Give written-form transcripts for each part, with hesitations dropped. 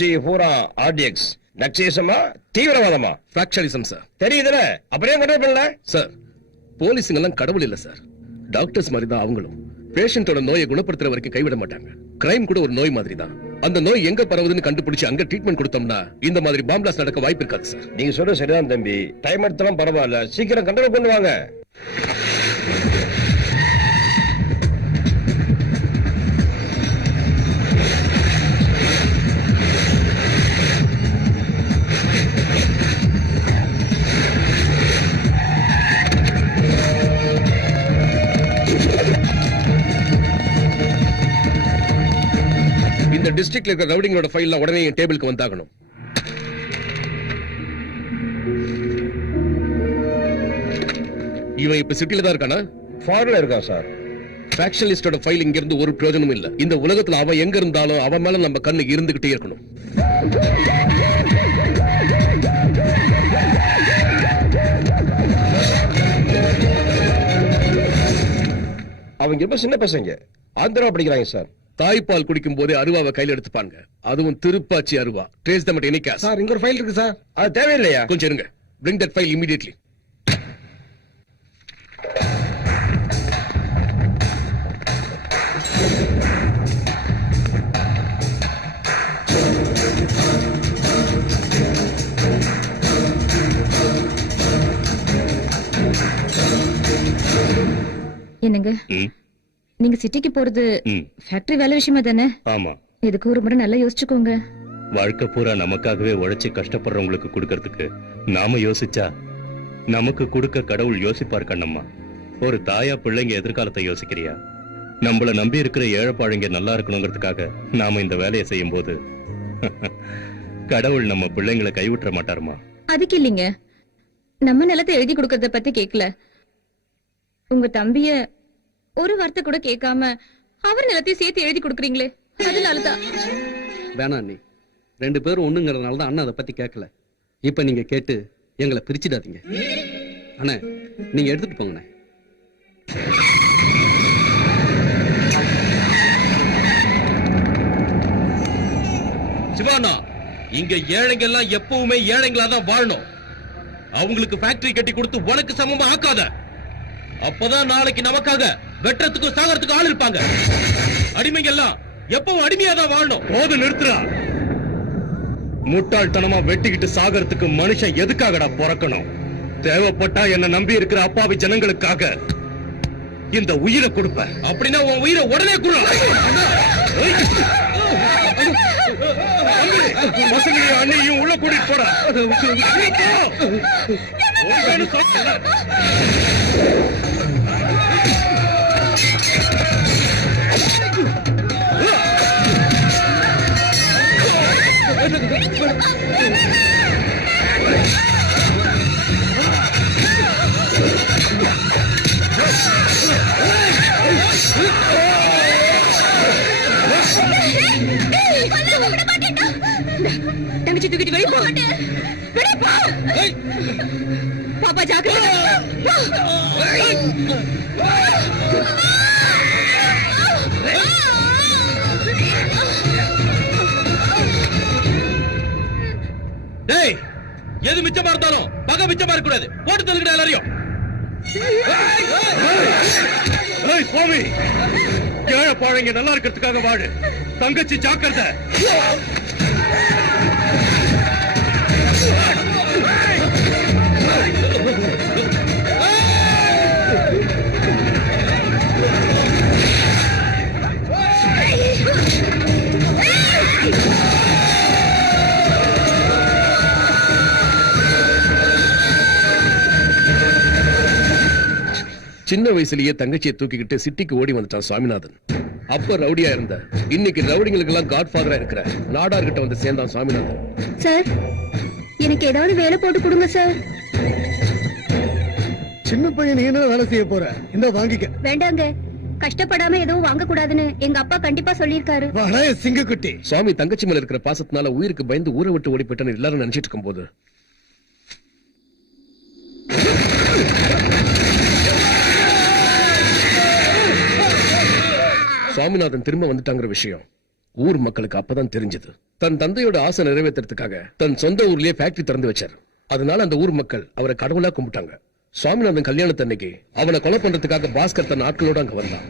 கட்சி பூரா RTX நக்சலிசமா தீவிரவாதமா? ஃபிராக்சரிசம் sir. தெரியுதுல, அப்படியே கண்ட்ரோல் பண்ணல சார். போலீஸுங்க எல்லாம் கடவுள் இல்ல சார், டாக்டர்ஸ் மாதிரி தான் அவங்களும். பேஷண்டோட நோயை குணப்படுத்துற வரைக்கும் கைவிட மாட்டாங்க. கிரைம் கூட ஒரு நோய் மாதிரி தான். அந்த நோய் எங்க பரவுதுன்னு கண்டுபிடிச்சு அங்க ட்ரீட்மெண்ட் கொடுத்தோம்னா இந்த மாதிரி பாம் பிளாஸ்ட் நடக்க வாய்ப்பு இருக்காது சார். நீங்க சொல்ற சரிதான் தம்பி, டைம் எடுத்தாலும் பரவாயில்ல, சீக்கிரம் கண்ட்ரோல் கொண்டு வாங்க. இந்த டிஸ்ட்ரிக்ட்ல இருக்கிற ரவுடிங்களோட ஃபைல்ல உடனே என் டேபிளுக்கு வந்தாகணும். இவன் இப்ப சிட்டில தான் இருக்கானா? ஃபாரின்ல இருக்கா சார். ஃபேக்ஷனலிஸ்டோட ஃபைல் இங்க இருந்து ஒரு பிரயோஜனமும் இல்ல. இந்த உலகத்துல அவன் எங்க இருந்தாலும் அவன் மேல நம்ம கண்ணு இருந்துகிட்டே இருக்கணும். அவங்க எப்ப சின்ன பசங்க, ஆந்திரா படிக்கிறாங்க சார். தாய்ப்பால் குடிக்கும் போதே அருவாவை கையில எடுத்துப்பாங்க, அதுவும் திருப்பாச்சி அருவா. Trace them at any cost. Sir இங்க ஒரு ஃபைல் இருக்கு சார். அது தேவையில்லையா? கொஞ்சம் இருங்க. bring that file immediately. என்னங்க, நீங்க சிட்டிக்கு போறது ஃபேக்டரி வேலை விஷயமா தானே? ஆமா. இதுக்கு ஒரு முறை நல்லா யோசிச்சுக்கோங்க. வாழ்க்கை பூரா நமக்காகவே உழைச்சு கஷ்டப்படுறவங்களுக்கு கொடுக்கறதுக்கு நாம யோசிச்சா நமக்கு கொடுக்க கடவுள் யோசிப்பார் கண்ணம்மா. ஒரு தாயா பிள்ளைங்க எதிர்காலத்தை யோசிக்கிறியா? நம்மள நம்பி இருக்கிற ஏழைப்பாழைங்க நல்லா இருக்கணுங்கிறதுக்காக நாம இந்த வேலையை செய்யும் போது கடவுள் நம்ம பிள்ளைங்களை கைவிட்டுற மாட்டாருமா? அதுக்கு இல்லைங்க, நம்ம நிலத்தை எழுதி கொடுக்கறத பத்தி கேட்கல. உங்க தம்பிய ஒரு வார்த்தை கூட கேட்காம அவர் நிலத்தையும் சேர்த்து எழுதி கொடுக்குறீங்களே, அதனாலதான். வேணாம், நீ 2 பேரும் ஒண்ணுங்கிறதுனால தான் அண்ணா அதை பத்தி கேட்கல. இப்ப நீங்க கேட்டு எங்களை பிரிச்சுடாதீங்க. அண்ணா நீங்க எடுத்துட்டு போங்கண்ணே. சிவானா, இங்க ஏழைங்க எல்லாம் எப்பவுமே ஏழைங்களா தான் வாழணும். அவங்களுக்கு ஃபேக்டரி கட்டி கொடுத்து உனக்கு சமமா ஆக்காத. அப்பதான் நாளைக்கு நமக்காக வெற்றத்துக்கும் சாகறதுக்கும் ஆள் இருப்பாங்க. அடிமைங்க எல்லாம் எப்பவும் அடிமையா தான் வாழணும். போது நிறுத்துறா. முட்டாள்தனமா வெட்டிக்கிட்டு சாகறதுக்கு மனுஷன் எதுக்காகடா பிறக்கணும்? தேவைப்பட்டா என்ன நம்பி இருக்கிற அப்பாவி ஜனங்களுக்காக இந்த உயிரை கொடுப்ப. அப்படின்னா உன் உயிரை உடனே கொடு. பசங்களையும் அண்ணையும் உள்ள கூட்டிட்டு போற. தங்கச்சி தூக்கிட்டு வெளியே போ. பாப்பா ஜாக்கிரதை. டேய், எது மிச்சமா இருந்தாலும் பகை மிச்சமா இருக்க கூடாது. போட்டு தள்ளுகிற எல்லாரையும். சுவாமி, ஏழை பாழைங்க நல்லா இருக்கிறதுக்காக வாழு. தங்கச்சி ஜாக்கிரதை. சின்ன வயசுலயே தங்கச்சியை தூக்கிக்கிட்டு சிட்டிக்கு ஓடி வந்துட்டான் சுவாமிநாதன். அப்ப ரவுடியா இருந்த, இன்னைக்கு ரவுடிங்களுக்கு எல்லாம் காட்ஃபாதரா இருக்கிற நாடார் கிட்ட வந்து சேர்ந்தான் சுவாமிநாதன். சார், எனக்கு ஏதாவது வேலை போட்டு கொடுங்க சார். சின்ன பையன் நீ என்ன வேலை செய்ய போற? இந்த வாங்கிக்க. வேண்டாங்க, கஷ்டப்படாம எதுவும் வாங்க கூடாதுன்னு எங்க அப்பா கண்டிப்பா சொல்லிருக்காரு. சிங்கக்குட்டி, சுவாமி தங்கச்சி மேல இருக்கிற பாசத்தினால உயிருக்கு பயந்து ஊரை விட்டு ஓடி போயிட்டான்னு எல்லாரும் நினைச்சிட்டு இருக்கும் போது சுவாமிநாதன் திரும்ப வந்துட்டாங்கிற விஷயம் ஊர் மக்களுக்கு அப்பதான் தெரிஞ்சது தன் தந்தையோட ஆசை நிறைவேற்றுறதுக்காக தன் சொந்த ஊர்லயே ஃபேக்டரி திறந்து வச்சார். அதனால அந்த ஊர் மக்கள் அவரை கடவுளா கும்பிட்டாங்க. சுவாமிநாதன் கல்யாணத்தன்னைக்கு அவனை கொலை பண்றதுக்காக பாஸ்கர் தன் ஆட்களோட அங்க வந்தான்.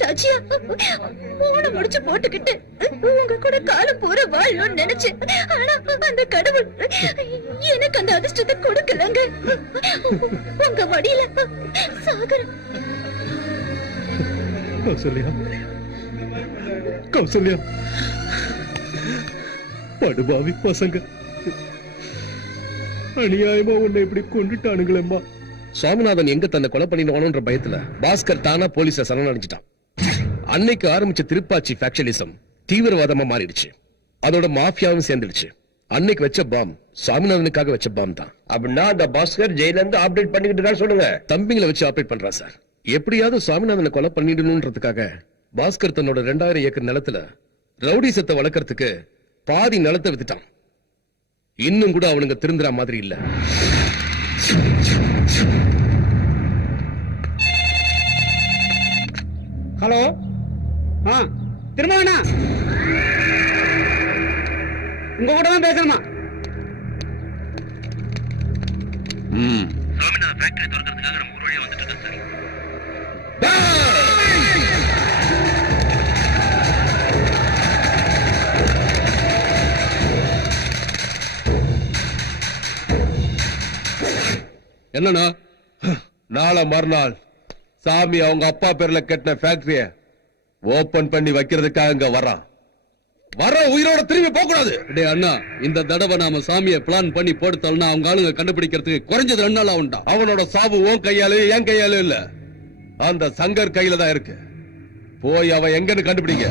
சாட்சியா போன முடிச்சு போட்டுக்கிட்டு உங்க கூட காலம் பூரா வாழணும்னு நினைச்சேன். ஆனா அந்த கடவுள் எனக்கு அந்த அதிர்ஷ்டத்தை கொடுக்கலங்க. உங்க மடியில சாகரம். கௌசல்யா, கௌசல்யா, படுபாவி பசங்க அநியாயமா உன்னை இப்படி கொண்டுட்டானுங்களேம்மா. சுவாமிநாதன் எங்க தன்னை கொலை பண்ணிடுவானோன்ற பயத்துல பாஸ்கர் தானா போலீஸ சரணடைஞ்சிட்டான். அன்னைக்கு ஆரம்பிச்ச திருப்பாச்சி ஃபேக்ஷனிசம் தீவிரவாதமா மாறிடுச்சு. அதோட மாஃபியாவும் சேர்ந்துடுச்சு. அன்னைக்கு வச்ச பாம் சுவாமிநாதனுக்காக வச்ச பாம் தான். அப்படின்னா அந்த பாஸ்கர் ஜெயில இருந்து ஆப்ரேட் பண்ணிக்கிட்டு இருக்கான்னு சொல்லுங்க. தம்பிங்களை வச்சு ஆபரேட் பண்றான் சார். எப்படியாவது சுவாமிநாதனை கொலை பண்ணிடணும்ன்றதுக்காக பாஸ்கர் தன்னோட 2000 ஏக்கர் நிலத்துல ரவுடிசத்தை வளர்க்கறதுக்கு பாதி நிலத்தை வித்துட்டான். இன்னும் கூட அவனுங்க திருந்துற மாதிரி இல்ல. ஹலோ, திரும்பவேண்ணா உங்க கூட தான் பேசணுமா? என்னண்ணா? நாளை மறுநாள் சாமி அவங்க அப்பா பேர்ல கட்டின ஃபேக்டரிய ஓபன் பண்ணி வைக்கிறதுக்காக இங்க வரான். உயிரோட திரும்பி போக கூடாது. டே அண்ணா, இந்த தடவை நாம சாமியை பிளான் பண்ணி போடுத்தாலும் அவங்க ஆளுங்க கண்டுபிடிக்கிறதுக்கு குறைஞ்சது 2 நாள் ஆகும்டா. அவனோட சாவு உன் கையாலே என் கையாலே இல்ல, அந்த சங்கர் கையில தான் இருக்கு. போய் அவன் எங்கன்னு கண்டுபிடிங்க.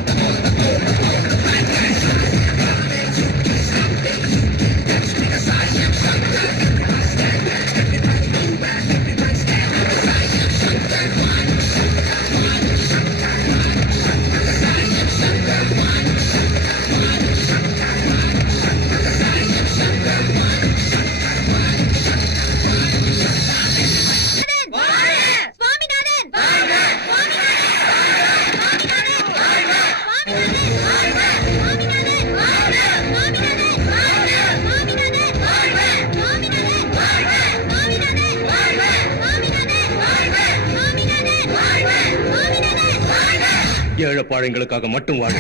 ஏழைப்பாழைங்களுக்காக மட்டும் வாழ.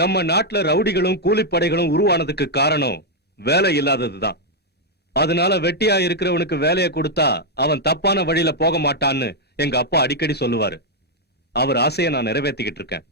நம்ம நாட்டுல ரவுடிகளும் கூலிப்படைகளும் உருவானதுக்கு காரணம் வேலை இல்லாததுதான். அதனால வெட்டியா இருக்கிறவனுக்கு வேலையை கொடுத்தா அவன் தப்பான வழியில போக மாட்டான்னு எங்க அப்பா அடிக்கடி சொல்லுவாரு. அவர் ஆசையை நான் நிறைவேற்றிக்கிட்டு இருக்கேன்.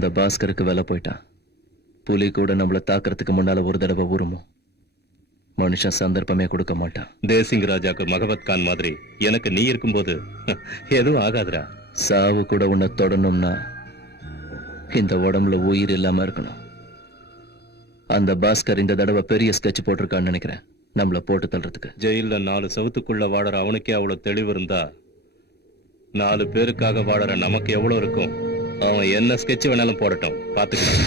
அந்த பாஸ்கருக்கு வேலை போயிட்டான். புலி கூட நம்மள தாக்குறதுக்கு முன்னால ஒரு தடவை உருமும். மனுஷன் சந்தர்ப்பமே கொடுக்க மாட்டான். தேசிங் ராஜாக்கு மகவத் கான் மாதிரி எனக்கு நீ இருக்கும்போது எதுவும் ஆகாதுடா. சாவு கூட உன்னை தொடணும்னா இந்த உடம்புல உயிர் இல்லாம இருக்கணும். அந்த பாஸ்கர் இந்த தடவை பெரிய ஸ்கெட்ச் போட்டிருக்கான்னு நினைக்கிறேன், நம்மள போட்டு தள்ளுறதுக்கு. ஜெயில 4 செவத்துக்குள்ள வாழற அவனுக்கே அவ்வளவு தெளிவு இருந்தா 4 பேருக்காக வாழற நமக்கு எவ்வளவு இருக்கும்? அவன் என்ன ஸ்கெட்ச் வேணாலும் போடட்டும், பாத்துக்கலாம்.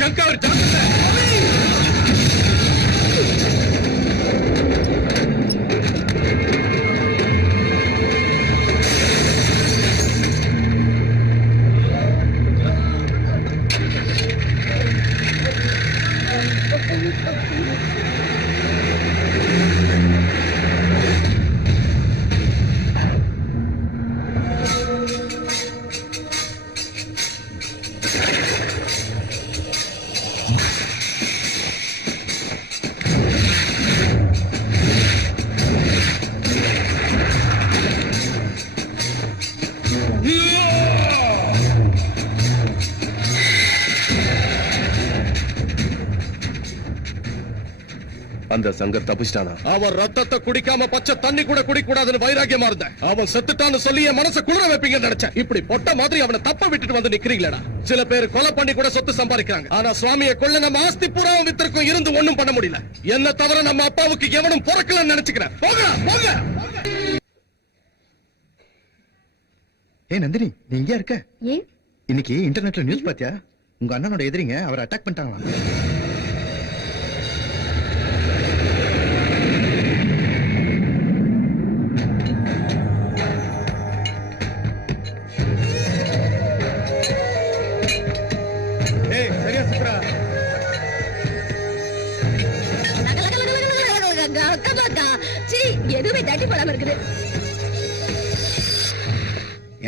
சங்கர் அந்த சங்கர் தப்பிச்சிட்டானா? அவன் ரத்தத்தை குடிக்காம பச்சை தண்ணி கூட குடிக்க கூடாதுன்னு வைராக்கியமா இருந்தேன். அவன் செத்துட்டான்னு சொல்லி என் மனசை குளிர வைப்பீங்கன்னு நினைச்சேன். இப்படி பொட்ட மாதிரி அவனை தப்ப விட்டுட்டு வந்து நிக்கிறீங்களா? சில பேர் கொலை பண்ணி கூட சொத்து சம்பாதிக்கிறாங்க. ஆனா சுவாமியை கொள்ள நம்ம ஆஸ்தி பூராவும் வித்திருக்கும் இருந்து ஒண்ணும் பண்ண முடியல. என்ன தவிர நம்ம அப்பாவுக்கு எவனும் பிறக்கலன்னு நினைச்சுக்கிறேன். போங்க போங்க. நந்தினி, நீ இங்க இருக்க? இன்னைக்கு இன்டர்நெட்ல நியூஸ் பாத்தியா? உங்க அண்ணனோட எதிரிங்க அவரை அட்டாக் பண்ணிட்டாங்களா? போடாம இருக்குது.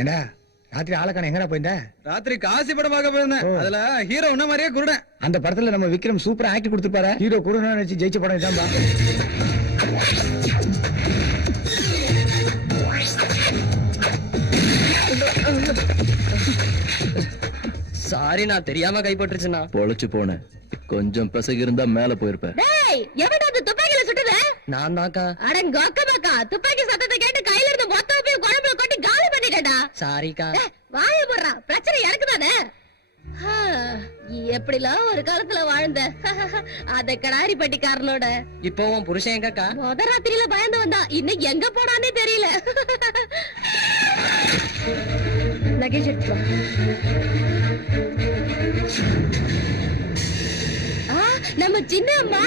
ஏண்டா ராத்திரி ஆளக்கான எங்கடா போயிருந்த? ராத்திரி காசி படம் பார்க்க போயிருந்தேன். அதுல ஹீரோ உன்ன மாதிரியே குருடன். அந்த படத்துல நம்ம விக்ரம் சூப்பரா ஆக்ட் கொடுத்துப்பாரு. ஹீரோ குருடனா நினைச்சு ஜெயிச்ச படம் இதான்பா. சாரி, நான் தெரியாம கைப்பற்றுச்சுண்ணா. பொழைச்சு போனேன். கொஞ்சம் பிசகு இருந்தா மேல போயிருப்பேன். டேய், எவன்டா அந்த துப்பாக்கில சுட்டது? நான் தாக்கா. அடங்கொக்கமாக்கா, துப்பாக்கி சத்தத்தை கேட்டு கையில இருந்து மொத்தத்தையும் குழம்புல கொட்டி காலி பண்ணிட்டேன்டா. சாரிக்கா. வாய போடுறா, பிரச்சனை எனக்கு தானே. எப்படிலாம் ஒரு காலத்துல வாழ்ந்த அத கடாரி பட்டிக்காரனோட. இப்போ உன் புருஷன் எங்கக்கா? முத ராத்திரியில பயந்து வந்தா, இன்னும் எங்க போனானே தெரியல. லக்கேஜ் எடுத்து வா. நம்ம சின்ன அம்மா.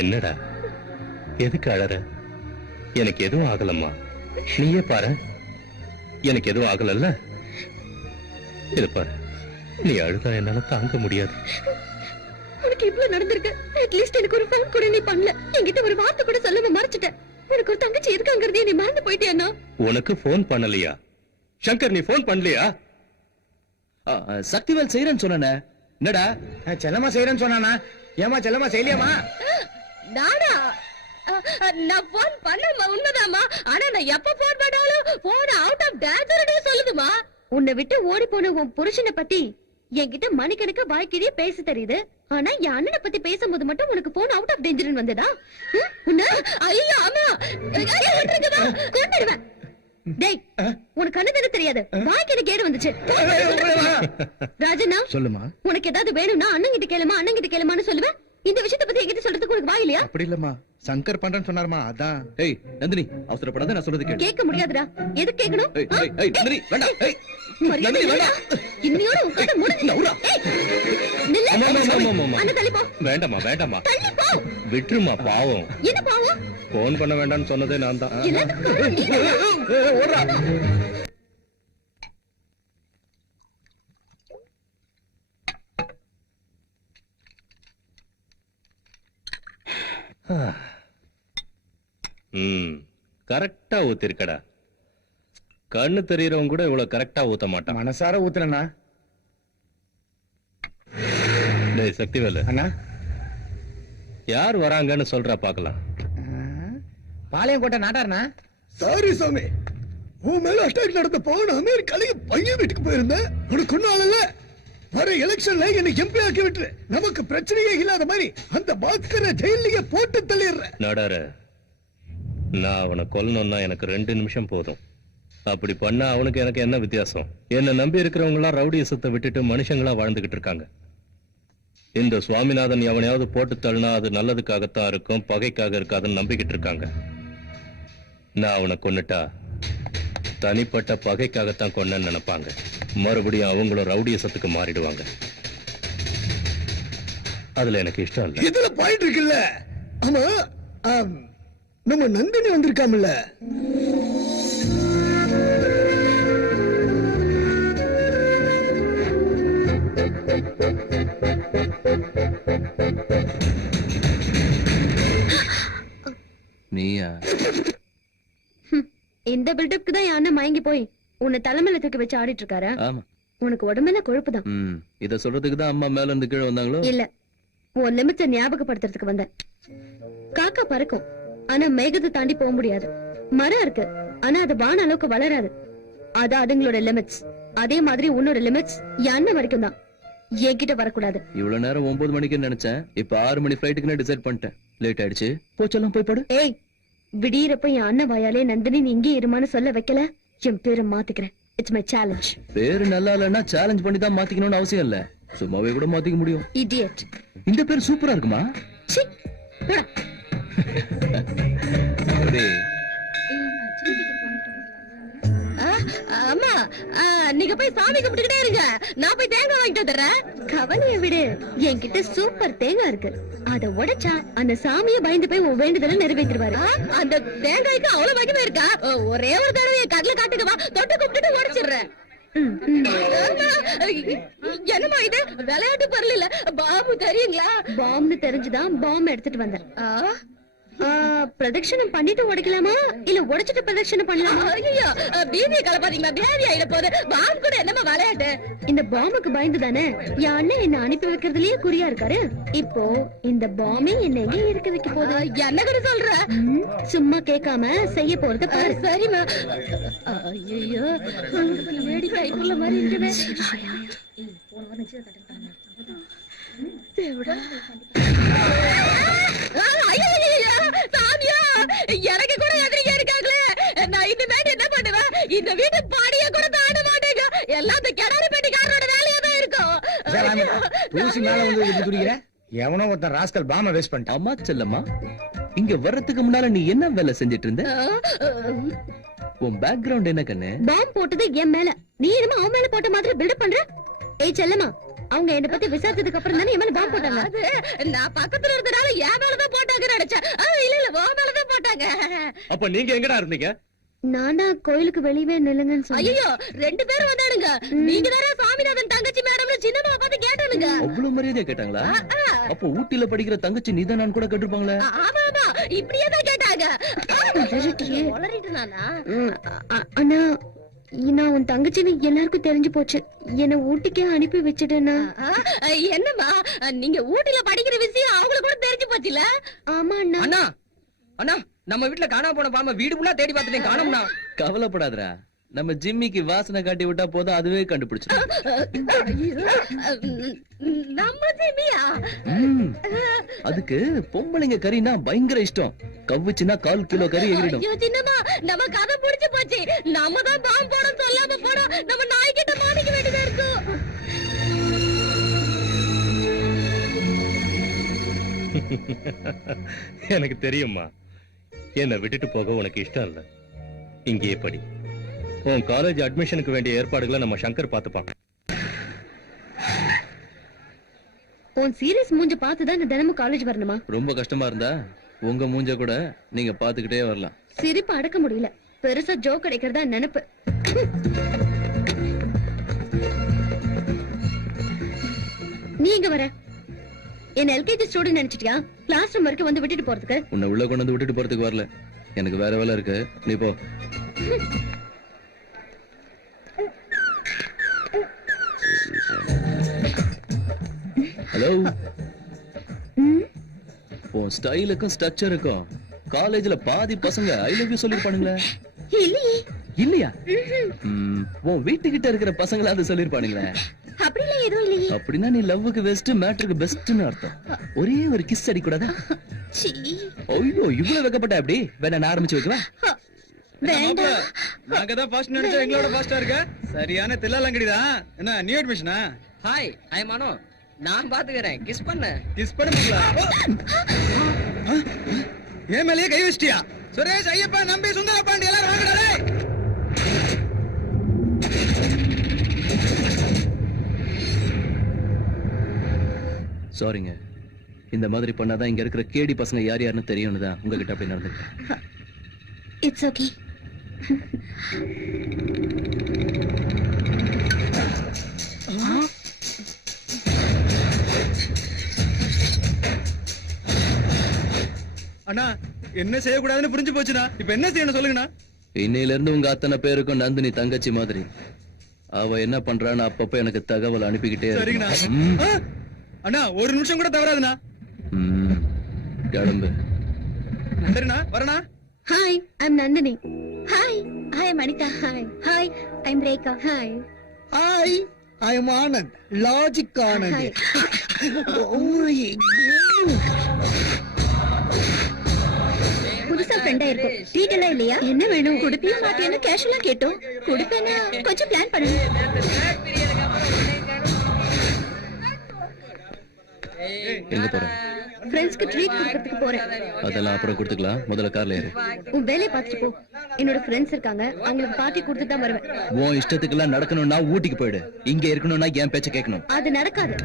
என்னடா எதுக்கு அழற? எனக்கு எதுவும் ஆகலம்மா, நீயே பாரு. எனக்கு எதுவும் ஆகலல்ல. இது பாரு, நீ அழுதா என்னால தாங்க முடியாது. உனக்கு இவ்வளவு நடந்திருக்கு, அட்லீஸ்ட் எனக்கு ஒரு ஃபோன் கூட நீ பண்ணல. என்கிட்ட ஒரு வார்த்தை கூட சொல்லாம மறைச்சிட்ட. எனக்கு ஒரு தங்கச்சி இருக்காங்கறதே நீ மறந்து போயிட்டியானோ? உனக்கு போன் பண்ணலையா சங்கர்? நீ போன் பண்ணலையா? சக்திவேல் செய்யறேன்னு சொன்னே. என்னடா செல்லமா செய்யறேன்னு சொன்னானா? ஏமா செல்லமா செய்யலையாமா? நானா? நான் போன் பண்ணமா, உண்மைதாமா. ஆனா நான் எப்ப போன் பண்ணாலும் போன் அவுட் ஆஃப் டேஞ்சர்னு சொல்லுதுமா. உன்னை விட்டு ஓடி போன உன் புருஷனை பத்தி என்கிட்ட மணிக்கணக்கு வாய்க்கிட்டே பேச தெரியுது. ஆனா என் அண்ணனை பத்தி பேசும்போது மட்டும் உனக்கு போன் அவுட் ஆஃப் டேஞ்சர்னு வந்ததா? ஐயோ ஆமா, கொண்டுடுவேன். டேய், உனக்கு கண்ணு தெரியாது. வாய்க்கிட்ட கேடு வந்துச்சு. ராஜண்ணா, சொல்லுமா. உனக்கு ஏதாவது வேணும்னா அண்ணன் கிட்ட கேளுமா, அண்ணன் கிட்ட கேளுமான்னு சொல்லுவேன். இந்த விஷயத்தை பத்தி என்கிட்ட சொல்றதுக்கு உனக்கு வாய் இல்லையா? அப்படி இல்லம்மா, சங்கர் பண்றேன்னு சொன்னாருமா, அதான். ஏய் நந்தினி, அவசரப்படாத, நான் சொல்றது கேளு. கேட்க முடியாதுடா. எது கேட்கணும்? ஏய் ஏய் ஏய் நந்தினி வேண்டாம். ஏய் மரியாதை நந்தினி இல்லடா. வேண்டாம். இன்னையோட உன் கதை முடிஞ்சு. ஏய், நில்லு. ஆமா, ஆமா, ஆமா, ஆமா, ஆமா. அண்ணன் தள்ளி போ. வேண்டாமா வேண்டாமா, தள்ளி போ. விட்டுருமா, பாவம். என்ன பாவம்? போன் பண்ண வேண்டாம்னு சொன்னதே நான் தான். எல்லாத்துக்கும் காரணம் நீதானா? கரெக்டா ஊத்திருக்கடா. கண்ணு தெரியறவங்க கூட இவ்வளவு கரெக்டா ஊத்த மாட்டான். மனசார ஊத்துனா டேய் சக்திவேலு, அண்ணா. யார் வராங்கன்னு சொல்றா பாக்கலாம். பாளையங்கோட்டை நாட்டாருண்ணா. சாரி சாமி, உன் மேல அட்டாக் நடந்தப்போ நான் அமெரிக்கால பையன் வீட்டுக்கு போயிருந்தேன். உனக்கு ஒன்னும் ஆகல. வர எலெக்ஷன்ல என்ன எம்பி ஆக்கி விட்டுரு. நமக்கு பிரச்சனையே இல்லாத மாதிரி அந்த பாஸ்கரை ஜெயிலிಗೆ போட்டு தள்ளிடுறேன். நடார, நான் அவனை கொல்லணும்னா எனக்கு 2 நிமிஷம் போதும். அப்படி பண்ணா அவனுக்கு எனக்கு என்ன வித்தியாசம்? என்ன நம்பி இருக்கிறவங்க எல்லாம் ரவுடியசத்தை விட்டுட்டு மனுஷங்களா வாழ்ந்துகிட்டு இருக்காங்க. இந்த சுவாமிநாதன் எவனையாவது போட்டு தள்ளினா அது நல்லதுக்காகத்தான் இருக்கும், பகைக்காக இருக்காதுன்னு நம்பிக்கிட்டு இருக்காங்க. நான் அவனை கொன்னுட்டா தனிப்பட்ட பகைக்காகத்தான் கொன்னேன்னு நினைப்பாங்க. மறுபடியும் அவங்களும் ரவுடியசத்துக்கு மாறிடுவாங்க. அதுல எனக்கு இஷ்டம் இல்ல. இதுல பாயிண்ட் இருக்குல்ல. ஆமா, நம்ம நந்தினி வந்திருக்காமல்ல. நீயா? இந்த பில்டப்க்கு தான் என் அண்ணன் மயங்கி போய் உன்னை தலைமையில தூக்கி வச்சு ஆடிட்டு இருக்காரு. ஆமா. உனக்கு உடம்பெல்லாம் கொழுப்புதான். இத சொல்றதுக்கு தான் அம்மா மேல இருந்து கீழே வந்தாங்களோ? இல்ல, உன் லிமிட்ஸை ஞாபகப்படுத்துறதுக்கு வந்தேன். காக்கா பறக்கும், ஆனா மேகத்தை தாண்டி போக முடியாது. மரம் இருக்கு, ஆனா அது வான அளவுக்கு வளராது. அது அதுங்களோட லிமிட்ஸ். அதே மாதிரி உன்னோட லிமிட்ஸ் என் அண்ணன் வரைக்கும் தான். என்கிட்ட வரக்கூடாது. இவ்வளவு நேரம் 9 மணிக்கு நினைச்சேன். இப்ப 6 மணி ஃபிளைட்டுக்கு டிசைட் பண்ணிட்டேன். லேட் ஆயிடுச்சு, போச்செல்லாம் போய் படு. ஏய், விடியறப்ப என் அண்ணன் வாயாலே நந்தினி நீ இங்கே இருமான்னு சொல்ல வைக்கல. என் பேரை மாத்திக்கிறேன். It's my challenge. பேரு நல்லா இல்லன்னா சேலஞ்ச் பண்ணி தான் மாத்திக்கணும்னு அவசியம் இல்ல. சும்மாவே கூட மாத்திக்க முடியும். இடியட். இந்த பேர் சூப்பரா இருக்குமா? சீ, போடா. சரி. ஆமா நீங்க போய் சாமி கும்பிட்டுக்கிட்டே இருங்க, நான் போய் தேங்காய் வாங்கிட்டு வந்துடுறேன். கவலைய விடு, என்கிட்ட சூப்பர் தேங்காய் இருக்கு. அத உடைச்சா அந்த சாமியை பயந்து போய் உன் வேண்டுதலை நிறைவேற்றிடுவாரு. அந்த தேங்காய்க்கு அவ்வளவு மகிமை இருக்கா? ஒரே ஒரு தடவை என் கடல காட்டுக்கவா, தொட்டு கும்பிட்டுட்டு உடைச்சிடுறேன். என்னமா இது விளையாட்டு பொருள் இல்ல, பாம்பு தெரியுங்களா? பாம்புன்னு தெரிஞ்சுதான் பாம்பு எடுத்துட்டு வந்தேன். பிரதட்சணம் பண்ணிட்டு உடைக்கலாமா இல்ல உடைச்சிட்டு பிரதட்சணம் பண்ணலாமா? ஐயோ பீதியை கலப்பாதீங்களா, பேதி ஆயிட போகுது. பாம்பு கூட என்னமா விளையாட்டு? இந்த பாம்புக்கு பயந்து தானே என் அண்ணன் என்ன அனுப்பி வைக்கிறதுலயே குறியா இருக்காரு. இப்போ இந்த பாம்பே என்ன எங்க இருக்க வைக்க போகுது? என்ன கூட சொல்ற? சும்மா கேட்காம செய்ய போறது பாரு. சரிமா. ஐயோ லேடி கைக்குள்ள மாதிரி இருக்குதே. எனக்கு கூட எதிரியா இருக்காங்களே, நான் இந்த மேட்டு என்ன பண்ணுவேன்? இந்த வீட்டு பாடிய கூட தாண்ட மாட்டேங்க. எல்லாத்தையும் கிணறு பெட்டிக்காரரோட வேலையா தான் இருக்கும். தூசி மேல வந்து இப்படி துடிக்கிற? எவனோ ஒருத்தன் ராஸ்கல் பாம்ப வேஸ்ட் பண்ணிட்டான். அம்மா செல்லம்மா, இங்க வர்றதுக்கு முன்னால நீ என்ன வேலை செஞ்சிட்டு இருந்த? உன் பேக்ரவுண்ட் என்ன கண்ணு? பாம்பு போட்டது என் மேல, நீ என்னமா அவன் மேல போட்ட மாதிரி பில்டப் பண்ற? ஏய் செல்லம்மா, அவங்க என்ன பத்தி விசாரிச்சதுக்கு அப்புறம் தானே என் மேல பாம்பு போட்டாங்க. அது நான் பக்கத்துல இருந்தனால என் மேலதான் போட்டாங்கன்னு நினைச்சேன். இல்ல இல்ல உன் மேலதான் போட்டாங்க. அப்ப நீங்க எங்கடா இருந்தீங்க? நானா கோயிலுக்கு வெளியவே நில்லுங்கன்னு சொன்னேன். ஐயோ ரெண்டு பேரும் வந்தானுங்க. நீங்க தானே சாமிநாதன் தங்கச்சி மேடம்னு சின்னம்மா பார்த்து கேட்டானுங்க. அவ்வளவு மரியாதையா கேட்டாங்களா? அப்ப ஊட்டில படிக்கிற தங்கச்சி நீதான் நான் கூட கேட்டிருப்பாங்களே. ஆமா ஆமா இப்படியே தான் கேட்டாங்க. உளறிட்டு நானா? அண்ணா நான் உன் தங்கச்சின்னு எல்லாருக்கும் தெரிஞ்சு போச்சு. என்ன ஊட்டிக்கே அனுப்பி வச்சுட்டேன்னா? என்னம்மா நீங்க ஊட்டில படிக்கிற விஷயம் அவங்களுக்கு கூட தெரிஞ்சு போச்சுல? ஆமா அண்ணா. அண்ணா அண்ணா, நம்ம வீட்டுல காணாம போன பாம்பை வீடு ஃபுல்லா தேடி பார்த்துட்டேன், காணோம்னா. கவலைப்படாதடா, நம்ம ஜிம்மிக்கு வாசனை காட்டி விட்டா போதும், அதுவே கண்டுபிடிச்சிடும். நம்ம ஜிம்மியா? அதுக்கு பொம்பளைங்க கறினா பயங்கர இஷ்டம். கவ்வுச்சுன்னா 1/4 கிலோ கறி எகிரிடும். ஐயோ சின்னம்மா, நம்ம கதை புடிச்சு போச்சு. நம்ம தான் பாம்பு போட சொல்லாம போனா நம்ம நாய்கிட்ட மாட்டிக்க வேண்டியதா இருக்கும். எனக்கு தெரியுமா, என்னை விட்டுட்டு போக உனக்கு இஷ்டம் இல்ல. இங்கேயே படி. உன் காலேஜ் அட்மிஷனுக்கு வேண்டிய ஏற்பாடுகளை நம்ம சங்கர் பார்த்துப்பான். உன் சீரியஸ் மூஞ்ச பார்த்துதான் நான் தினமும் காலேஜ் வரணுமா? ரொம்ப கஷ்டமா இருந்தா உங்க மூஞ்ச கூட நீங்க பாத்துக்கிட்டே வரலாம். சிரிப்பு அடக்க முடியல. பெருசா ஜோக் கிடைக்கிறதா நினைப்பு. நீ எங்க வர? என்ன எல்கேஜி ஸ்டூடெண்ட் நினைச்சிட்டியா? கிளாஸ் ரூம் வரைக்கும் வந்து விட்டுட்டு போறதுக்கு? உன்னை உள்ள கொண்டு வந்து விட்டுட்டு போறதுக்கு வரல, எனக்கு வேற வேலை இருக்கு. நீ போ. ஹலோ, உன் ஸ்டைலுக்கும் ஸ்ட்ரக்சருக்கும் காலேஜ்ல பாதி பசங்க ஐ லவ் யூ சொல்லிருப்பானுங்களே. இல்லையா? உன் வீட்டுக்கிட்ட இருக்கிற பசங்களா அது சொல்லிருப்பானுங்களே. அப்படிலாம் எதுவும் இல்லையே. அப்படின்னா நீ லவ்வுக்கு பெஸ்ட், மேட்டருக்கு பெஸ்ட்னு அர்த்தம். ஒரே ஒரு கிஸ் அடி கூடாதா? ஐயோ இவ்வளவு வெக்கப்பட்ட அப்படி வேணா நான் ஆரம்பிச்சு வைக்கவா? வேண்டாம். நாங்க தான் ஃபாஸ்ட் நினைச்சா எங்களோட ஃபாஸ்டா இருக்க. சரியான தில்லாலங்கடிதான். என்ன நியூ அட்மிஷனா? ஹாய் ஐ மனோ, நான் பாத்துக்கிறேன். கிஸ் பண்ண. கிஸ் பண்ணுங்களா? ஏன் மேலேயே கை வச்சிட்டியா? சுரேஷ், ஐயப்பா, நம்பி, சுந்தர பாண்டி எல்லாரும் வாங்கடா. சாரிங்க, இந்த மாதிரி பண்ணாதான் இங்க இருக்கிற கேடி பசங்க யார் யாருன்னு தெரியும்னு தான் உங்ககிட்ட அப்படி நடந்துக்கிட்டேன். It's okay. அண்ணா என்ன செய்யக்கூடாதுன்னு புரிஞ்சு போச்சுண்ணா. இப்ப என்ன செய்யணும் சொல்லுங்கண்ணா. இன்னையில இருந்து உங்க அத்தனை பேருக்கும் நந்தினி தங்கச்சி மாதிரி. அவ என்ன பண்றான்னு அப்பப்ப எனக்கு தகவல் அனுப்பிக்கிட்டே சரிங்கண்ணா. இருக்கு. அண்ணா ஒரு நிமிஷம் கூட தவறாதுண்ணா. கிளம்பு. சரிண்ணா, வரண்ணா. Hi, I'm Nandini. Hi, hi Manika. Hi, hi, I'm Rekha. Hi, hi, I am Anand. Logic Anand. புதுசா ஃப்ரெண்டா இருக்கும். டீட்டெயிலா இல்லையா? என்ன வேணும்? குடுப்பியா மாட்டியான்னு கேஷுவலா கேட்டோம். குடுப்பேனா? கொஞ்சம் பிளான் பண்ணுங்க. எங்க போற? ஃப்ரெண்ட்ஸ்க்கு ட்ரீட் கொடுக்கறதுக்கு போறேன். அதெல்லாம் அப்புறம் கொடுத்துக்கலாம், முதல்ல கார்ல ஏறு. உன் வேலையை பார்த்துட்டு போ. என்னோட ஃப்ரெண்ட்ஸ் இருக்காங்க, அவங்களுக்கு பார்ட்டி கொடுத்துட்டு தான் வருவேன். உன் இஷ்டத்துக்கெல்லாம் நடக்கணும்னா ஊட்டிக்கு போயிடு. இங்க இருக்கணும்னா என் பேச்ச கேட்கணும். அது நடக்காது.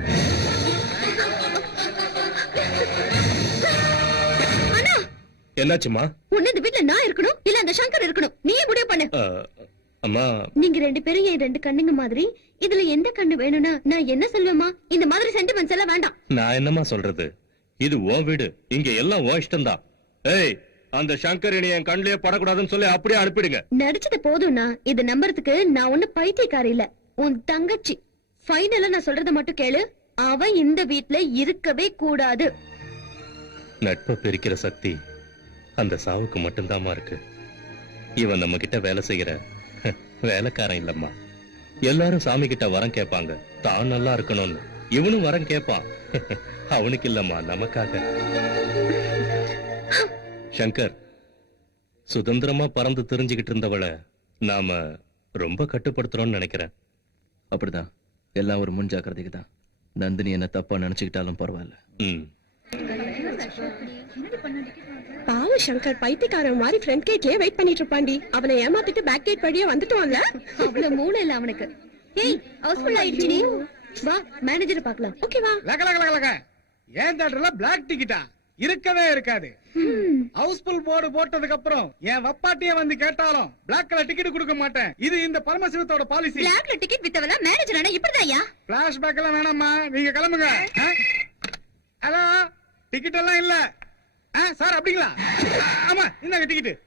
அண்ணா, என்னாச்சுமா? உன்ன இந்த வீட்ல நான் இருக்கணும் இல்ல அந்த சங்கர் இருக்கணும், நீயே முடிவு பண்ணு. அம்மா, நீங்க ரெண்டு பேரும் என் ரெண்டு கண்ணுங்க மாதிரி. இதுல எந்த கண்ணு வேணும்னா நான் என்ன சொல்லுவேமா? இந்த மாதிரி சென்டிமெண்ட்ஸ் எல்லாம் வேண்டாம். நான் என்னம்மா சொல்றது? இது உன் வீடு, இங்க எல்லாம் உன் இஷ்டம்தான். ஏய், அந்த சங்கர் இனி என் கண்ணிலே படக்கூடாதுன்னு சொல்லி அப்படியே அனுப்பிடுங்க. நடிச்சது போதும்னா இத நம்புறதுக்கு நான் ஒண்ணு பைத்தியக்காரி இல்ல, உன் தங்கச்சி. ஃபைனலா நான் சொல்றத மட்டும் கேளு, அவ இந்த வீட்ல இருக்கவே கூடாது. நட்பை பிரிக்கிற சக்தி அந்த சாவுக்கு மட்டும்தாம்மா இருக்கு. இவன் நம்ம கிட்ட வேலை செய்யற வேலைக்காரன் இல்லம்மா. எல்லாரும் சாமி கிட்ட வரம் கேட்பாங்க, தான் நல்லா இருக்கணும்னு. இவனும் வரம் கேட்பான். அவனுக்கு இல்லம்மா, நமக்காக. சங்கர், சுதந்திரமா பறந்து தெரிஞ்சுக்கிட்டு இருந்தவளை நாம ரொம்ப கட்டுப்படுத்துறோம்னு நினைக்கிறேன். அப்படிதான், எல்லாம் ஒரு முன்ஜாக்கிரதைக்கு தான். நந்தினி என்ன தப்பா நினைச்சுக்கிட்டாலும் பரவாயில்ல. பாவு சங்கர் பைத்தியக்காரன் மாதிரி ஃப்ரண்ட் கேட்லயே வெயிட் பண்ணிட்டு இருப்பாண்டி. அவனை ஏமாத்திட்டு பேக் கேட் வழியா வந்துட்டோம்ல. அவ்வளவு மூளை இல்ல அவனுக்கு. ஏய், ஹவுஸ்ஃபுல் ஆயிடுச்சு, நீ வா மேனேஜரை பார்க்கலாம். ஓகேவா? ஏன் தேட்டர்ல பிளாக் டிக்கெட்டா இருக்கவே இருக்காது. ஹவுஸ்ஃபுல் போர்டு போட்டதுக்கு அப்புறம் என் வப்பாட்டியே வந்து கேட்டாலும் பிளாக் கலர் டிக்கெட் கொடுக்க மாட்டேன். இது இந்த பரமசிவத்தோட பாலிசி. பிளாக்ல டிக்கெட் வித்தவள மேனேஜர் ஆனா இப்படிதான்யா. பிளாஷ்பேக் எல்லாம் வேணாம்மா, நீங்க கிளம்புங்க. ஹலோ, டிக்கெட் எல்லாம் இல்ல சார்? அப்படிங்களா? ஆமா, இந்தாங்க டிக்கெட்.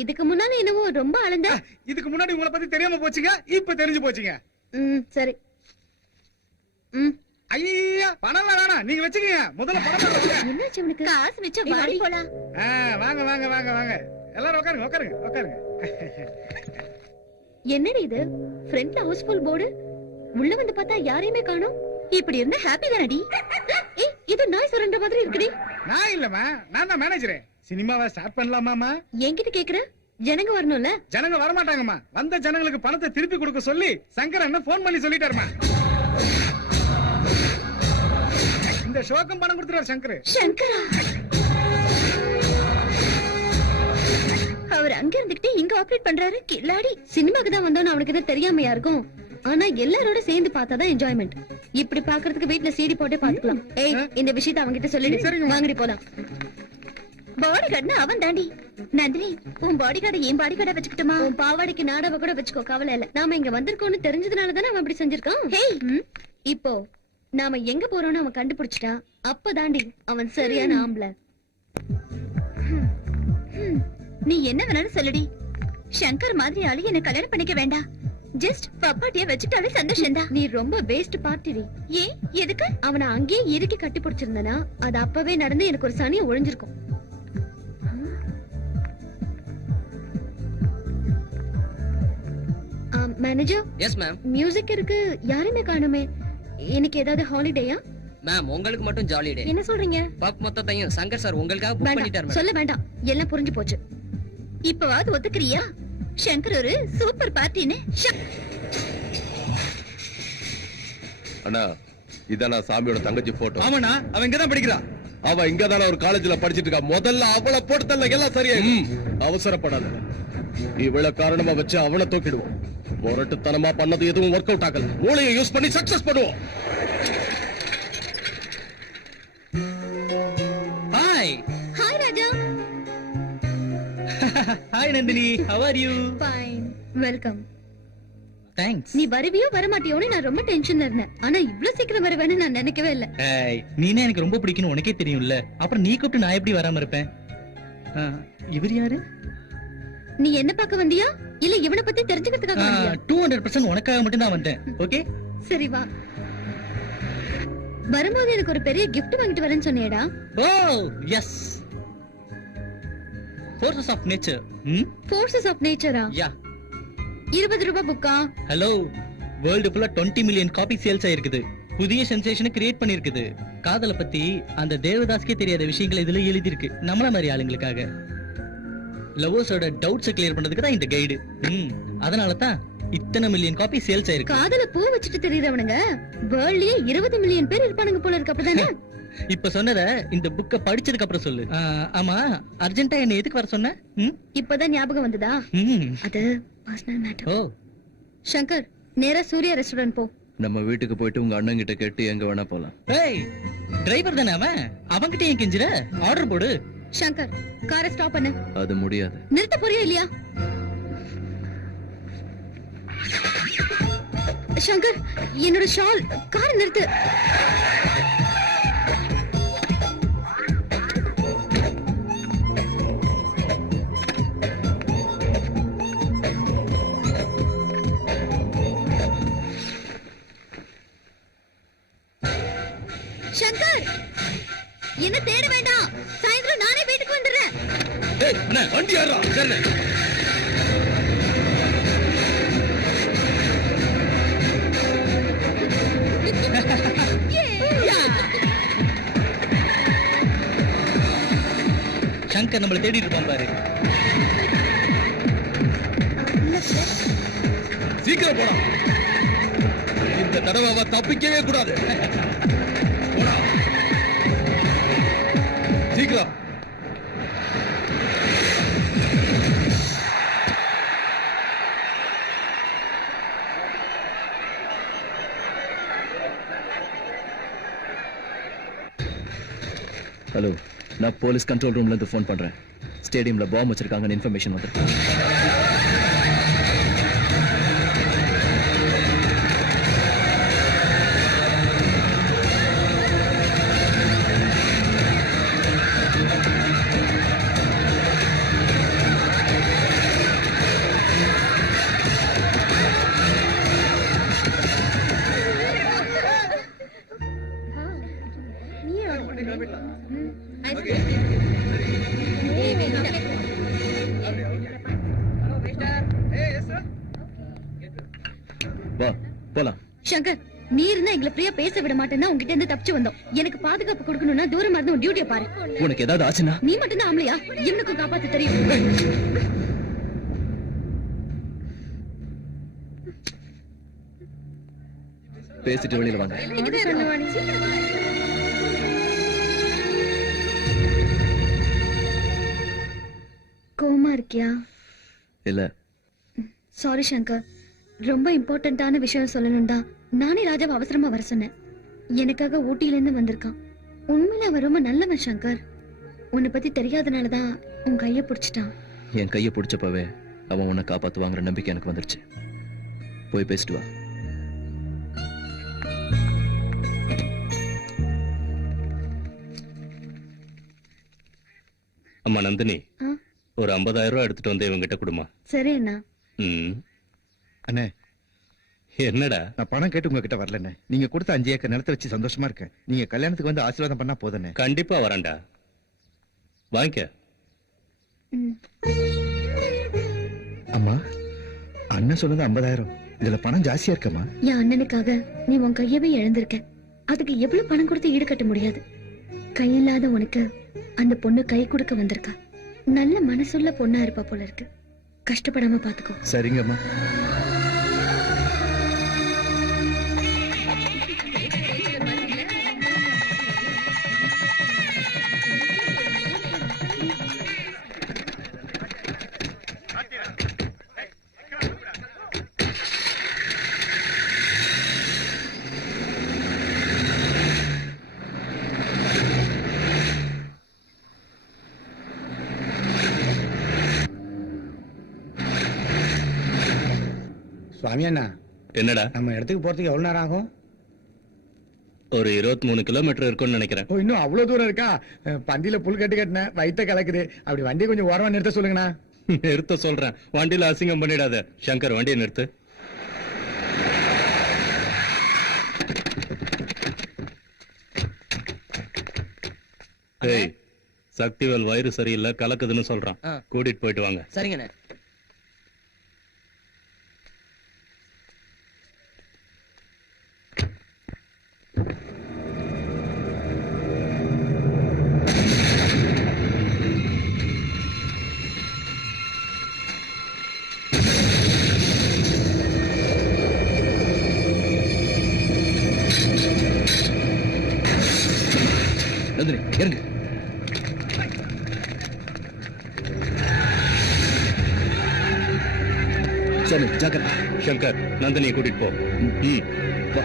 இதுக்கு முன்னால என்னவோ ரொம்ப அலந்த. இதுக்கு முன்னாடி உங்களை பத்தி தெரியாம போச்சுங்க, இப்ப தெரிஞ்சு போச்சுங்க. சரி. ஐயா, பணம் வேணாம், நீங்க வச்சுக்கீங்க. முதல்ல பணம் என்னாச்சு உனக்கு? காசு வச்சா வாடி போலாம். வாங்க வாங்க வாங்க வாங்க, எல்லாரும் உட்காருங்க உட்காருங்க உட்காருங்க. என்னடி இது? ஃப்ரண்ட்ல ஹவுஸ்ஃபுல் போர்டு, உள்ள வந்து பார்த்தா யாரையுமே காணோம். இப்படி இருந்தா ஹாப்பி தானடி? ஏய், இது நாய் சுரண்ட மாதிரி இருக்குடி. நான் இல்லம்மா, நான் தான் மேனேஜர். சினிமாவை ஸ்டார்ட் பண்ணலாமாமா? என்கிட்ட கேக்குற? ஜனங்க வரணும்ல. ஜனங்க வர மாட்டாங்கம்மா. வந்த ஜனங்களுக்கு பணத்தை திருப்பி கொடுக்க சொல்லி சங்கர் அண்ணன் போன் பண்ணி சொல்லிட்டாருமா. இந்த ஷோக்கும் பணம் கொடுத்துறாரு சங்கர். சங்கரா? அவர் அங்க இருந்துகிட்டு இங்க ஆபரேட் பண்றாரு. கில்லாடி. சினிமாக்கு தான் வந்தோன்னு அவனுக்கு எதுவும் தெரியாமையா இருக்கும். ஆனா எல்லாரோட சேர்ந்து பார்த்தாதான் என்ஜாய்மெண்ட். இப்படி பாக்குறதுக்கு வீட்ல சீடி போட்டே பாத்துக்கலாம். ஏய், இந்த விஷயத்தை அவன்கிட்ட சொல்லிடு. வாங்கடி போலாம். பாடி கார்டுனா அவன் தாண்டி. நந்தினி, உன் பாடி கார்டை என் பாடி கார்டா வச்சுக்கிட்டுமா? உன் பாவாடிக்கு நாடாவ கூட வச்சுக்கோ, கவலை இல்ல. நாம இங்க வந்திருக்கோம்னு தெரிஞ்சதுனாலதானே அவன் அப்படி செஞ்சிருக்கான். ஹேய், இப்போ நாம எங்க போறோம்னு அவன் கண்டுபிடிச்சிட்டா அப்பதாண்டி அவன் சரியான ஆம்பளை. நீ என்ன வேணாலும் சொல்லுடி. சங்கர் மாதிரி ஆளு என்ன கல்யாணம் பண்ணிக்க வேண்டாம். ஜஸ்ட் பப்பாட்டிய வச்சுட்டாலே சந்தோஷம் தான். நீ ரொம்ப வேஸ்ட் பார்ட்டிடி. ஏன்? எதுக்கு? அவனை அங்கேயே இறுக்கி கட்டி பிடிச்சிருந்தனா அது அப்பவே நடந்து எனக்கு ஒரு சனியை ஒழிஞ்சிருக்கும். மேனேஜர். Yes ma'am. மியூசிக் இருக்கு, யாருமே காணுமே. இன்னைக்கு ஏதாவது ஹாலிடேயா? மேம், உங்களுக்கு மட்டும் ஜாலி டே. என்ன சொல்றீங்க? பப் மொத்தத்தையும் சங்கர் சார் உங்களுக்காக புக் பண்ணிட்டார் மேம். சொல்ல வேண்டாம், எல்லாம் புரிஞ்சு போச்சு. இப்பவாவது ஒத்துக்கிறியா? சங்கர் ஒரு சூப்பர் பார்ட்டின்னு. அண்ணா, இதானா சாமியோட தங்கச்சி போட்டோ? ஆமாண்ணா, அவன் இங்கதான் படிக்கிறா. அவ இங்கதான ஒரு காலேஜ்ல படிச்சிட்டு இருக்கா. முதல்ல அவளை போட்டு தள்ள, எல்லாம் சரியா. அவசரப்படாத. இவ்வளவு காரணமா வச்சு அவனை தூக்கிடுவோம். முரட்டுத்தனமா பண்ணது எதுவும் ஒர்க் அவுட் ஆகல. மூளையை யூஸ் பண்ணி சக்சஸ் பண்ணுவோம். Hi. Hi Raja. Hi Nandini, how are you? Fine, welcome. Thanks. நீ வருவியோ வரமாட்டியோன்னு நான் ரொம்ப டென்ஷன்ல இருந்தேன். ஆனா இவ்ளோ சீக்கிரம் வருவேன்னு நான் நினைக்கவே இல்ல. ஏய், நீனே எனக்கு ரொம்ப பிடிக்கும்னு உனக்கே தெரியும்ல. அப்புறம் நீ கூப்பிட்டு நான் எப்படி வராம இருப்பேன்? இவர் யாரு? நீ என்ன பார்க்க வந்தியா இல்ல இவனை பத்தி தெரிஞ்சுக்கிறதுக்காக வந்தியா? 200% உனக்காக மட்டும் தான் வந்தேன். ஓகே, சரி வா. வரும்போது எனக்கு ஒரு பெரிய gift வாங்கிட்டு வரேன்னு சொன்னியேடா. Oh yes, forces of nature. Forces of நேச்சரா? யா. 20 ரூபாய் புக்கா? ஹலோ, வேர்ல்டு ஃபுல்லா 20 மில்லியன் காப்பி சேல்ஸ் ஆயிருக்குது. புதிய சென்சேஷனை கிரியேட் பண்ணிருக்குது. காதலை பத்தி அந்த தேவதாஸ்கே தெரியாத விஷயங்கள் இதுல எழுதி இருக்கு. நம்மள மாதிரி ஆளுங்களுக்காக லவர்ஸோட டவுட்ஸ் கிளியர் பண்றதுக்கு தான் இந்த கைடு. அதனால தான் இத்தனை மில்லியன் காப்பி சேல்ஸ் ஆயிருக்கு. காதல பூ வச்சுட்டு தெரியுறவனுங்க வேர்ல்ட்லயே 20 மில்லியன் பேர் இருப்பானுங்க போல இருக்கு. அப்படிதானே? இப்ப சொன்னத இந்த புக்க படிச்சதுக்கு அப்புறம் சொல்லு. ஆமா, அர்ஜென்ட்டா என்ன எதுக்கு வர சொன்ன? இப்பதான் ஞாபகம் வந்ததா? ம். அது பர்சனல் மேட்டர். ஓ, சங்கர், நேரா சூர்யா ரெஸ்டாரண்ட் போ. நம்ம வீட்டுக்கு போயிட்டு உங்க அண்ணன் கிட்ட கேட்டு எங்க வேணா போலாம். ஏய், டிரைவர் தானே அவன், அவன்கிட்ட ஏன் கெஞ்சுற? ஆர்டர் போடு. சங்கர், காரை ஸ்டாப் பண்ணு. அது முடியாது. நிறுத்த போறியா இல்லையா? சங்கர், என்னோட ஷால், காரை நிறுத்து. சங்கர், என்ன தேட வேண்டாம். சாயந்தரம் நானே வீட்டுக்கு வந்துடுறேன். ஏய், அண்ணே, வண்டி யாரா? சரி. சங்கர் நம்மள தேடிட்டு இருப்பான் பாரு. சீக்கிரம் போடா. இந்த தடவை அவ தப்பிக்கவே கூடாது. போடா. சீக்கிரம். ஹலோ, நான் போலீஸ் கண்ட்ரோல் ரூம்ல இருந்து ஃபோன் பண்றேன். ஸ்டேடியம்ல பாம்பு வச்சிருக்காங்கன்னு இன்ஃபர்மேஷன் வந்திருக்கு. வா போலாம். சங்கர், நீ இருந்தா எங்களை ஃப்ரீயா பேச விட மாட்டேன்னா உங்ககிட்ட இருந்து தப்பிச்சு வந்தோம். எனக்கு பாதுகாப்பு கொடுக்கணும்னா தூரமா இருந்து உன் டியூட்டியை பாரு. உனக்கு ஏதாவது ஆச்சுன்னா? நீ மட்டும் தான் ஆம்பளையா? இவனுக்கும் காப்பாத்த தெரியும். பேசிட்டு வெளியில வாங்க. கோமா இருக்கியா? இல்ல. சாரி சங்கர், ரொம்ப இம்பார்ட்டன்டான விஷயம் சொல்லணும்டா. நானே ராஜாவை அவசரமா வர சொன்னேன். எனக்காக ஊட்டியில இருந்து வந்திருக்கான். உண்மையில அவன் ரொம்ப நல்லவன் சங்கர். உன்னை பத்தி தெரியாதனாலதான் உன் கைய பிடிச்சிட்டான். என் கைய பிடிச்சப்பவே அவன் உன்னை காப்பாத்துவாங்கிற நம்பிக்கை எனக்கு வந்துருச்சு. போய் பேசிட்டு வா. அம்மா நந்தினி, ஆ? ஒரு 50,000 ரூபாய் எடுத்துட்டு வந்து இவங்கிட்ட கொடுமா. சரி அண்ணா. ம். அண்ணே, என்னடா? நான் பணம் கேட்டு உங்ககிட்ட வரலண்ணே. நீங்க கொடுத்த 5 ஏக்கர் நிலத்தை வச்சு சந்தோஷமா இருக்கேன். நீங்க கல்யாணத்துக்கு வந்து ஆசீர்வாதம் பண்ணா போதுண்ணே. கண்டிப்பா வரேன்டா, வாங்கிக்க. ம். அம்மா, அண்ணன் சொன்னது 50,000. இதுல பணம் ஜாஸ்தியா இருக்கம்மா. என் அண்ணனுக்காக நீ உன் கையவே இழந்திருக்க. அதுக்கு எவ்வளவு பணம் கொடுத்து ஈடுகட்ட முடியாது. கையில்லாத உனக்கு அந்த பொண்ணு கை கொடுக்க வந்திருக்கா. நல்ல மனசுள்ள பொண்ணா இருப்பா போல இருக்கு. கஷ்டப்படாம பாத்துக்கோ. சரிங்கம்மா. சுவாமி அண்ணா, என்னடா? நம்ம இடத்துக்கு போறதுக்கு எவ்வளவு நேரம் ஆகும்? ஒரு 23 கிலோமீட்டர் இருக்கும்னு நினைக்கிறேன். ஓ, இன்னும் அவ்வளவு தூரம் இருக்கா? பந்தியில புல் கட்டினேன், வயித்த கலக்குது. அப்படி வண்டியை கொஞ்சம் ஓரமா நிறுத்த சொல்லுங்கண்ணா. நிறுத்த சொல்றேன். வண்டியில அசிங்கம் பண்ணிடாத. சங்கர், வண்டியை நிறுத்து. ஏய், சக்திவேல் வயிறு சரியில்லை, கலக்குதுன்னு சொல்றான். கூட்டிட்டு போயிட்டு வாங்க. சரிங்கண்ணே. நந்தினி இறங்கு. சுவாமி ஜாக்கிரதை. சங்கர், நந்தினியை கூட்டிட்டு போ. ம். வா.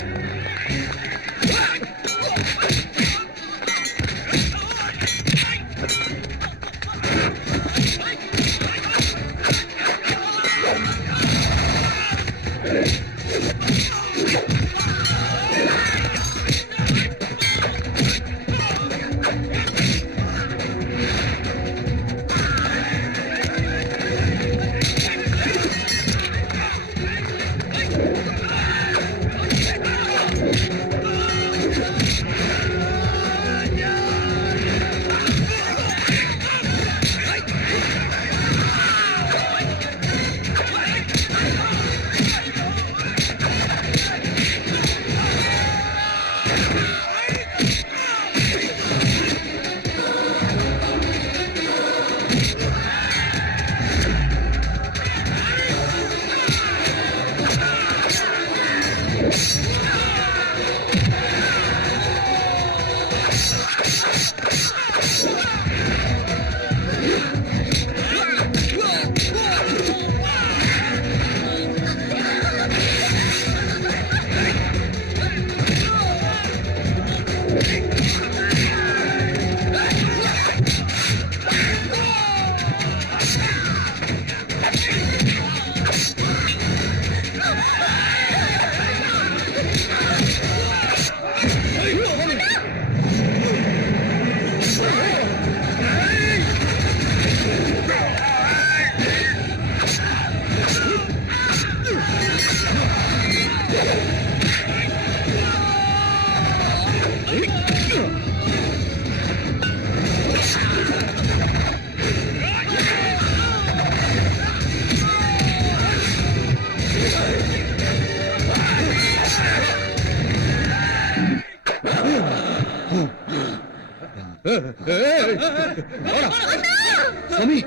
சுவாமி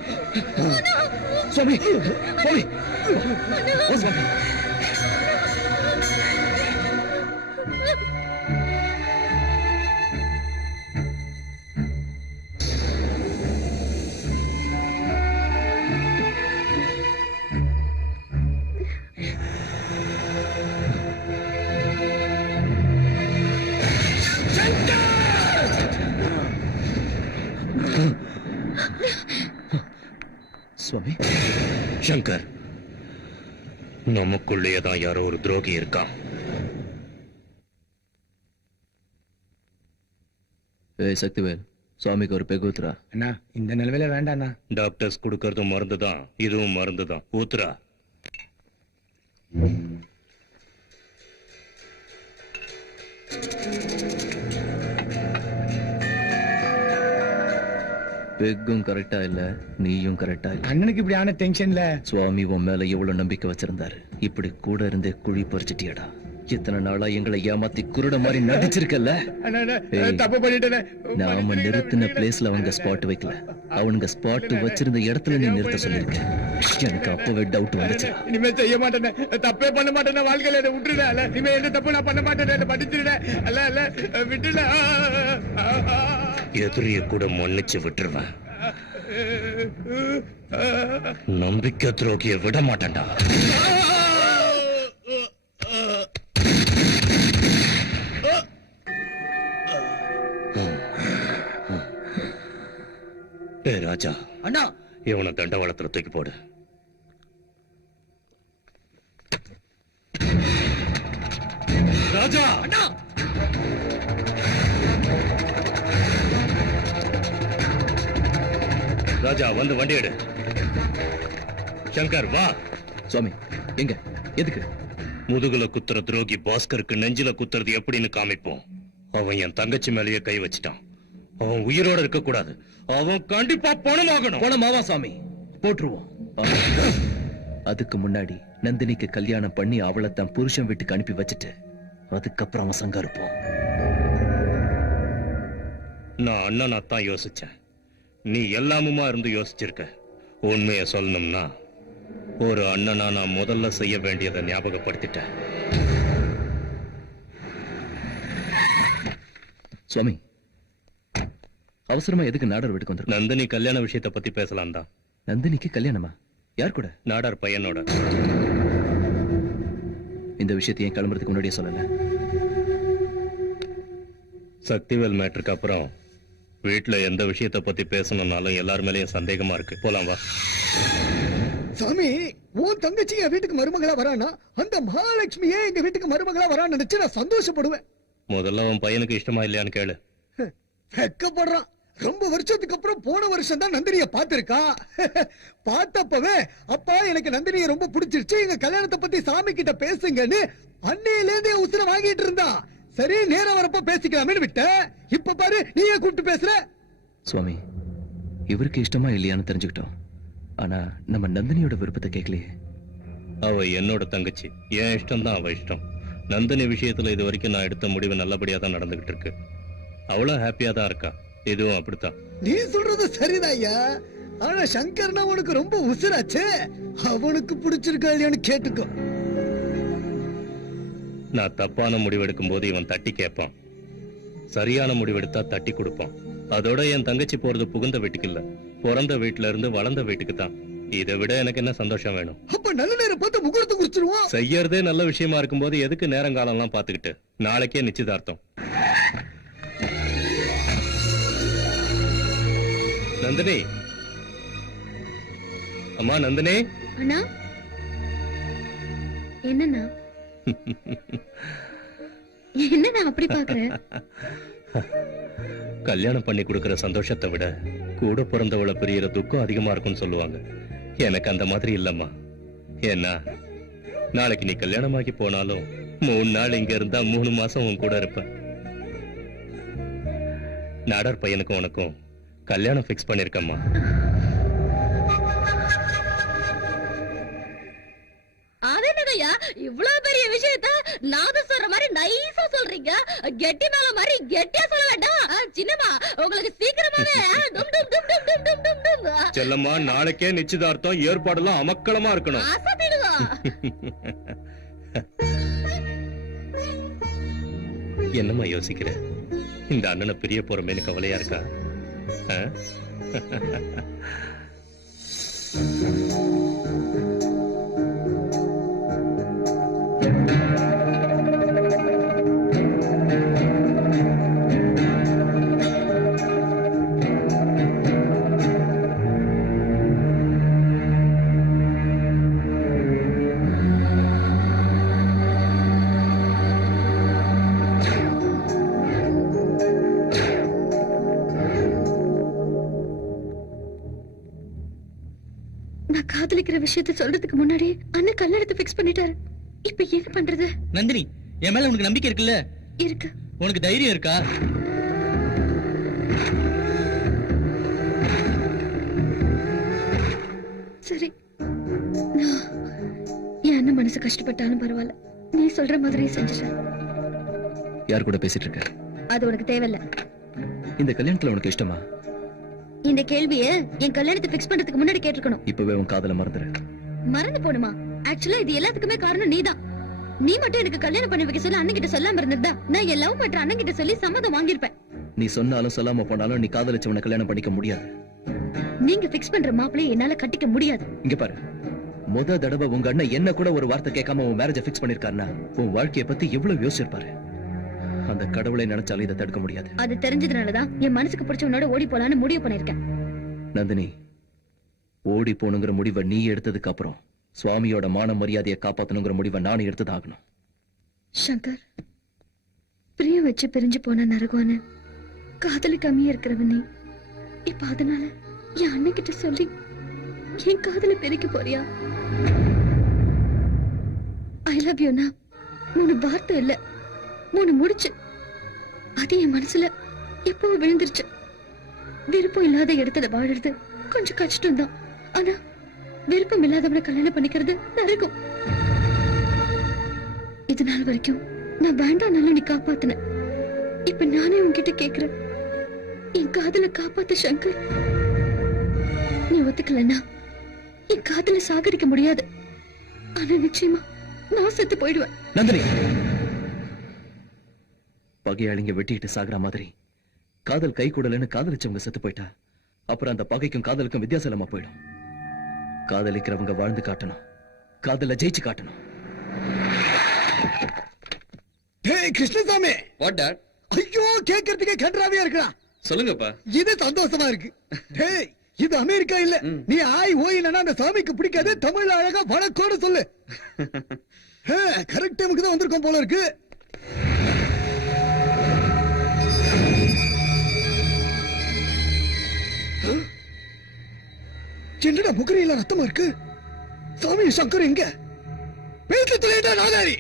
சுவாமி சுவாமி ஓ சுவாமி. சுவாமி சங்கர், நமக்குள்ளேயே தான் யாரோ ஒரு துரோகி இருக்கான். ஏய் சக்திவேல், சுவாமிக்கு ஒரு பெகு ஊத்துறா. அண்ணா இந்த நிலவில வேண்டாண்ணா. டாக்டர்ஸ் கொடுக்கறதும் மருந்து தான், இதுவும் மருந்து தான். ஊத்துறா. பெக்கும் கரெக்டா இல்ல, நீயும் கரெக்டா இல்ல. அண்ணனுக்கு இப்படி ஆன டென்ஷன்ல சுவாமி உன் மேல எவ்வளவு நம்பிக்கை வச்சிருந்தாரு. இப்படி கூட இருந்தே குழி பறிச்சிட்டியடா. இத்தனை நாளா எங்களை ஏமாத்தி குருட மாதிரி நடிச்சிருக்கல. ஏய், தப்பு பண்ணிட்டேன். நாம நிறுத்தின பிளேஸ்ல அவங்க ஸ்பாட் வைக்கல, அவனுங்க ஸ்பாட் வச்சிருந்த இடத்துல நீ நிறுத்த சொல்லிருக்க. எனக்கு அப்பவே டவுட் வந்துச்சு. இனிமே செய்ய மாட்டேனே, தப்பே பண்ண மாட்டேனே. வாழ்க்கையில என்ன விட்டுடுல. இனிமே எந்த தப்பு நான் பண்ண மாட்டேனே. என்ன படிச்சிடுறேன். அல்ல அல்ல விட்டுல. எதிரிய கூட மன்னிச்சு விட்டுருவேன். நம்பிக்கை துரோகிய விட மாட்டேன்டா. ஏய் ராஜா, அண்ணா இவனை தண்டவாளத்துல தூக்கி போடு. ராஜா, அண்ணா ராஜா வந்து வண்டி எடு. சங்கர் வா. சுவாமி எங்க, எதுக்கு? முதுகுல குத்துற துரோகி பாஸ்கருக்கு நெஞ்சில குத்துறது எப்படின்னு காமிப்போம். அவன் என் தங்கச்சி மேலேயே கை வச்சிட்டான். அவன் உயிரோட இருக்க கூடாது. அவன் கண்டிப்பா பணமாகணும். பணமாவா சாமி? போட்டுருவோம். அதுக்கு முன்னாடி நந்தினிக்கு கல்யாணம் பண்ணி அவளை தன் புருஷன் வீட்டுக்கு அனுப்பி வச்சுட்டு அதுக்கப்புறம் அவன் சங்கருப்போம். நான் அண்ணனா தான் யோசிச்சேன். நீ எல்லாமுமா இருந்து யோசிச்சிருக்க. உண்மைய சொல்லணும்னா ஒரு அண்ணனா நான் முதல்ல செய்ய வேண்டியதை ஞாபகப்படுத்திட்டேன். சுவாமி அவசரமா எதுக்கு நாடார் வீட்டுக்கு வந்துருக்கு? நந்தினி கல்யாண விஷயத்தை பத்தி பேசலாம் தான். நந்தினிக்கு கல்யாணமா? யார் கூட? நாடார் பையனோட. இந்த விஷயத்தை ஏன் கிளம்புறதுக்கு முன்னாடியே சொல்லல? சக்திவேல் மேட்டருக்கு அப்புறம் வீட்டுல எந்த விஷயத்தை பத்தி பேசணும்னாலும் எல்லார் மேலயும் சந்தேகமா இருக்கு. போலாம் வா. சாமி, உன் தங்கச்சி என் வீட்டுக்கு மருமகளா வரானா, அந்த மகாலட்சுமியே எங்க வீட்டுக்கு மருமகளா வரான்னு நினைச்சு நான் சந்தோஷப்படுவேன். முதல்ல உன் பையனுக்கு இஷ்டமா இல்லையான்னு கேளு. வெக்கப்படுறான். ரொம்ப வருஷத்துக்கு அப்புறம் போன வருஷம் தான் நந்தினிய பாத்திருக்கா. பார்த்தப்பவே அப்பா எனக்கு நந்தினிய ரொம்ப பிடிச்சிருச்சு, எங்க கல்யாணத்தை பத்தி சாமி கிட்ட பேசுங்கன்னு அன்னையில இருந்தே உசுர வாங்கிட்டு இருந்தா. சரி, நேரம் வரப்ப பேசிக்கலாமேன்னு விட்ட. இப்ப பாரு, நீயே கூப்பிட்டு பேசுற. சுவாமி, இவருக்கு இஷ்டமா இல்லையான்னு தெரிஞ்சுக்கிட்டோம். ஆனா நம்ம நந்தினியோட விருப்பத்தை கேட்கலையே. அவ என்னோட தங்கச்சி, என் இஷ்டம் தான் அவ இஷ்டம். நந்தினி விஷயத்துல இது வரைக்கும் நான் எடுத்த முடிவு நல்லபடியா தான் நடந்துகிட்டு இருக்கு. அவளும் ஹாப்பியா தான் இருக்கா. இதுவும் அப்படித்தான். நீ சொல்றது சரிதான் ஐயா. ஆனா சங்கர்னா உனக்கு ரொம்ப உசுராச்சே. அவனுக்கு பிடிச்சிருக்கா இல்லையான்னு கேட்டுக்கோ. நான் தப்பான முடிவெடுக்கும் போது இவன் தட்டி கேட்பான், சரியான முடிவெடுத்தா தட்டி கொடுப்பான். அதோட என் தங்கச்சி போறது புகுந்த வீட்டுக்கு இல்ல, பிறந்த வீட்டுல இருந்து வளர்ந்த வீட்டுக்கு தான். இதை விட எனக்கு என்ன சந்தோஷம் வேணும்? அப்ப நல்ல நேரம் பார்த்து முகூர்த்தம் குறிச்சிருவோம். செய்யறதே நல்ல விஷயமா இருக்கும்போது எதுக்கு நேரங்காலம் எல்லாம் பாத்துக்கிட்டு? நாளைக்கே நிச்சயதார்த்தம். நந்தினி, அம்மா நந்தினி. அண்ணா, என்னண்ணா என்னண்ணா அப்படி பாக்குறேன்? கல்யாணம் பண்ணி கொடுக்கிற சந்தோஷத்தை விட கூட பிறந்தவளை பிரியற துக்கம் அதிகமா இருக்கும்னு சொல்லுவாங்க. எனக்கு அந்த மாதிரி இல்லம்மா. ஏன்னா நாளைக்கு நீ கல்யாணமாக்கி போனாலும் 3 நாள் இங்க இருந்தா 3 மாசம் உன் கூட இருப்பேன். நாடார் பையனுக்கும் உனக்கும் கல்யாணம் பிக்ஸ் பண்ணிருக்கம்மா. அதேனங்கய்யா, இவ்வளவு பெரிய விஷயத்த நாத சொல்ற மாதிரி நைஸா சொல்றீங்க. கெட்டி மேல மாதிரி கெட்டியா சொல்ல வேண்டாம். சின்னம்மா, உங்களுக்கு சீக்கிரமாவே டும் டும் டும் டும் டும் டும் டும் டும். செல்லம்மா, நாளைக்கே நிச்சயதார்த்தம். ஏற்பாடெல்லாம் அமக்களமா இருக்கணும். ஆசைப்படுங்க. என்னம்மா யோசிக்கிற? இந்த அண்ணனை பிரிய போறமேனு கவலையா இருக்கா? நான் காதலிக்கிற விஷயத்தை சொல்றதுக்கு முன்னாடி அண்ணன் கல்யாணத்தை பிக்ஸ் பண்ணிட்டாரு. இப்ப என்ன பண்றது? நந்தினி, என் மேல உனக்கு நம்பிக்கை இருக்குல்ல? இருக்கு. உனக்கு தைரியம் இருக்கா? சரி, என் அண்ணன் மனசு கஷ்டப்பட்டாலும் பரவாயில்ல, நீ சொல்ற மாதிரியே செஞ்சுட்டேன். யார் கூட பேசிட்டு இருக்க? அது உனக்கு தேவையில்ல. இந்த கல்யாணத்துல உனக்கு இஷ்டமா? இந்த கேள்விய என் கல்யாணத்தை பிக்ஸ் பண்றதுக்கு முன்னாடி கேட்டிருக்கணும். இப்பவே உன் காதல மறந்துரு. மறந்து போணுமா? ஆக்சுவலா இது எல்லாத்துக்குமே காரணம் நீதான். நீ மட்டும் எனக்கு கல்யாணம் பண்ணி வைக்க சொல்ல அண்ணன் கிட்ட சொல்லாம இருந்திருந்தா நான் என் லவ் பண்ற அண்ணன் கிட்ட சொல்லி சம்மதம் வாங்கியிருப்பேன். நீ சொன்னாலும் சொல்லாம போனாலும் நீ காதலிச்சவனை கல்யாணம் பண்ணிக்க முடியாது. நீங்க பிக்ஸ் பண்ற மாப்பிளைய என்னால கட்டிக்க முடியாது. இங்க பாரு, முத தடவை உங்க அண்ணன் என்ன கூட ஒரு வார்த்தை கேட்காம உன் மேரேஜ பிக்ஸ் பண்ணிருக்காருன்னா உன் வாழ்க்கைய பத்தி எவ்வளவு யோசிச்சிருப்பாரு. அந்த கடவுளை நினைச்சாலும் இதை தடுக்க முடியாது. அது தெரிஞ்சதுனாலதான் என் மனசுக்கு பிடிச்சவனோட ஓடி போலான்னு முடிவு பண்ணிருக்கேன். நந்தினி, ஓடி போனுங்கிற முடிவை நீ எடுத்ததுக்கு அப்புறம் சுவாமியோட மான மரியாதையை காப்பாத்தணுங்கிற முடிவை நான் எடுத்ததாகணும். சங்கர், பிரியம் வச்சு பிரிஞ்சு போன நரகவான காதலி கம்மியா இருக்கிறவன் நீ. இப்ப அதனால என் அண்ணன் கிட்ட சொல்லி என் காதலை பெருக்க போறியா? I love you. 3 வார்த்தை இல்ல, 3 முடிச்சு. அது என் மனசுல எப்போ விழுந்துருச்சு. விருப்பம் இல்லாத இடத்துல வாழறது கொஞ்சம் கஷ்டம் தான். ஆனா விருப்பம் இல்லாதவனை கல்யாணம் பண்ணிக்கிறது நரகம். இது நாள் வரைக்கும் நான் வேண்டாம்னாலும் நீ காப்பாத்தின. இப்ப நானே உன்கிட்ட கேக்குறேன், என் காதல காப்பாத்து சங்கர். நீ ஒத்துக்கலன்னா என் காதல சாகடிக்க முடியாது. ஆனா நிச்சயமா நான் செத்து போயிடுவேன். நந்தினி, பகையாளிங்க வெட்டிட்டு சாகுற மாதிரி காதல் கை கூடலன்னு காதலிச்சவங்க செத்து போயிட்டா அப்புறம் அந்த பகைக்கும் காதலுக்கும் வித்தியாசம் இல்லாம போயிடும். காதலிக்கிறவங்க வாழ்ந்து காட்டணும், காதல ஜெயிச்சு காட்டணும். டேய் கிருஷ்ணசாமி, வாட் டாட்? ஐயோ கேக்குறதுக்கே கன்றாவியா இருக்கா. சொல்லுங்கப்பா. இது சந்தோஷமா இருக்கு. டேய் இது அமெரிக்கா இல்ல. நீ ஆய் ஓயினா அந்த சாமிக்கு பிடிக்காது. தமிழ்ல அழகா வணக்கம்னு சொல்லு. கரெக்ட் டைமுக்கு தான் வந்திருக்கோம் போல இருக்கு. என்னடா முகரியில ரத்தமா இருக்கு? சாமி சங்கர் எங்க? பேச தொலைடா நாதாரி.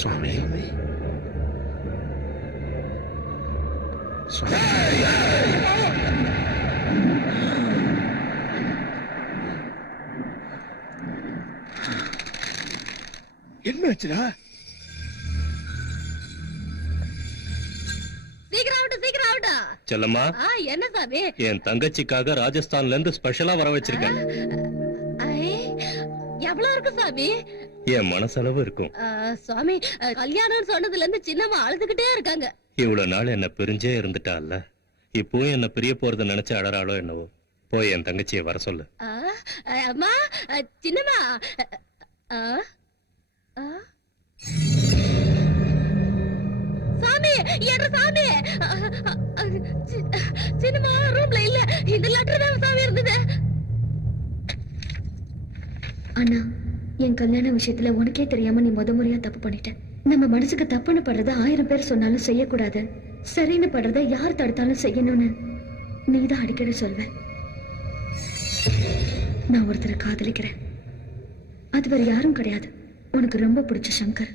சுவாமி என்னாச்சுடா? சீக்கிரம் ஆகட்டா. செல்லம்மா, என்ன சாமி? என் தங்கச்சிக்காக ராஜஸ்தான்ல இருந்து ஸ்பெஷலா வர வச்சிருக்கேன். எவ்வளவு இருக்கு சாமி? என் மனசளவு இருக்கும். சுவாமி, கல்யாணம் சொன்னதுல இருந்து சின்னம்மா அழுதுகிட்டே இருக்காங்க. இவ்வளவு நாள் என்ன பிரிஞ்சே இருந்துட்டால, இப்பவும் என்ன பிரிய போறத நினைச்சு அழறாளோ என்னவோ. போய் என் தங்கச்சியை வர சொல்லு. அம்மா, சின்னம்மா. சாமி, என்ற சாமி. சின்னம்மா ரூம்ல இல்ல. இந்த லெட்டர் தான் சாமி இருந்தது. அண்ணா, என் கல்யாண விஷயத்துல உனக்கே தெரியாம நீ முறையா தப்பு பண்ணிட்ட. நம்ம மனசுக்கு தப்புன்னு படுறத 1000 பேர் சொன்னாலும் செய்யக்கூடாது, சரின்னு படுறத யார் தடுத்தாலும் செய்யணும்னு நீதான் அடிக்கடி சொல்வ. நான் ஒருத்தரை காதலிக்கிறேன். அது வேற யாரும் கிடையாது, உனக்கு ரொம்ப பிடிச்ச சங்கர்.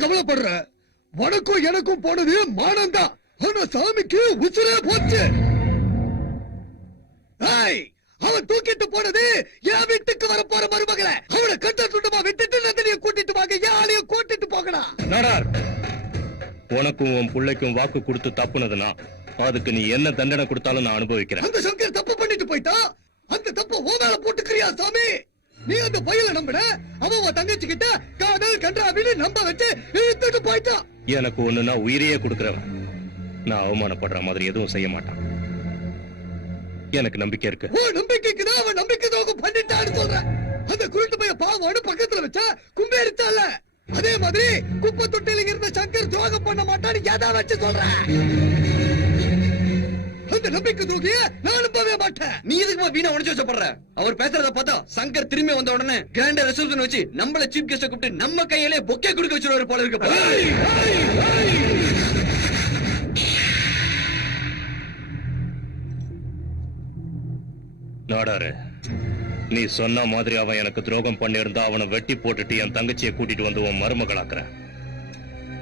கவலைப்படுற? வடக்கும் எனக்கும் போனது மானம் தான். ஆனா சாமிக்கு உசுரே போச்சு. அவன் தூக்கிட்டு போனது என் வீட்டுக்கு வர போற மருமகளை. அவனை கட்ட சுட்டமா விட்டுட்டு நந்தினியை கூட்டிட்டு வாங்க. யாரையும் கூட்டிட்டு போகடா. நாடார், உனக்கும் உன் பிள்ளைக்கும் வாக்கு கொடுத்து தப்புனதுனா அதுக்கு நீ என்ன தண்டனை கொடுத்தாலும் நான் அனுபவிக்கிறேன். அந்த சங்கர் தப்பு பண்ணிட்டு போயிட்டா அந்த தப்பு ஓதால போட்டுக்கிறியா சாமி? நீ அந்த பையல நம்பின, அவன் தங்கச்சி கிட்ட காதல் கன்றாவின்னு நம்ப வச்சு இழுத்துட்டு போயிட்டான். எனக்கு ஒண்ணுன்னா உயிரையே கொடுக்கிறவன் நான் அவமானப்படுற மாதிரி எதுவும் செய்ய மாட்டான். எனக்கு நம்பிக்கை இருக்கு. ஓ நம்பிக்கைக்கு தான் அவன் நம்பிக்கை துரோகம் பண்ணிட்டான்னு சொல்ற. அந்த குருட்டு பைய பாவோடு பக்கத்துல வச்சா கும்பேறிச்சால, அதே மாதிரி குப்பை தொட்டில இருந்த சங்கர் துரோகம் பண்ண மாட்டான்னு எதா வச்சு சொல்ற? அந்த நம்பிக்கை துரோகிய நான் நம்பவே மாட்டேன். நீ எதுக்குமா வீணா உடைச்சு வச்சப்படுற? அவர் பேசுறத பார்த்தா சங்கர் திரும்பி வந்த உடனே கிராண்டா ரெசல்யூஷன் வச்சு நம்மள சீஃப் கெஸ்ட கூப்பிட்டு நம்ம கையிலே பொக்கே கொடுக்க வச்சிருவாரு போல இருக்கு. நாடாரு, நீ சொன்ன மாதிரி அவன் எனக்கு துரோகம் பண்ணிருந்தா அவனை வெட்டி போட்டுட்டு என் தங்கச்சியை கூட்டிட்டு வந்து உன் மருமகளாக்குற.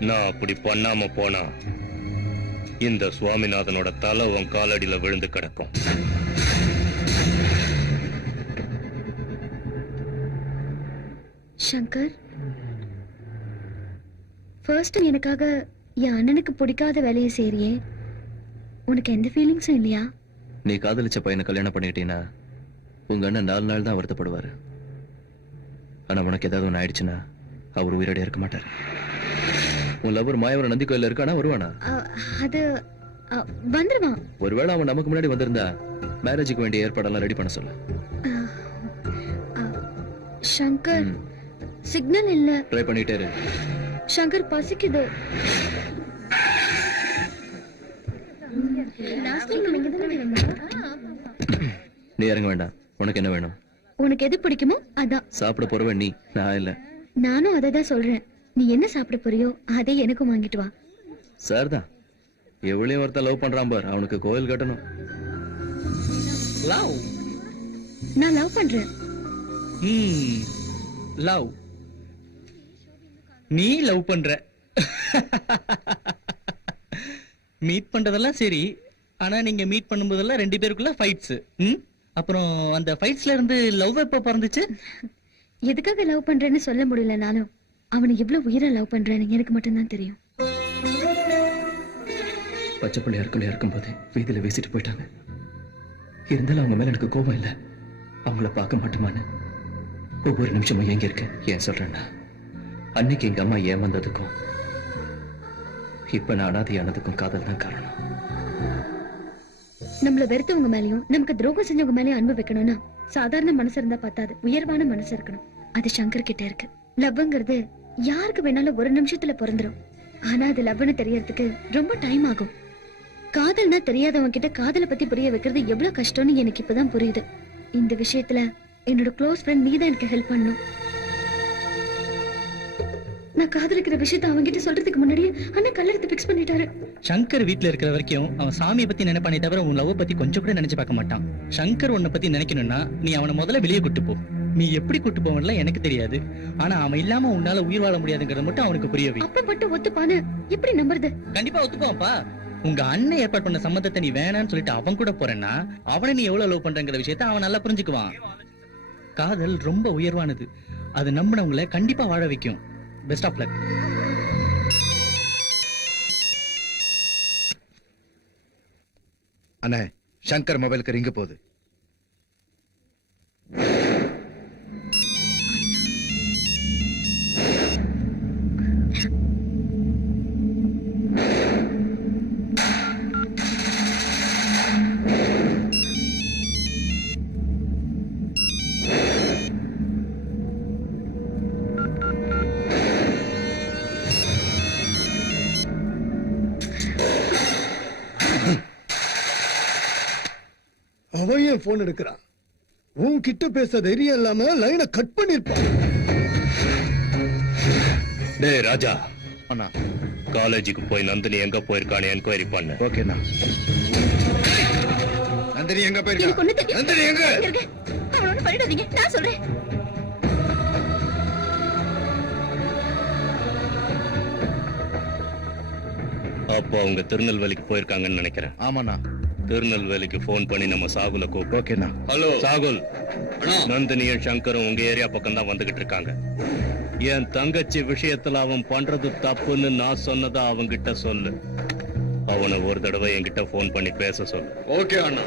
நான் அப்படி பண்ணாம போனா இந்த சுவாமிநாதனோட தலை உன் காலடியில விழுந்து கிடக்கும். சங்கர், ஃபர்ஸ்ட் எனக்காக என் அண்ணனுக்கு பிடிக்காத வேலையை செய்றியே, உனக்கு எந்த ஃபீலிங்ஸும் இல்லையா? நீ காதலிச்ச பையனை கல்யாணம் பண்ணிக்கிட்டீங்கன்னா உங்க அண்ணன் 4 நாள் தான் வருத்தப்படுவாரு. ஆனா உனக்கு ஏதாவது ஒண்ணு ஆயிடுச்சுன்னா அவர் உயிரோட இருக்க மாட்டார். உன் லவர் மாயவரம் நந்தி கோயில்ல இருக்கானா? வருவானா? அது வந்துருவான். ஒருவேளை அவன் நமக்கு முன்னாடி வந்திருந்தா மேரேஜுக்கு வேண்டிய ஏற்பாடெல்லாம் ரெடி பண்ண சொல்லு. சங்கர் சிக்னல் இல்ல. ட்ரை பண்ணிட்டே இரு. சங்கர் பசிக்குது. நீ இறங்க வேண்டாம். உனக்கு என்ன வேணும்? உனக்கு எது பிடிக்குமோ அதான். சாப்பிட போறவ நீ, நான் இல்ல. நானும் அதை தான் சொல்றேன். நீ என்ன சாப்பிட போறியோ அதை எனக்கும் வாங்கிட்டு வா. சார் தான் எவ்வளவு ஒருத்தன் லவ் பண்றான் பார், அவனுக்கு கோயில் கட்டணும். லவ்? நான் லவ் பண்றேன். லவ்? நீ லவ் பண்ற? மீட் பண்றதெல்லாம் சரி, ஆனா நீங்க மீட் பண்ணும்போதெல்லாம் 2 பேருக்குள்ள ஃபைட்ஸ். அப்புறம் அந்த ஃபைட்ஸ்ல இருந்து லவ் எப்ப பிறந்துச்சு? எதுக்காக லவ் பண்றேன்னு சொல்ல முடியல. நானும் அவனை எவ்வளவு உயிரை லவ் பண்றேன்னு எனக்கு மட்டும்தான் தெரியும். பச்சை பிள்ளையா இருக்கும்போது வீதியில வீசிட்டு போயிட்டாங்க. இருந்தாலும் அவங்க மேல எனக்கு கோபம் இல்ல. அவங்கள பார்க்க மாட்டோமான்னு ஒவ்வொரு நிமிஷமும் எங்க இருக்க. ஏன் சொல்றேன்னா, அன்னைக்கு எங்க அம்மா ஏமாந்ததுக்கும் இப்ப நான் அனாதையானதுக்கும் காதல் தான் காரணம். நம்மள வெறுத்தவங்க மேலயும் நமக்கு துரோகம் செஞ்சவங்க மேலயும் அன்பு வைக்கணும்னா சாதாரண மனசு இருந்தா பத்தாது, உயர்வான மனசு இருக்கணும். அது சங்கர் கிட்ட இருக்கு. லவ்ங்கிறது யாருக்கு வேணாலும் ஒரு நிமிஷத்துல பிறந்துரும். ஆனா அது லவ்னு தெரியறதுக்கு ரொம்ப டைம் ஆகும். காதல்னா தெரியாதவங்க கிட்ட காதலை பத்தி புரிய வைக்கிறது எவ்வளவு கஷ்டம்னு எனக்கு இப்பதான் புரியுது. இந்த விஷயத்துல என்னோட க்ளோஸ் ஃப்ரெண்ட் நீதான் எனக்கு ஹெல்ப் பண்ணணும். நான் காதலிக்கிற விஷயத்த அவன்கிட்ட சொல்றதுக்கு முன்னாடியே அண்ணா கல்லெடுத்து பிக்ஸ் பண்ணிட்டாரு. சங்கர் வீட்டுல இருக்கிற வரைக்கும் அவன் சாமியை பத்தி நினைப்பானே தவிர உன் லவ் பத்தி கொஞ்சம் கூட நினைச்சு பார்க்க மாட்டான். சங்கர் உன்னை பத்தி நினைக்கணும்னா நீ அவனை முதல்ல வெளியே கூட்டு போ. நீ எப்படி கூட்டு போவன்ல எனக்கு தெரியாது, ஆனா அவன் இல்லாம உன்னால உயிர் வாழ முடியாதுங்கிறத மட்டும் அவனுக்கு புரியவே. அப்ப மட்டும் ஒத்துப்பானு எப்படி நம்புறது? கண்டிப்பா ஒத்துப்பான்ப்பா. உங்க அண்ணன் ஏற்பாடு பண்ண சம்மந்தத்தை நீ வேணான்னு சொல்லிட்டு அவன் கூட போறேன்னா அவனை நீ எவ்வளவு லவ் பண்றங்கிற விஷயத்த அவன் நல்லா புரிஞ்சுக்குவான். காதல் ரொம்ப உயர்வானது. அது நம்பினவங்களை கண்டிப்பா வாழ வைக்கும். Best of luck. அண்ணே, சங்கர் மொபைலுக்கு ரிங்க போகுது. அவன் ஏன் போன் எடுக்கிறான்? உன்கிட்ட பேச தைரியம் இல்லாம லைனை கட் பண்ணிருப்பான். டேய் ராஜா, அண்ணா காலேஜுக்கு போய் நந்தினி எங்க போயிருக்கான்னு என்கொயரி பண்ணு. ஓகேண்ணா. நந்தினி எங்க போயிருக்கா? நந்தினி எங்க? அவனை ஒண்ணும் பண்ணிடாதீங்க, நான் சொல்றேன். அப்போ அவங்க திருநெல்வேலிக்கு போயிருக்காங்கன்னு நினைக்கிறேன். ஆமாண்ணா. திருநெல்வேலிக்கு போன் பண்ணி நம்ம சாகுல கூப்பிட்டு. ஓகேண்ணா. ஹலோ சாகுல், நந்தினியும் சங்கரும் உங்க ஏரியா பக்கம் தான் வந்துகிட்டு இருக்காங்க. என் தங்கச்சி விஷயத்துல அவன் பண்றது தப்புன்னு நான் சொன்னதா அவங்கிட்ட சொல்லு. அவனை ஒரு தடவை என்கிட்ட போன் பண்ணி பேச சொல்லு. ஓகே அண்ணா.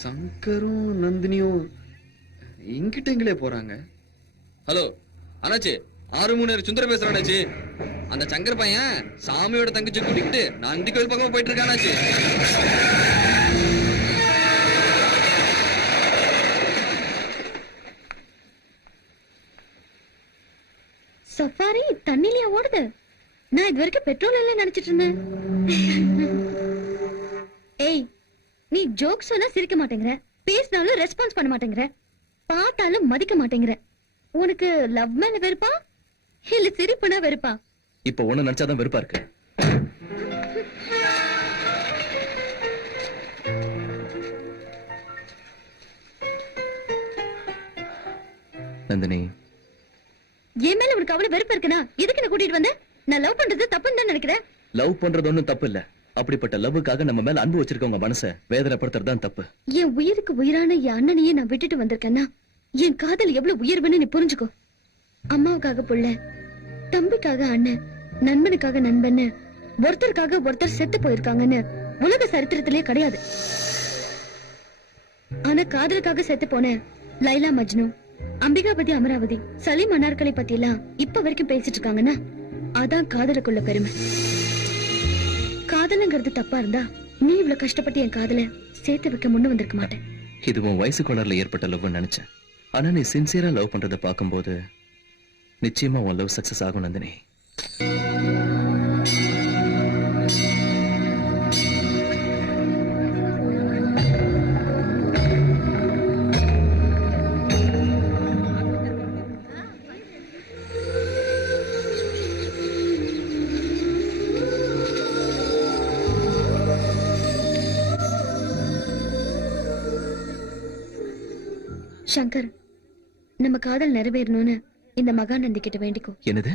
சங்கரும் நந்தினியும் இங்கிட்ட எங்களே போறாங்க. ஹலோ அண்ணாச்சி, 6-3 சுந்தர பேசுறேன் அண்ணாச்சி. அந்த சங்கர் பையன் சாமியோட தங்கச்சி கூட்டிக்கிட்டு நந்தி கோயில் பக்கமா போயிட்டு இருக்கான் அண்ணாச்சி. சஃபாரி தண்ணிலையா ஓடுது? நான் இது வரைக்கும் பெட்ரோல் எல்லாம் நினைச்சிட்டு இருந்தேன். ஏய், நீ ஜோக் சொன்னா சிரிக்க மாட்டேங்கிற, பேசினாலும் ரெஸ்பான்ஸ் பண்ண மாட்டேங்கிற, பார்த்தாலும் மதிக்க மாட்டேங்கிற. உனக்கு லவ் மேல வெறுப்பா இல்ல சிரிப்புனா வெறுப்பா? இப்ப ஒண்ணு நினைச்சாதான் வெறுப்பா இருக்கு. நந்தினி, என் மேல உனக்கு அவ்வளவு வெறுப்பு இருக்குன்னா எதுக்கு என்ன கூட்டிட்டு வந்த? நான் லவ் பண்றது தப்புன்னு தான் நினைக்கிறேன். லவ் பண்றது ஒண்ணும் தப்பு இல்ல. அப்படிப்பட்ட லவ்வுக்காக நம்ம மேல அன்பு வச்சிருக்கவங்க மனசை வேதனைப்படுத்துறது தான் தப்பு. என் உயிருக்கு உயிரான என் அண்ணனையே நான் விட்டுட்டு வந்திருக்கேன்னா என் காதல் எவ்வளவு உயர்வுன்னு நீ புரிஞ்சுக்கோ. அம்மாவுக்காக புள்ள, தம்பிக்காக அண்ணன், நண்பனுக்காக நண்பன், ஒருத்தருக்காக ஒருத்தர் செத்து போயிருக்காங்கன்னு உலக சரித்திரத்திலே கிடையாது. ஆனா காதலுக்காக செத்து போன லைலா மஜ்னு, அம்பிகாபதி அமராவதி, சலீம் அனார்கலை பத்தி எல்லாம் இப்ப வரைக்கும் பேசிட்டு இருக்காங்கன்னா அதான் காதலுக்குள்ள பெருமை. காதலுங்கிறது தப்பா இருந்தா நீ இவ்வளவு கஷ்டப்பட்டு என் காதல சேர்த்து வைக்க முன்ன வந்திருக்க மாட்டேன். இது உன் வயசு கோளாறுல ஏற்பட்ட லவ் நினைச்சேன். ஆனா நீ சின்சியரா லவ் பண்றதை பார்க்கும்போது நிச்சயமா உன் லவ் சக்சஸ் ஆகும் நந்தினி. சங்கர், நம்ம காதல் நிறைவேறணும்னு இந்த மகாநந்தி கிட்ட வேண்டிக்கோ. என்னது?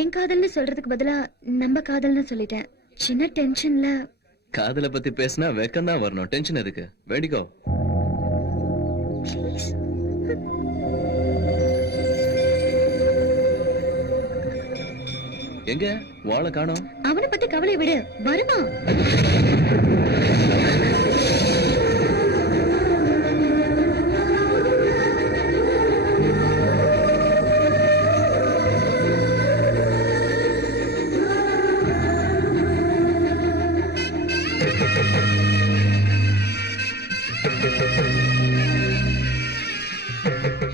என் காதல்னு சொல்றதுக்கு பதிலா நம்ம காதல்னு சொல்லிட்டேன். சின்ன டென்ஷன்ல. காதலை பத்தி பேசினா வெக்கம் தான் வரணும், டென்ஷன் எதுக்கு? வேண்டிக்கோ. எங்க வாழை காணோம்? அவனை பத்தி கவலை விடு, வருவான்.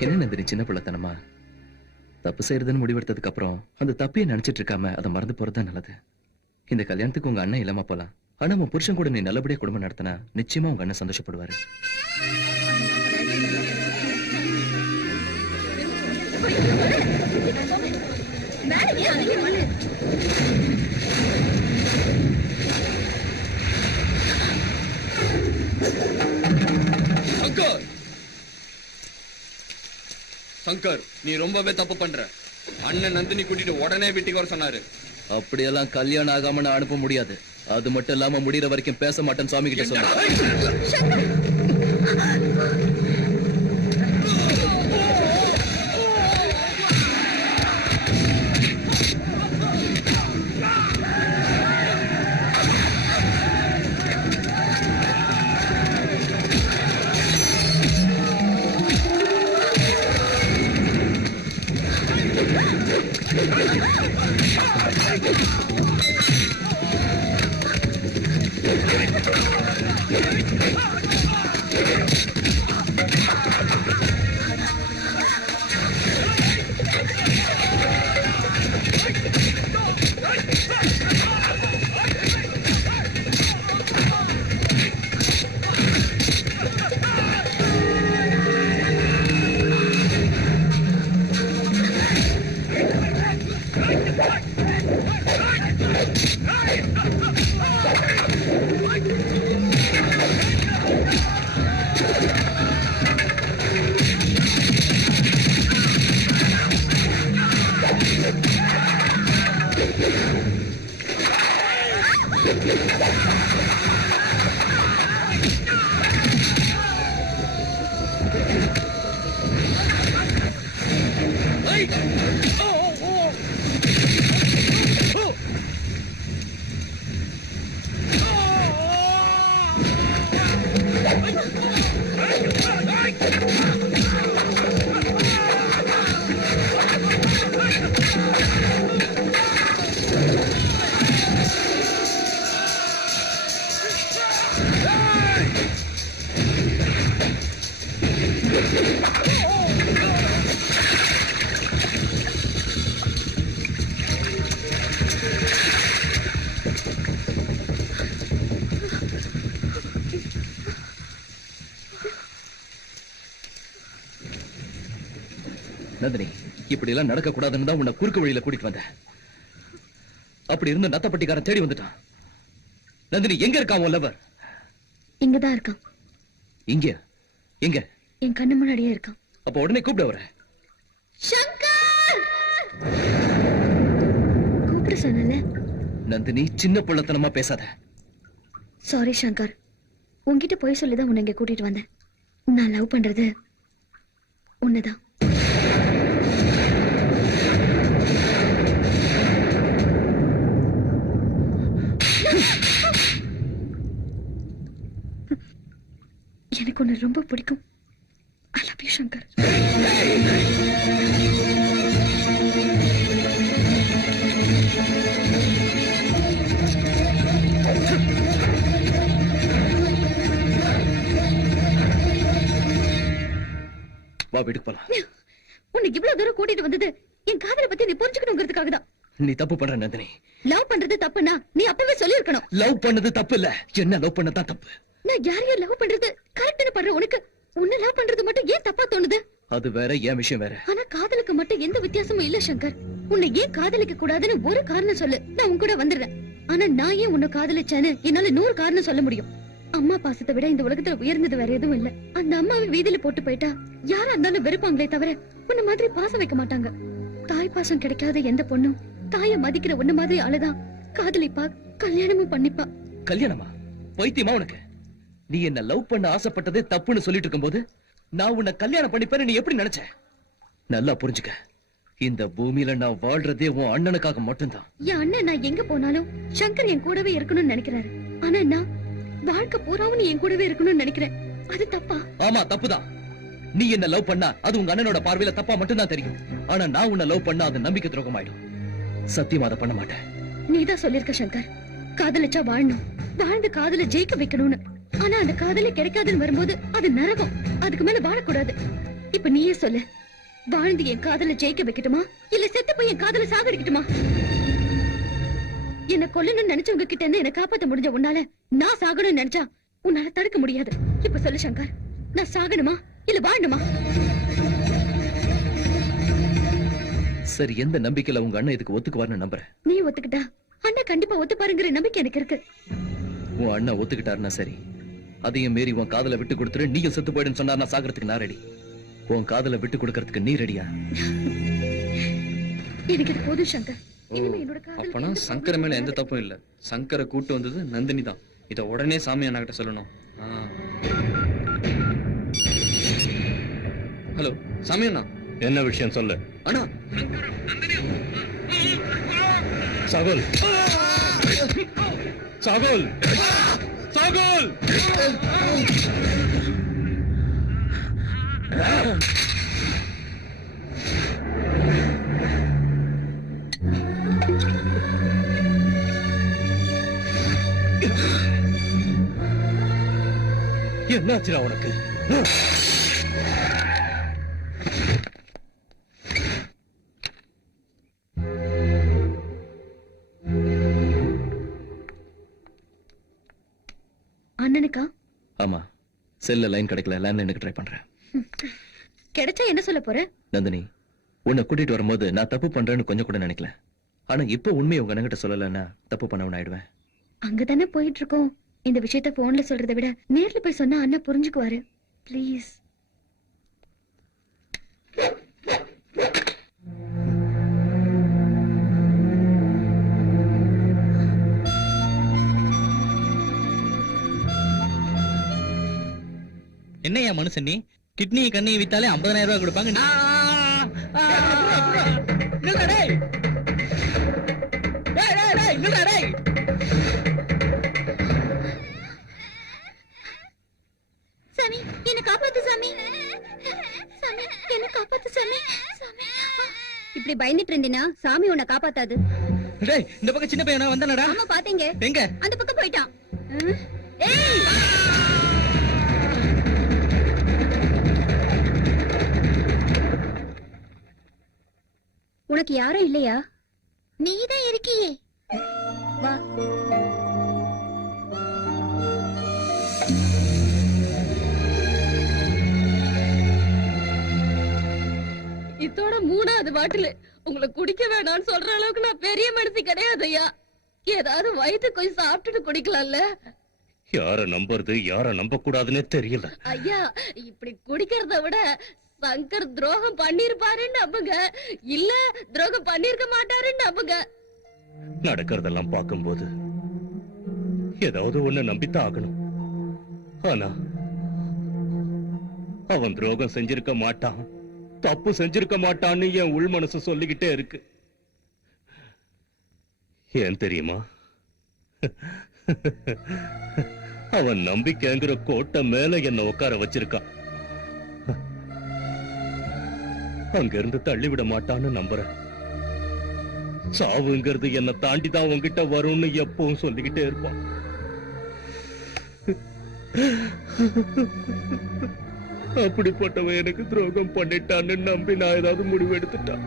என்ன நந்தினி சின்ன பிள்ளைத்தனமா? தப்பு செய்யறதுன்னு முடிவெடுத்ததுக்கு அப்புறம் அந்த தப்பையே நினைச்சிட்டு இருக்காம அதை மறந்து போறதுதான் நல்லது. இந்த கல்யாணத்துக்கு உங்க அண்ணன் இல்லாம போலாம். ஆனா உன் புருஷன் கூட நீ நல்லபடியா குடும்பம் நடத்தினா நிச்சயமா உங்க அண்ணன் சந்தோஷப்படுவாரு. சங்கர், சங்கர், நீ ரொம்பவே தப்பு பண்ற. அண்ணன் நந்தினி கூட்டிட்டு உடனே வீட்டுக்கு வர சொன்னாரு. அப்படியெல்லாம் கல்யாணம் ஆகாம நான் அனுப்ப முடியாது. அது மட்டும் இல்லாம முடியற வரைக்கும் பேச மாட்டேன்னு சுவாமி கிட்ட சொன்னேன். நந்தினி, இப்படி எல்லாம் நடக்க கூடாதுன்னு தான் உன்னை குறுக்கு வழியில கூட்டிட்டு வந்தேன். அப்படி இருந்த நத்தப்பட்டிக்காரன் தேடி வந்துட்டான். நந்தினி, எங்க இருக்கான் உன் லவர்? இங்கதான் இருக்கான். இங்க? எங்க? என் கண்ணு முன்னாடியே இருக்கான். அப்ப உடனே கூப்பிட வர. சங்கர், கூப்பிட சொன்னல. நந்தினி, சின்ன பிள்ளைத்தனமா பேசாத. சாரி சங்கர், உன்கிட்ட போய் சொல்லிதான் உன்னை இங்க கூட்டிட்டு வந்தேன். நான் லவ் பண்றது உன்னதான். எனக்கு உன்னை ரொம்ப பிடிக்கும். I love you Shankar. வா வீட்டுக்கு போலாம். உன்னை இவ்வளவு தூரம் கூட்டிட்டு வந்தது என் காதலை பத்தி நீ புரிஞ்சுக்கணுங்கிறதுக்காக தான். நீ தப்பு பண்ற நந்தினி. லவ் பண்றது தப்புனா நீ அப்பவே சொல்லிருக்கணும். லவ் பண்ணது தப்பு இல்ல, என்ன லவ் பண்ணதான் தப்பு. நான் யாரையும் லவ் பண்றது கரெக்ட்னு பண்ற உனக்கு உன்னை லவ் பண்றது மட்டும் ஏன் தப்பா தோணுது? அது வேற, என் விஷயம் வேற. ஆனா காதலுக்கு மட்டும் எந்த வித்தியாசமும் இல்ல சங்கர். உன்னை ஏன் காதலிக்க கூடாதுன்னு ஒரு காரணம் சொல்லு, நான் உன் கூட வந்துடுறேன். ஆனா நான் ஏன் உன்னை காதலிச்சேன்னு என்னால 100 காரணம் சொல்ல முடியும். அம்மா பாசத்தை விட இந்த உலகத்துல உயர்ந்தது வேற எதுவும் இல்ல. அந்த அம்மாவை வீதியில போட்டு போயிட்டா யாரா இருந்தாலும் வெறுப்பாங்களே தவிர உன்ன மாதிரி பாசம் வைக்க மாட்டாங்க. தாய் பாசம் கிடைக்காத எந்த பொண்ணும் தாய மதிக்கிற உன்ன மாதிரி ஆளுதான் காதலிப்பா, கல்யாணமும் பண்ணிப்பா. கல்யாணமா? பைத்தியமா உனக்கு? நீ என்ன லவ் பண்ண ஆசைப்பட்டதே தப்புன்னு சொல்லிட்டு இருக்கும்போது நான் உன்னை கல்யாணம் பண்ணிப்பேன்னு நீ எப்படி நினைச்ச? நல்லா புரிஞ்சுக்க, இந்த பூமியில நான் வாழ்றதே உன் அண்ணனுக்காக மட்டும்தான். என் அண்ணன் நான் எங்க போனாலும் சங்கர் என் கூடவே இருக்கணும்னு நினைக்கிறாரு. ஆனா நான் வாழ்க்கை பூராவும் நீ என் கூடவே இருக்கணும்னு நினைக்கிறேன். அது தப்பா? ஆமா, தப்புதான். நீ என்ன லவ் பண்ணா அது உங்க அண்ணனோட பார்வையில தப்பா மட்டும்தான் தெரியும். ஆனா நான் உன்னை லவ் பண்ணா அது நம்பிக்கை துரோகம் ஆயிடும். சத்தியமா அதை பண்ண மாட்டேன். நீதான் சொல்லிருக்க சங்கர், காதலிச்சா வாழணும், வாழ்ந்து காதல ஜெயிக்க வைக்கணும்னு. ஆனா அந்த காதலே கிடைக்காதுன்னு வரும்போது அது நரகம். அதுக்கு மேல வாழக்கூடாது. இப்ப நீயே சொல்லு, வாழ்ந்து என் காதல ஜெயிக்க வைக்கட்டுமா இல்ல செத்து போய் என் காதல சாகடிக்கட்டுமா? என்ன கொல்லணும்னு நினைச்சவங்க கிட்ட இருந்து என்ன காப்பாத்த முடிஞ்ச உன்னால நான் சாகணும்னு நினைச்சா உன்னால தடுக்க முடியாது. இப்ப சொல்லு சங்கர், நான் சாகணுமா இல்ல வாழணுமா? சரி, எந்த நம்பிக்கையில உங்க அண்ணன் இதுக்கு ஒத்துக்குவார்னு நம்புறேன். நீ ஒத்துக்கிட்டா அண்ணன் கண்டிப்பா ஒத்துப்பாருங்கிற நம்பிக்கை எனக்கு இருக்கு. உன் அண்ணன் ஒத்துக்கிட்டாருன்னா சரி, அதையும் மீறி உன் காதலை விட்டு கொடுத்துரு, நீயும் செத்து போயிடுன்னு சொன்னா நான் சாகிறதுக்கு நான் ரெடி. உன் காதலை விட்டு கொடுக்கறதுக்கு நீ ரெடியா? எனக்கு இது போதும் சங்கர். இனிமே என்னோட காதல் அப்பனா சங்கர மேல எந்த தப்பும் இல்ல. சங்கரை கூட்டு வந்தது நந்தினி தான். இத உடனே சாமி அண்ணா கிட்ட சொல்லணும். ஹலோ சாமி அண்ணா. என்ன விஷயம் சொல்லு அண்ணா. சாகுல், சாகுல், சாகுல். என்னாச்சுடா உனக்கு? அண்ணனுக்கா? ஆமா, செல்ல லைன் கிடைக்கல, லேண்ட்லைனுக்கு ட்ரை பண்றேன். கிடைச்சா என்ன சொல்ல போற? நந்தினி, உன்னை கூட்டிட்டு வரும்போது நான் தப்பு பண்றேன்னு கொஞ்சம் கூட நினைக்கல. ஆனா இப்ப உண்மையை உங்க அண்ணன்கிட்ட சொல்லலைன்னா தப்பு பண்ணவன் ஆயிடுவேன். அங்கதானே போயிட்டு இருக்கோம். இந்த விஷயத்த போன்ல சொல்றதை விட நேர்ல போய் சொன்னா அண்ணன் புரிஞ்சுக்குவாரு. ப்ளீஸ். என்னையா மனுஷன் நீ? கிட்னியை கண்ணியை வித்தாலே 50,000 ரூபாய் கொடுப்பாங்க. சாமி என்ன காப்பாத்து சாமி. சாமி என்ன காப்பாத்து சாமி. இப்படி பயந்துட்டு இருந்தீனா சாமி உன்னை காப்பாத்தாது. டேய், இந்த பக்கம் சின்ன பையனா வந்தானடா? ஆமா பாத்தீங்க. எங்க? அந்த பக்கம் போயிட்டான். ஏய், உனக்கு யாரும் இல்லையா? நீதான் இருக்கியே. வா. இதோட 3வது பாட்டில். உங்களை குடிக்க வேணாம்னு சொல்ற அளவுக்கு நான் பெரிய மனுஷி கிடையாது ஐயா. ஏதாவது வயிற்று கொஞ்சம் சாப்பிட்டுட்டு குடிக்கலாம்ல. யார நம்புறது யார நம்ப கூடாதுன்னே தெரியல. ஐயா, இப்படி குடிக்கிறத விட சங்கர் துரோகம் பண்ணிருப்பாருன்னு நம்புங்க, இல்ல துரோகம் பண்ணிருக்க மாட்டாருன்னு நம்புங்க. நடக்கிறதெல்லாம் பார்க்கும்போது ஏதாவது ஒண்ணு நம்பித்தான் ஆகணும். ஆனா அவன் துரோகம் செஞ்சிருக்க மாட்டான், தப்பு செஞ்சிருக்க மாட்டான்னு என் உள் மனசு சொல்லிக்கிட்டே இருக்கு. ஏன் தெரியுமா? அவன் நம்பிக்கைங்கிற கோட்டை மேல என்ன உட்கார வச்சிருக்கான். அங்கிருந்து தள்ளிவிட மாட்டான்னு நம்புறேன். சாவுங்கிறது என்ன தாண்டிதான் உன்கிட்ட வரும்னு எப்பவும் சொல்லிக்கிட்டே இருப்பான். அப்படிப்பட்டவன் எனக்கு துரோகம் பண்ணிட்டான்னு நம்பி நான் ஏதாவது முடிவு எடுத்துட்டான்.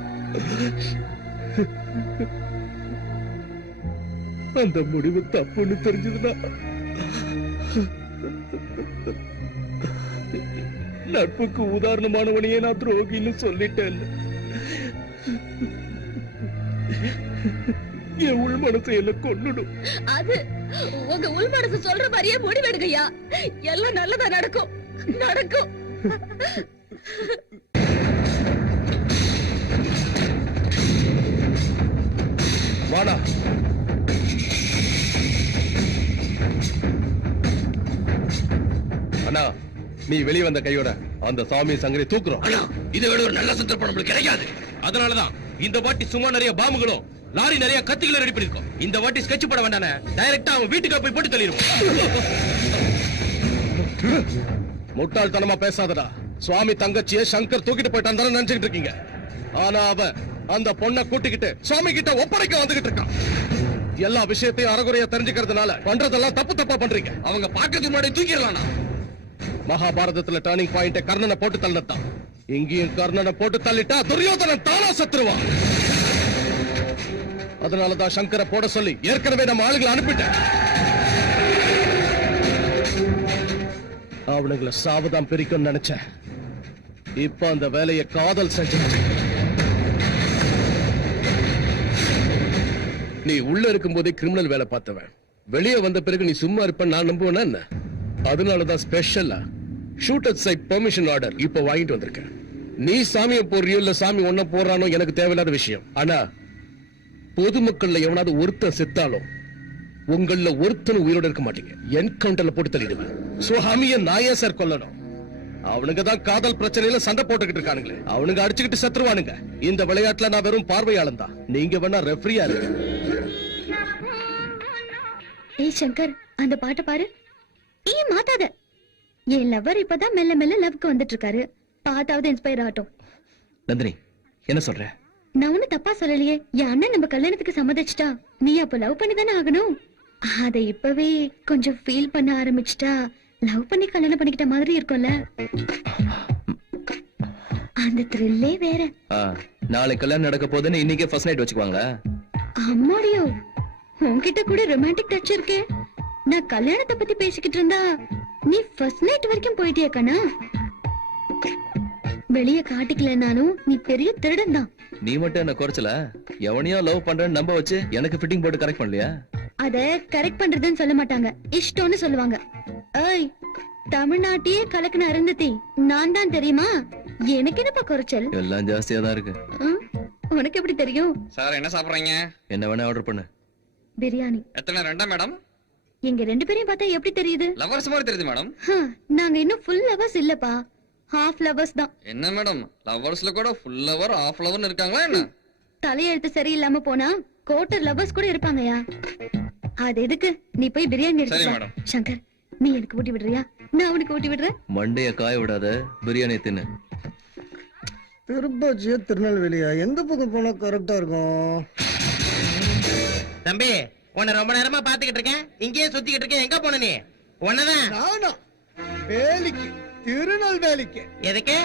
அந்த முடிவு தப்புன்னு தெரிஞ்சதுன்னா நட்புக்கு உதாரணமானவனையே நான் துரோகின்னு சொல்லிட்டேன். என் உள் மனசை எல்லாம் கொன்னுடும். அது உங்க உள் மனசு சொல்ற மாதிரியே முடிவெடுங்கய்யா. எல்லாம் நல்லதா நடக்கும் நடக்கும். வாடா. அண்ணா, நீ வெளியே வந்த கையோட அந்த சாமி சங்கரை தூக்குறோம். இதை விட ஒரு நல்ல சந்தர்ப்பம் நம்மளுக்கு கிடைக்காது. அதனாலதான் இந்த வாட்டி சும்மா நிறைய பாம்புகளும் லாரி நிறைய கத்திகளும் ரெடி பண்ணிருக்கோம். இந்த வாட்டி ஸ்கெட்ச் போட வேண்டானே, டைரக்டா அவன் வீட்டுக்கு போய் போட்டு தள்ளிடுவோம். முட்டாள்தனமா பேசாதடா. சுவாமி தங்கச்சியை சங்கர் தூக்கிட்டு போயிட்டான் தானே நினைச்சுக்கிட்டு இருக்கீங்க. ஆனா அவன் அந்த பொண்ணை கூட்டிக்கிட்டு சுவாமி கிட்ட ஒப்படைக்க வந்துகிட்டு இருக்கான். எல்லா விஷயத்தையும் அறகுறையா தெரிஞ்சுக்கிறதுனால பண்றதெல்லாம் தப்பு தப்பா பண்றீங்க. அவங்க பாக்கிறதுக்கு முன்னாடி தூக்கிடலாம். மகாபாரதத்துல டர்னிங் பாயிண்ட் கர்ணனை போட்டு தள்ளத்தான். இங்கேயும் கர்ணனை போட்டு தள்ளிட்டா துரியோதனன் தானா செத்துருவான். அதனாலதான் சங்கரை போட சொல்லி ஏற்கனவே நம்ம ஆளுகளை அனுப்பிட்டேன். அவனுங்களை சாவதான் பிரிக்கும் நினைச்சேன். இப்ப அந்த வேலையை காதல் செஞ்சு. நீ உள்ள இருக்கும் போதே கிரிமினல் வேலை பார்த்தவன். வெளியே வந்த பிறகு நீ சும்மா இருப்ப நான் நம்புவேனா என்ன? அதனாலதான் ஸ்பெஷலா ஷூட்டர் சைட் பெர்மிஷன் ஆர்டர் இப்ப வாங்கிட்டு வந்திருக்கேன். நீ சாமியை போடுறியோ இல்ல சாமி ஒன்ன போடுறானோ எனக்கு தேவையில்லாத விஷயம். ஆனா பொதுமக்கள்ல எவனாவது ஒருத்தன் செத்தாலும் உங்கள ஒருத்தனும் உயிரோட இருக்க மாட்டீங்க. என்கவுண்டர்ல போட்டு தள்ளிடுவேன். சுவாமிய நாயே சார் கொல்லணும். அவனுங்க தான் காதல் பிரச்சனையில சண்டை போட்டுக்கிட்டு இருக்கானுங்களே. அவனுங்க அடிச்சுக்கிட்டு செத்துருவானுங்க. இந்த விளையாட்டுல நான் வெறும் பார்வையாளன் தான். நீங்க வேணா ரெஃப்ரியா இருக்கு. ஏய் சங்கர், அந்த பாட்டை பாரு. ஏன் மாத்தாத. என் லவர் இப்பதான் மெல்ல மெல்ல லவ்க்கு வந்துட்டு இருக்காரு. பாத்தாவது இன்ஸ்பயர் ஆகட்டும். நந்தினி, என்ன சொல்ற? நான் ஒண்ணு தப்பா சொல்லலையே. என் அண்ணன் நம்ம கல்யாணத்துக்கு சம்மதிச்சிட்டா நீ அப்ப லவ் பண்ணி தானே ஆகணும். அதை இப்பவே கொஞ்சம் ஃபீல் பண்ண ஆரம்பிச்சிட்டா லவ் பண்ணி கல்யாணம் பண்ணிக்கிட்ட மாதிரி இருக்கும்ல. அந்த த்ரில்லே வேற. நாளைக்கு கல்யாணம் நடக்க போதுன்னு இன்னைக்கே ஃபர்ஸ்ட் நைட் வச்சுக்குவாங்க. அம்மாடியோ, உன்கிட்ட கூட ரொமான்டிக் டச் இருக்கே. நான் கல்யாணத்தை பத்தி பேசிக்கிட்டு இருந்தா நீ ஃபர்ஸ்ட் நைட் வரைக்கும் போயிட்டியா கண்ணா? வெளிய காட்டிக்கலனாலும் நீ பெரிய திருடன் தான். நீ மட்டும் என்ன குறைச்சல? எவனையோ லவ் பண்றேன்னு நம்ப வச்சு எனக்கு ஃபிட்டிங் போட்டு கரெக்ட் பண்ணலையா? அத கரெக்ட் பண்றதுன்னு சொல்ல மாட்டாங்க, இஷ்டம்னு சொல்லுவாங்க. ஏய், தமிழ்நாட்டையே கலக்குன அருந்ததி நான் தான் தெரியுமா? எனக்கு என்னப்பா குறைச்சல்? எல்லாம் ஜாஸ்தியா தான் இருக்கு. உனக்கு எப்படி தெரியும்? சார் என்ன சாப்பிடுறீங்க? என்ன வேணா ஆர்டர் பண்ணு. பிரியாணி. எத்தனை ரெண்டா மேடம்? எங்க ரெண்டு பேரையும் பார்த்தா எப்படி தெரியுது? லவர்ஸ் மாதிரி தெரியுது மேடம். நாங்க இன்னும் ஃபுல் லவர்ஸ் இல்லப்பா, ஹாஃப் லவர்ஸ் தான். என்ன மேடம், லவர்ஸ்ல கூட ஃபுல் லவர் ஹாஃப் லவர்னு இருக்காங்களா என்ன? தலையெழுத்து சரியில்லாம போனா கோட்டர் லவர்ஸ் கூட இருப்பாங்கயா. அது எதுக்கு? நீ போய் பிரியாணி சரி எடுத்து மேடம். சங்கர், நீ எனக்கு ஊட்டி விடுறியா? நான் உனக்கு ஊட்டி விடுறேன். மண்டைய காய விடாத, பிரியாணி தின்னு. திருப்பாச்சியா திருநெல்வேலியா, எந்த பக்கம் போனா கரெக்டா இருக்கும்? தம்பி, உன்னை ரொம்ப நேரமா பாத்துக்கிட்டு இருக்கேன். இங்கேயே சுத்திக்கிட்டு இருக்கேன். எங்க போன நீ? உன்னதான். நானா? வேலிக்கு, திருநெல்வேலிக்கு. எதுக்கு?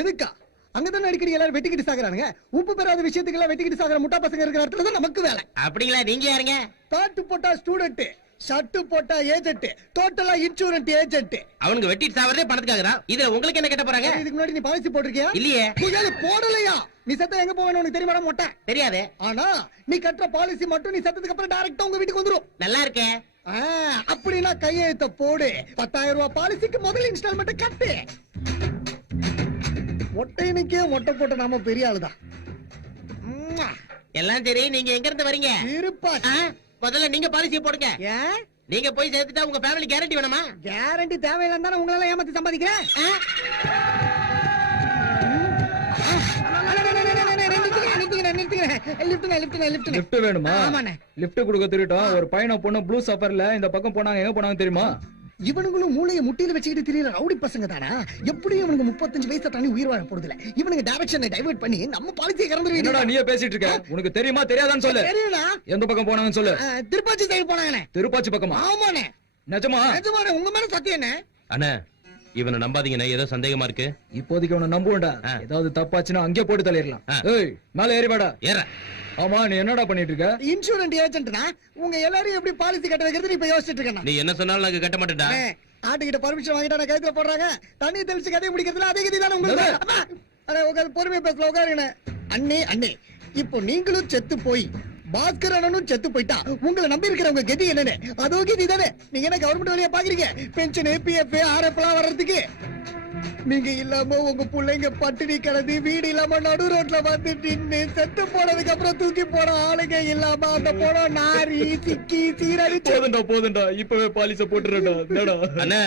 எதுக்கா? அங்கதானே அடிக்கடி எல்லாரும் வெட்டிக்கிட்டு சாகுறானுங்க. உப்பு பெறாத விஷயத்துக்கு எல்லாம் வெட்டிக்கிட்டு சாகுற முட்டா பசங்க இருக்கிற இடத்துல தான் நமக்கு வேலை. அப்படிங்களா? நீங்க யாருங்க? தாட்டு போட்டா ஸ்டூடெண்ட், ஷர்ட் போட்டா ஏஜென்ட், டோட்டலா இன்சூரன்ஸ் ஏஜென்ட். அவனுக்கு வெட்டிட்டு சாவறதே பணத்துக்காக தான். இதுல உங்களுக்கு என்ன கேட்ட போறாங்க? இதுக்கு முன்னாடி நீ பாலிசி போட்டிருக்கியா? இல்லையே. புயல் போடலையா? நீ சத்த எங்க போவேன்னு உனக்கு தெரியுமா? மொட்டை தெரியாது. ஆனா நீ கட்டுற பாலிசி மட்டும் நீ சத்ததுக்கு அப்புறம் டைரக்டா உங்க வீட்டுக்கு வந்துரும். நல்லா இருக்கே. அப்படின்னா கையெழுத்த போடு. 10,000 ரூபாய் பாலிசிக்கு முதல் இன்ஸ்டால்மெண்ட் கட்டு. மொட்டையனுக்கே மொட்டை போட்ட நாம பெரிய ஆளுதான். எல்லாம் சரி, நீங்க எங்க இருந்து வரீங்க? இருப்பா. முதல்ல நீங்க பாலிசி போடுங்க. ஏன்? நீங்க போய் சேர்த்துட்டா உங்க ஃபேமிலி கேரண்டி வேணுமா? கேரண்டி தேவையில்லை தானே உங்களால ஏமாத்தி சம்பாதிக்கிறேன். லிஃப்ட் வேணுமா? லிஃப்ட் கொடுக்க திருட்டோம். ஒரு பையனை பொண்ணு ப்ளூ சஃபர்ல இந்த பக்கம் போனாங்க. எங்க போனாங்க தெரியுமா? இவனுங்களும் மூளையை முட்டியில வச்சுக்கிட்டு தெரியல ரவுடி பசங்க தானா? எப்படியும் இவனுக்கு 35 வயசை தாண்டி உயிர் வாழ போறது இல்ல. இவனுக்கு டைரக்ஷனை டைவர்ட் பண்ணி நம்ம பாலிசியை கறந்துருவீங்க. என்னடா நீயே பேசிட்டு இருக்க? உனக்கு தெரியுமா தெரியாதான்னு சொல்லு. தெரியும்னா எந்த பக்கம் போனாங்கன்னு சொல்லு. திருப்பாச்சி சைடு போனாங்கண்ணே. திருப்பாச்சி பக்கமா? ஆமாண்ணே. நிஜமா? நிஜமாண்ணே, உங்க மேல சத்தியண்ணே. அண்ணா இவனை நம்பாதீங்கண்ணே, ஏதோ சந்தேகமா இருக்கு. இப்போதைக்கு உன்னை நம்புவேன்டா. ஏதாவது தப்பாச்சுன்னா அங்கே போட்டு தள்ளிடலாம். ஏய் மேல ஏறி வாடா. ஏற. ஆமா நீ என்னடா பண்ணிட்டு இருக்க? இன்சூரன்ஸ் ஏஜென்ட்னா உங்க எல்லாரையும் எப்படி பாலிசி கட்ட வைக்கிறது இப்ப யோசிச்சுட்டு இருக்கேன். நீ என்ன சொன்னாலும் நாங்க கட்ட மாட்டேன்டா. ஆட்டுக்கிட்ட பர்மிஷன் வாங்கிட்டா நான் கைத்துல போடுறாங்க. தண்ணி தெளிச்சு கதையை முடிக்கிறதுல அதே கதி தானே உங்களுக்கு. அண்ணே உட்காந்து பொறுமையா பேசல, உட்காருங்க. அண்ணே அண்ணே, இப்போ நீங்களும் செத்து போய் பாஸ்கர் அண்ணனும் செத்து போயிட்டா உங்களை நம்பி இருக்கிறவங்க கதி என்னன்னு அதோ கதி தானே. நீங்க என்ன கவர்மெண்ட் வழியா பாக்குறீங்க? பென்ஷன், பிஎஃப், ஆர்எஃப் எல்லாம் வர்றதுக்கு நீங்க இல்லாம உங்க பிள்ளைங்க பட்டினி கிடந்து வீடு இல்லாம நடு ரோட்ல வந்து நின்னு செத்து போனதுக்கு அப்புறம் தூக்கி போற ஆளுங்க இல்லாம அந்த போன நாரி சிக்கி சீரடி. போதுண்டா இப்பவே பாலிச போட்டுறடா. அண்ணா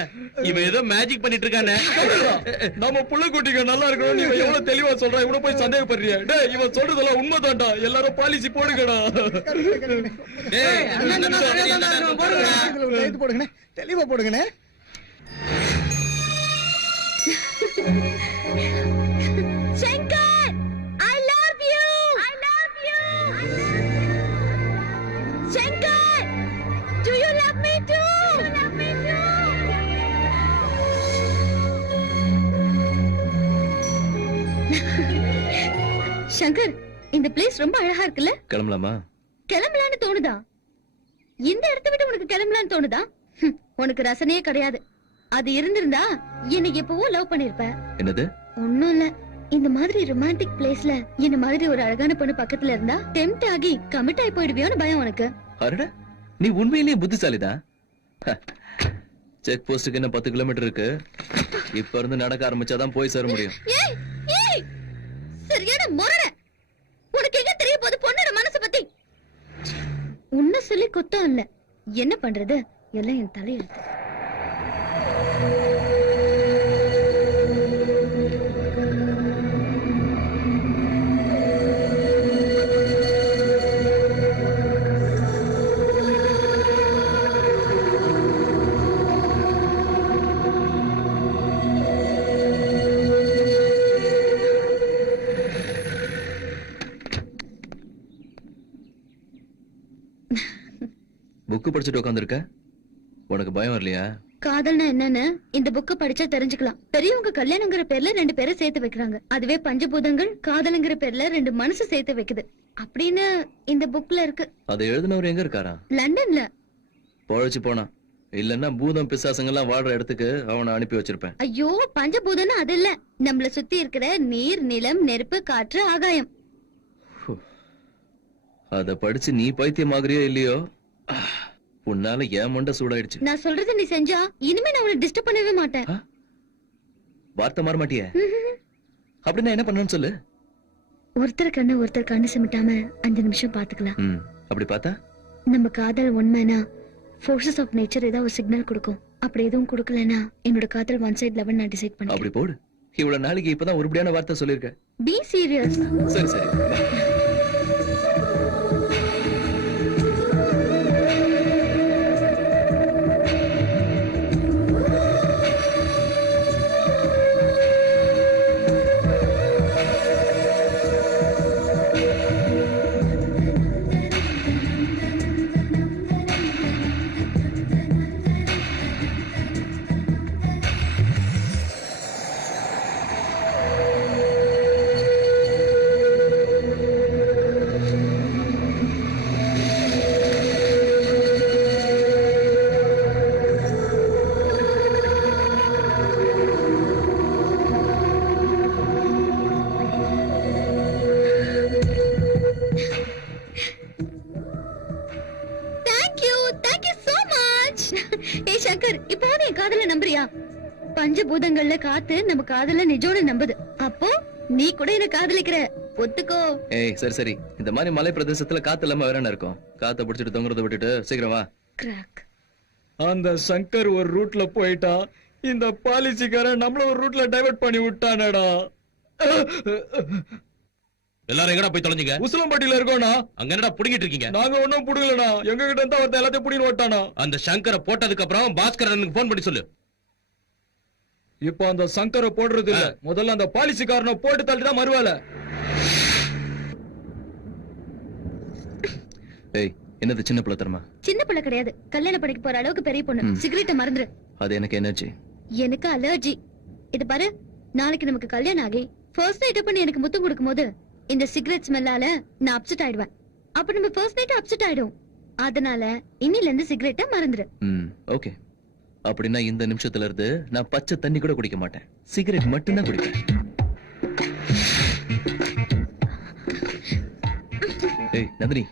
இவன் ஏதோ மேஜிக் பண்ணிட்டு இருக்கானே. நம்ம புள்ள குட்டிங்க நல்லா இருக்கணும். நீ எவ்வளவு தெளிவா சொல்ற, இவனை போய் சந்தேகப்படுறியா? டேய் இவன் சொல்றதெல்லாம் உண்மைதான்டா. எல்லாரும் பாலிசி போடுங்கடா. போடுங்கண்ணே, தெளிவா போடுங்கண்ணே. Shankar, I love you. I love you. Shankar, do you love me too? You love me too. Shankar, இந்த பிளேஸ் ரொம்ப அழகா இருக்குல்ல? கிளம்பலாமா? கிளம்பலான்னு தோணுதா? இந்த இடத்த விட்டு உனக்கு கிளம்பலான்னு தோணுதா? உனக்கு ரசனையே கிடையாது. அது இருந்திருந்தா என்னை எப்பவோ லவ் பண்ணிருப்ப. என்னது? ஒண்ணும் இல்ல. இந்த மாதிரி ரொமான்டிக் பிளேஸ்ல என்ன மாதிரி ஒரு அழகான பொண்ணு பக்கத்துல இருந்தா டெம்ப்ட் ஆகி கமிட் ஆகி போயிடுவியோன்னு பயம் உனக்கு. அடடா, நீ உண்மையிலேயே புத்திசாலிதான். செக் போஸ்டுக்கு என்ன 10 கிலோமீட்டர் இருக்கு. இப்ப இருந்து நடக்க ஆரம்பிச்சாதான் போய் சேர முடியும். ஏய் ஏய், சரியான முரண. உனக்கு எங்க தெரிய போது பொண்ணோட மனசு பத்தி? உன்ன சொல்லி குத்தம் இல்ல, என்ன பண்றது, எல்லாம் என் தலையெழுத்து. புக்கு படிச்சுட்டு உட்காந்துருக்க, உனக்கு பயம் வரலையா? காதல்னா என்னன்னு இந்த புக்க படிச்சா தெரிஞ்சுக்கலாம். பெரியவங்க கல்யாணங்கிற பேர்ல 2 பேரை சேர்த்து வைக்கிறாங்க. அதுவே பஞ்சபூதங்கள் காதலுங்கிற பேர்ல 2 மனசு சேர்த்து வைக்குது அப்படின்னு இந்த புக்ல இருக்கு. அதை எழுதினவர் எங்க இருக்காரா? லண்டன்ல. பொழைச்சு போனா, இல்லன்னா பூதம் பிசாசங்கெல்லாம் வாடுற இடத்துக்கு அவனை அனுப்பி வச்சிருப்பேன். ஐயோ, பஞ்சபூதம்னு அது இல்ல, நம்மள சுத்தி இருக்கிற நீர், நிலம், நெருப்பு, காற்று, ஆகாயம். அத படிச்சு நீ பைத்தியமாகறியோ இல்லையோ, உன்னால ஏன் மண்டை சூடாயிடுச்சு. நான் சொல்றது நீ செஞ்சா இனிமே நான் உன்னை டிஸ்டர்ப் பண்ணவே மாட்டேன். வார்த்தை மாற மாட்டியே? அப்படின்னா என்ன பண்ணணும்னு சொல்லு. ஒருத்தர் கண்ணு ஒருத்தர் கண்ணு சிமிட்டாம 5 நிமிஷம் பாத்துக்கலாம். அப்படி பார்த்தா நம்ம காதல் உண்மைனா ஃபோர்சஸ் ஆஃப் நேச்சர் ஏதாவது ஒரு சிக்னல் கொடுக்கும். அப்படி எதுவும் கொடுக்கலனா என்னோட காதல் ஒன் சைடு லவ் நான் டிசைட் பண்ணேன். அப்படி போடு. இவ்வளவு நாளைக்கு இப்பதான் உருப்படியான வார்த்தை சொல்லிருக்க. Be serious. சரி சரி. பஞ்சபூதங்கள்ல காத்து நம்ம காதல நிஜோன்னு நம்புது. அப்போ நீ கூட என்ன காதலிக்கிற, ஒத்துக்கோ. ஏய் சரி சரி, இந்த மாதிரி மலை பிரதேசத்துல காத்து இல்லாம வேற என்ன இருக்கும்? காத்த பிடிச்சிட்டு தொங்குறத விட்டுட்டு சீக்கிரம் வா. கிராக். அந்த சங்கர் ஒரு ரூட்ல போயிட்டா, இந்த பாலிசிக்காரன் நம்மள ஒரு ரூட்ல டைவர்ட் பண்ணி விட்டானடா. எல்லாரும் எங்கடா போய் தொலைஞ்சீங்க? உசிலம்பட்டியில இருக்கோம்னா. அங்க என்னடா புடிங்கிட்டு இருக்கீங்க? நாங்க ஒண்ணும் புடுங்கலண்ணா. எங்க கிட்ட இருந்தா ஒருத்தன் எல்லாத்தையும் புடின்னு ஓட்டானா. அந்த சங்கரை போட்டதுக்கு அப்புறம் பாஸ்கர் அண்ணனுக்கு போன் பண்ணி சொல்லு. இப்போ அந்த சங்கரை போடுறது இல்ல, முதல்ல அந்த பாலிசிக்காரனை போட்டு தள்ளிதான் மறுவேலை. ஏய், என்னது சின்ன பிள்ளை தரமா? சின்ன பிள்ளை கிடையாது, கல்யாணம் படிக்க போற அளவுக்கு பெரிய பொண்ணு. சிகரெட்டை மறந்துரு. அது எனக்கு எனர்ஜி. எனக்கு அலர்ஜி. இது பாரு, நாளைக்கு நமக்கு கல்யாணம் ஆகி ஃபர்ஸ்ட் நைட் பண்ணி எனக்கு முத்தம் கொடுக்கும் போது இந்த சிகரெட் ஸ்மெல்லால நான் அப்செட் ஆயிடுவேன். அப்ப நம்ம ஃபர்ஸ்ட் நைட் அப்செட் ஆயிடும். அதனால இன்னில இருந்து சிகரெட்டை மறந்துரு. ஓகே. அப்படின்னா இந்த நிமிஷத்துல இருந்து நான் பச்சை தண்ணி கூட குடிக்க மாட்டேன், சிகரெட் மட்டும்தான் குடிப்பேன். ஏய் நந்தினி,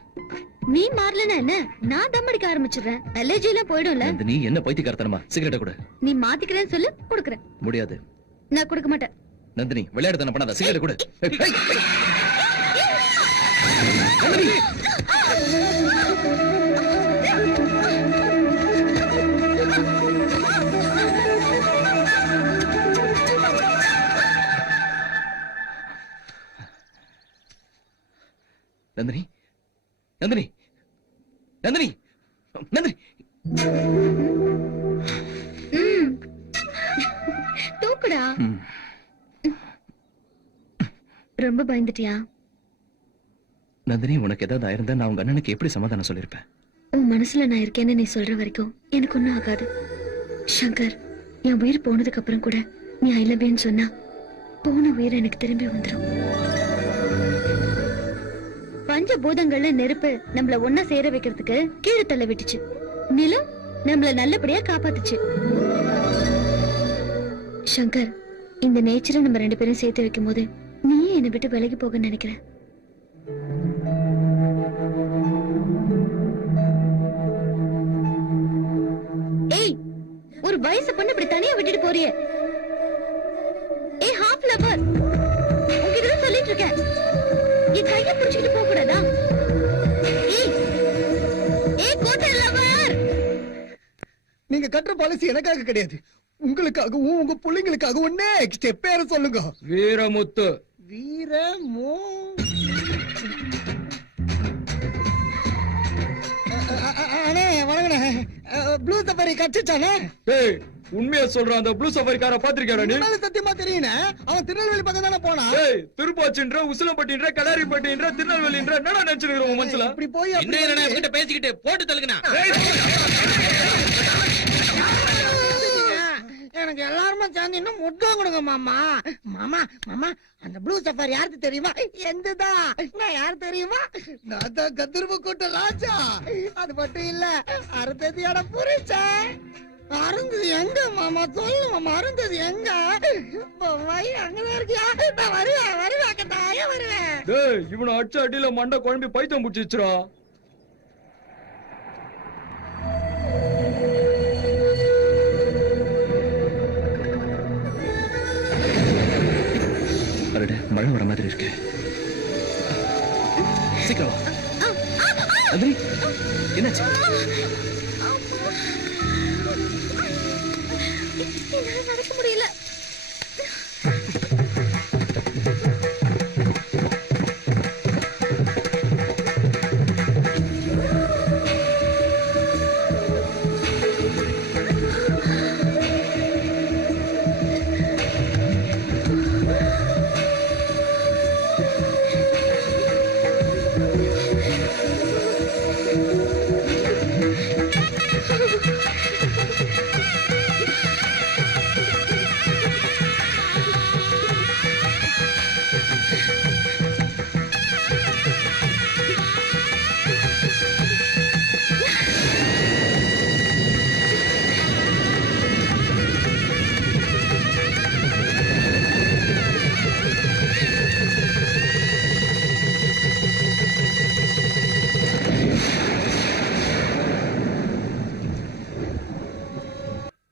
நீ மாறலனா என்ன? நான் தம் அடிக்க ஆரம்பிச்சிடுறேன். அலர்ஜி எல்லாம் போயிடும்ல. நந்தினி என்ன பைத்தியக்காரத்தனமா? சிகரெட்டை கொடு. நீ மாத்திக்கிறேன்னு சொல்லு, கொடுக்குறேன். முடியாது. நான் கொடுக்க மாட்டேன். நந்தினி விளையாடுதான பண்ணாத, சிகரெட் கொடு. நந்தினி நந்தினி நந்தினி நந்தினி நந்தினி தூக்குடா. ரொம்ப பயந்துட்டியா? நந்தினி, உனக்கு ஏதாவது ஆயிருந்தா நான் உங்க அண்ணனுக்கு எப்படி சமாதானம் சொல்லிருப்பேன்? உன் மனசுல நான் இருக்கேன்னு நீ சொல்ற வரைக்கும் எனக்கு ஒண்ணும் ஆகாது. சங்கர், என் உயிர் போனதுக்கு அப்புறம் கூட நீ ஐ லவ் யூன்னு சொன்னா போன உயிர் எனக்கு திரும்பி வந்துடும். பஞ்ச பூதங்கள்ல நெருப்பு நம்மள ஒன்னா சேர வைக்கிறதுக்கு கீழே தள்ள விட்டுச்சு. நிலம் நம்மள நல்லபடியா காப்பாத்துச்சு. சங்கர், இந்த நேச்சரை நம்ம ரெண்டு பேரும் சேர்த்து வைக்கும் போது நீயே என்னை விட்டு விலகி போக நினைக்கிற. ஏய், ஒரு வயசு பொண்ணு இப்படி தனியா விட்டுட்டு போறியே. ஏய் ஹாஃப் லவர், உன்கிட்ட சொல்லிட்டு இருக்கேன். நீ கையை பிடிச்சிட்டு போக கூடாதா? ஏய் ஏய் கோட்டை லவர், நீங்க கட்டுற பாலிசி எனக்காக கிடையாது, உங்களுக்காகவும் உங்க பிள்ளைங்களுக்காகவும். நெக்ஸ்ட் பேரை சொல்லுங்க. வீரமுத்து. வீரமோ அண்ணே வணங்கண்ணே. Blue safari கட்சிச்சானே? ஏய், உண்மையா சொல்றான். அந்த ப்ளூ சஃபாரிக்கார பாத்திருக்கியாடா நீ? சத்தியமா தெரியுனே. அவன் திருநெல்வேலி பக்கம் தானே போனா. ஏய், திருப்பாச்சின்ற, உசிலம்பட்டின்ற, கலாரிப்பட்டின்ற, திருநெல்வேலின்ற என்னடா நினைச்சிருக்கிற உன் மனசுல? இப்படி போய் என்ன பேசிக்கிட்டு போட்டு தள்ளுங்கண்ணா. எனக்கு எல்லாருமே சேர்ந்து இன்னும் முட்டம் கொடுங்க மாமா. மாமா மாமா, அந்த ப்ளூ சஃபாரி யாருக்கு தெரியுமா? எந்ததா? நான் யாரு தெரியுமா? நான் தான் கதிர்வு கூட்ட ராஜா. அது மட்டும் இல்ல, அருந்ததி இடம் புரிச்ச. அருந்தது எங்க மாமா? சொல்லு மாமா, அருந்தது எங்க? அங்கதான் இருக்கியா? நான் வருவேன் கட்டாய வருவேன். டேய், இவனை அடிச்ச அடியில மண்டை குழம்பி பைத்தியம் முடிச்சிச்சுடா. மழை வர மாதிரி இருக்கு. சீக்கிரம் நந்தினி, என்னாச்சு? என்னால நடக்க முடியல.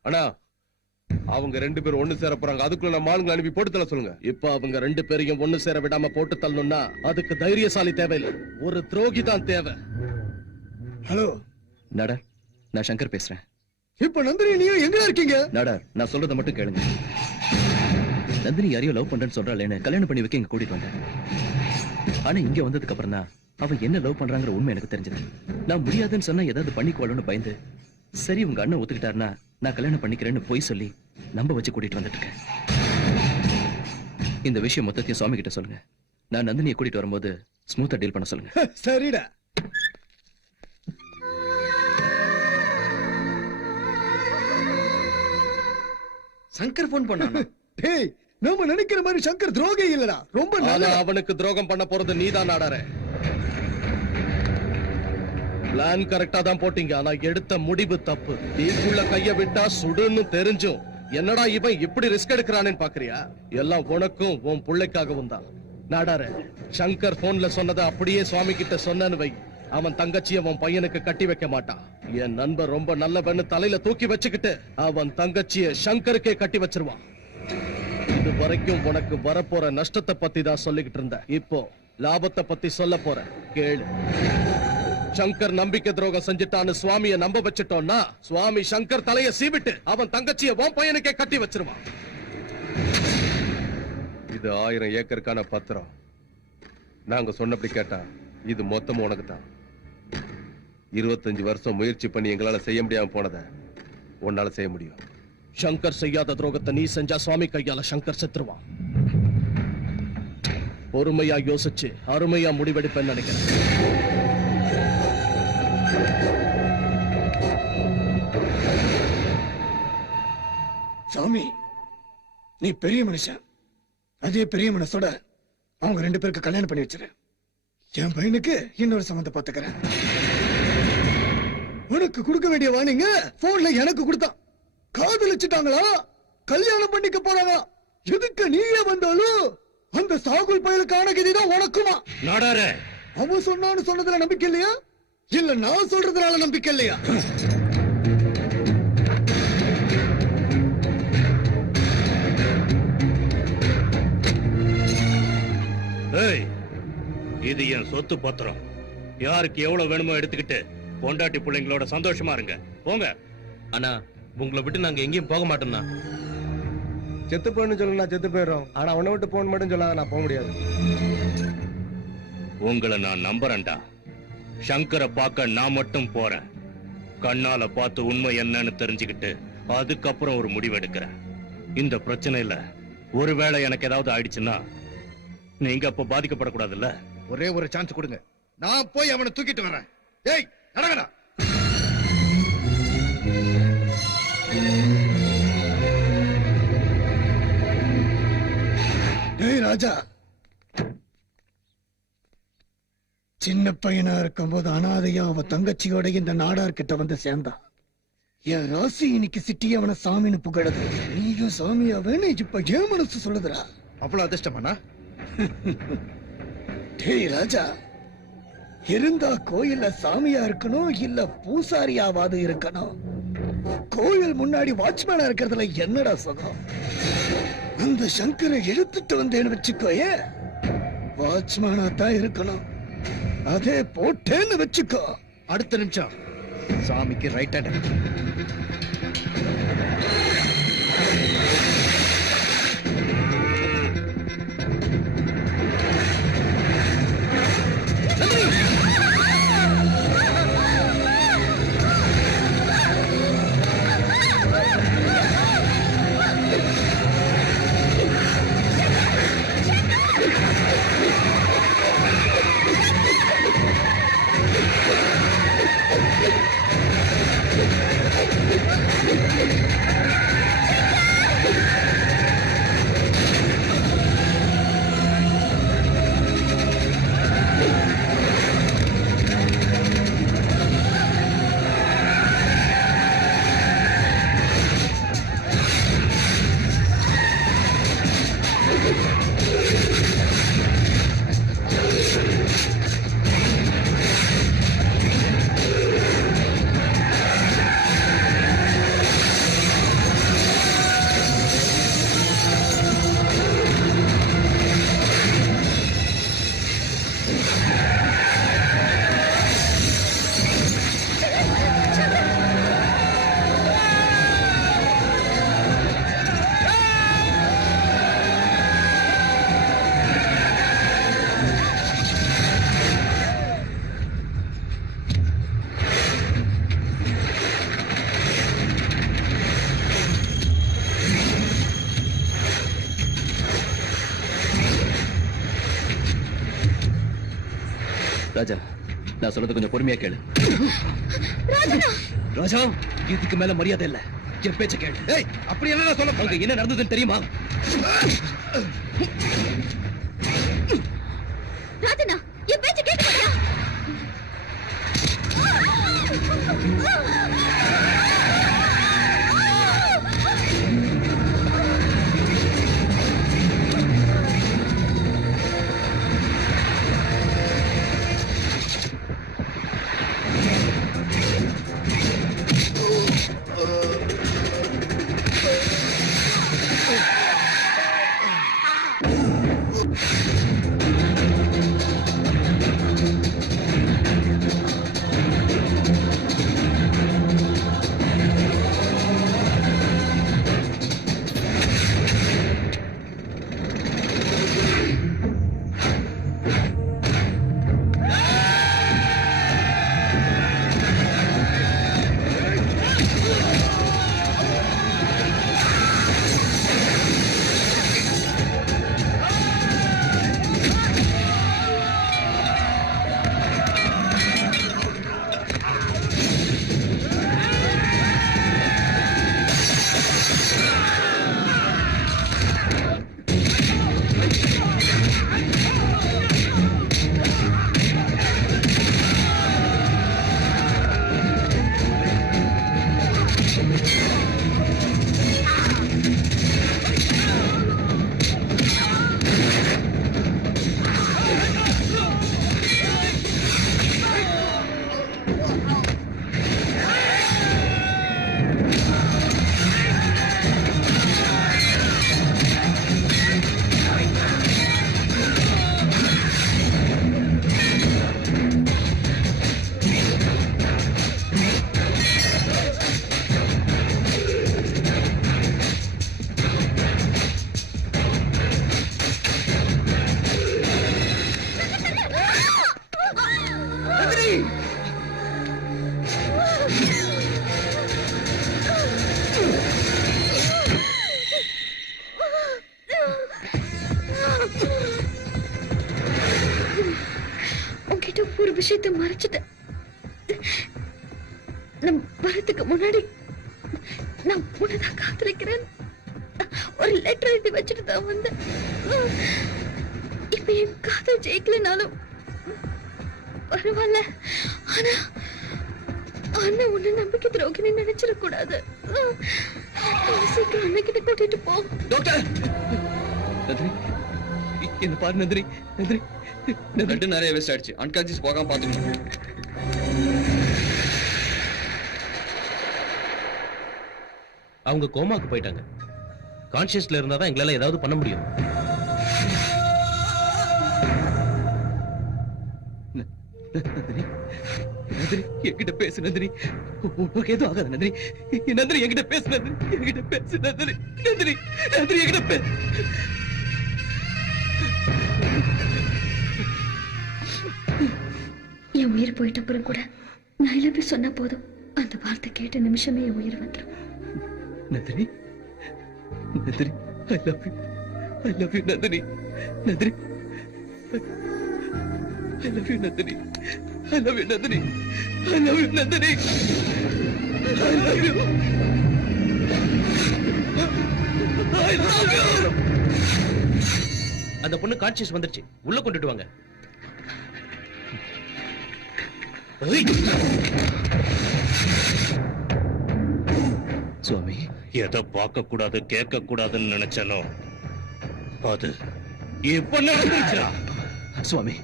அண்ணா, அவங்க ரெண்டு பேரும் ஒண்ணு சேர போறாங்க. அதுக்குள்ள நம்ம ஆளுங்களை அனுப்பி போட்டு தள்ள சொல்லுங்க. இப்ப அவங்க ரெண்டு பேரையும் ஒண்ணு சேர விடாம போட்டு தள்ளணும்னா அதுக்கு தைரியசாலி தேவையில்லை, ஒரு துரோகி தான் தேவை. ஹலோ நாடா, நான் சங்கர் பேசுறேன். இப்ப நந்தினி நீயும் எங்க இருக்கீங்க? நாடா, நான் சொல்றத மட்டும் கேளுங்க. நந்தினி யாரையோ லவ் பண்றேன்னு சொல்றாளேன்னு கல்யாணம் பண்ணி வைக்க இங்க கூட்டிட்டு வந்தேன். ஆனா இங்க வந்ததுக்கு அப்புறம் தான் அவ என்ன லவ் பண்றாங்கிற உண்மை எனக்கு தெரிஞ்சது. நான் முடியாதுன்னு சொன்னா ஏதாவது பண்ணிக்குவாளுன்னு பயந்து, சரி உங்க அண்ணன் ஒத்துக்கிட்டாருன்னா நான் கல்யாணம் பண்ணிக்கிறேன்னு போய் சொல்லி நம்ப வச்சு கூட்டிட்டு வந்துட்டு இருக்கேன். இந்த விஷயம் மொத்தத்தையும் சுவாமி கிட்ட சொல்லுங்க. நான் நந்தினியை கூட்டிட்டு வரும்போது ஸ்மூத்தா டீல் பண்ண சொல்லுங்க. சரிடா. சங்கர் போன் பண்ணானா? டேய், நாம நினைக்கிற மாதிரி சங்கர் துரோகம் இல்லடா. ரொம்ப ஆனா நல்ல அவனுக்கு துரோகம் பண்ண போறது நீதான் நாடாரே. பிளான் கரெக்டா தான் போட்டீங்க, ஆனா எடுத்த முடிவு தப்பு. தீக்குள்ள கைய விட்டா சுடுன்னு தெரிஞ்சும் என்னடா இவன் இப்படி ரிஸ்க் எடுக்கிறானேன்னு பாக்குறியா? எல்லாம் உனக்கும் உன் பிள்ளைக்காகவும் தான். நாடாரே, சங்கர் போன்ல சொன்னதை அப்படியே சுவாமி கிட்ட சொன்னேன்னு வை, அவன் தங்கச்சியை அவன் பையனுக்கு கட்டி வைக்க மாட்டான். என் நண்பர் ரொம்ப நல்லவன்னு தலையில தூக்கி வச்சுக்கிட்டு அவன் தங்கச்சியை சங்கருக்கே கட்டி வச்சிருவான். இது வரைக்கும் உனக்கு வரப்போற நஷ்டத்தை பத்தி தான் சொல்லிக்கிட்டு இருந்த, இப்போ லாபத்தை பத்தி சொல்ல போற கேளு. சங்கர் நம்பிக்கை துரோகம் செஞ்சுட்டான்னு சுவாமிய நம்ப வச்சுட்டோம்னா சுவாமி சங்கர் தலைய சீவிட்டு அவன் தங்கச்சிய உன் பையனுக்கே கட்டி வச்சிருவான். இது 1000 ஏக்கருக்கான பத்திரம். நாங்க சொன்னபடி கேட்டா இது மொத்தமும் உனக்கு தான். 25 வருஷம் முயற்சி பண்ணி எங்களால செய்ய முடியாம போனத உன்னால செய்ய முடியும். சங்கர் செய்யாத துரோகத்தை நீ செஞ்சா சுவாமி கையால சங்கர் செத்துருவான். பொறுமையா யோசிச்சு அருமையா முடிவெடுப்பேன்னு நினைக்கிறேன். சாமி, நீ பெரிய மனுஷன். அதே பெரிய மனசோட அவங்க 2 பேருக்கு கல்யாணம் பண்ணி வச்சிரு. என் பையனுக்கு இன்னொரு சம்மந்தம் பாத்துக்கிறேன். உனக்கு கொடுக்க வேண்டிய வாணிங்க போன்ல எனக்கு கொடுத்தான். காதலிச்சுட்டாங்களா, கல்யாணம் பண்ணிக்க போறாங்களா. எதுக்கு நீயே வந்தாலும் அந்த சாகுல் பயலுக்கான கதிதான் உனக்குமா? நாடாரே, அவன் சொன்னான்னு சொன்னதுல நம்பிக்கை இல்லையா? இல்ல நான் சொல்றதுனால நம்பிக்கை இல்லையா? ஏய், இது என் சொத்து பத்திரம். யாருக்கு எவ்வளவு வேணுமோ எடுத்துக்கிட்டு பொண்டாட்டி பிள்ளைங்களோட சந்தோஷமா இருங்க. போங்க. அண்ணா, உங்களை விட்டு நாங்க எங்கேயும் போக மாட்டோம்னா. செத்து போயின்னு சொல்லு, நான் செத்து போயிடும். ஆனா உன்னை விட்டு போன் மட்டும் சொல்லாத, நான் போக முடியாது. உங்களை நான் நம்புறேன்டா. சங்கரை பார்க்க நான் மட்டும் போறேன். கண்ணால பார்த்து உண்மை என்னன்னு தெரிஞ்சுக்கிட்டு அதுக்கப்புறம் ஒரு முடிவு எடுக்கிறேன். இந்த பிரச்சனையில ஒருவேளை எனக்கு ஏதாவது ஆயிடுச்சுன்னா நீங்க அப்ப பாதிக்கப்படக்கூடாதுல்ல. ஒரே ஒரு சான்ஸ் கொடுங்க, நான் போய் அவனை தூக்கிட்டு வரேன். ஏய், நடங்கடா. டேய் ராஜா, சின்ன பையனா இருக்கும்போது அனாதையா அவன் தங்கச்சியோட இந்த நாடார் கிட்ட வந்து சேர்ந்தான். என் ராசி இன்னைக்கு சிட்டி அவனை சாமின்னு புகழுது. நீயும் சாமியாவேன்னு இப்ப ஏன் மனசு சொல்லுதுரா? அவ்வளவு அதிர்ஷ்டமாண்ணா? டேய் ராஜா, இருந்தா கோயில்ல சாமியா இருக்கணும், இல்ல பூசாரியாவது இருக்கணும். கோயில் முன்னாடி வாட்ச்மேனா இருக்கிறதுல என்னடா சுகம்? அந்த சங்கரை எடுத்துட்டு வந்தேன்னு வச்சுக்கோயே, வாட்ச்மேனா தான் இருக்கணும். அதே போட்டேன்னு வச்சுக்கோ, அடுத்த நிமிஷம் சாமிக்கு ரைட் ஹேண்ட். Thank you. ராஜா, நான் சொல்றது கொஞ்சம் பொறுமையா கேளு. ராஜனா ராஜா, இதுக்கு மேல மரியாதை இல்ல. என் பேச்ச கேளு. ஏய், அப்படி என்ன சொல்ல அங்க என்ன நடந்ததுன்னு தெரியுமா? ராஜனா என் பேச்ச கேட்கலையா? உன்கிட்ட ஒரு விஷயத்தை மறைச்சிட்டேன். நான் வரதுக்கு முன்னாடி நான் உன்னதான் காத்திருக்கிறேன் ஒரு லெட்டர் எழுதி வச்சுட்டு தான் வந்தேன். இப்ப என் காதல் ஜெயிக்கலனாலும் பரவாயில்ல. ஆனா அண்ணன் உன்னை நம்பிக்கை துரோகினி நினைச்சிடக்கூடாது. சீக்கிரம் அண்ணகிட்ட கூட்டிட்டு போ. டாக்டர், நந்தினி, என்ன பாரு நந்தினி. நந்தினி, பிளட் நிறைய வேஸ்ட் ஆயிடுச்சு. அன்கான்சியஸ் போகாம பாத்துக்கணும். அவங்க கோமாக்கு போயிட்டாங்க. கான்சியஸ்ல இருந்தா தான் எங்களால ஏதாவது பண்ண முடியும். நந்தினி, நந்தினி, என்கிட்ட பேசு நந்தினி. உனக்கு எதுவும் ஆகாது நந்தினி. நந்தினி, என்கிட்ட பேசு நந்தினி. என்கிட்ட பேசு நந்தினி. நந்தினி, நந்தினி, என்கிட்ட பேசு. என் உயிர் போயிட்ட அப்புறம் கூட நான் இழப்பி சொன்னா போதும், அந்த வார்த்தை கேட்ட நிமிஷமே என் உயிர் வந்துடும். Nandini, Nandini, I love you. I love you, Nandini. Nandini, I love you, Nandini. I love you, Nandini. I love you, Nandini. I love you. I love you. அந்த பொண்ணு கான்சியஸ் வந்துருச்சு. உள்ள கொண்டுட்டு வாங்க. சுவாமி, எதை பார்க்க கூடாது கேட்க கூடாதுன்னு நினைச்சனோ அது இப்ப நடந்துச்சா? சுவாமி,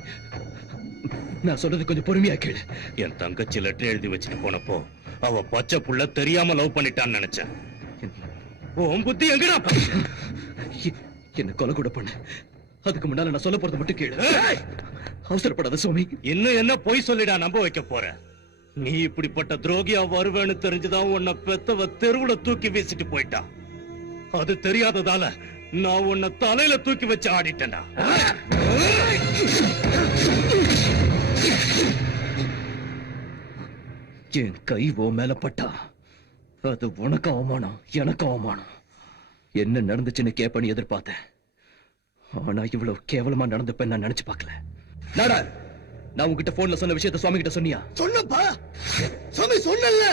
நான் சொல்றது கொஞ்சம் பொறுமையா கேளு. என் தங்கச்சி லெட்டர் எழுதி வச்சுட்டு போனப்போ அவ பச்சை புள்ள தெரியாம லவ் பண்ணிட்டான்னு நினைச்சேன். உன் புத்தி எங்கடா? என்ன கொலை கூட பண்ண. அதுக்கு முன்னால நான் சொல்ல போறது மட்டும் கேளு. அவசரப்படாத சுவாமி. இன்னும் என்ன பொய் சொல்லிடா நம்ப வைக்க போற? நீ இப்படிப்பட்ட துரோகியா வருவேன்னு தெரிஞ்சுதான் உன்னை பெத்தவ தெருவுல தூக்கி வீசிட்டு போயிட்டா. அது தெரியாததால நான் உன்னை தலையில தூக்கி வச்சு ஆடிட்டேன்டா. என் கை ஓ மேல பட்டா அது உனக்கு அவமானம், எனக்கு அவமானம். என்ன நடந்துச்சுன்னு கேப்பன்னு எதிர்பார்த்தேன். ஆனா இவ்வளவு கேவலமா நடந்தப்ப நான் நினைச்சு பார்க்கல. நான் உங்ககிட்ட போன்ல சொன்ன விஷயத்த சுவாமி கிட்ட சொன்னியா? சொன்னப்பா, சுவாமி சொன்னல.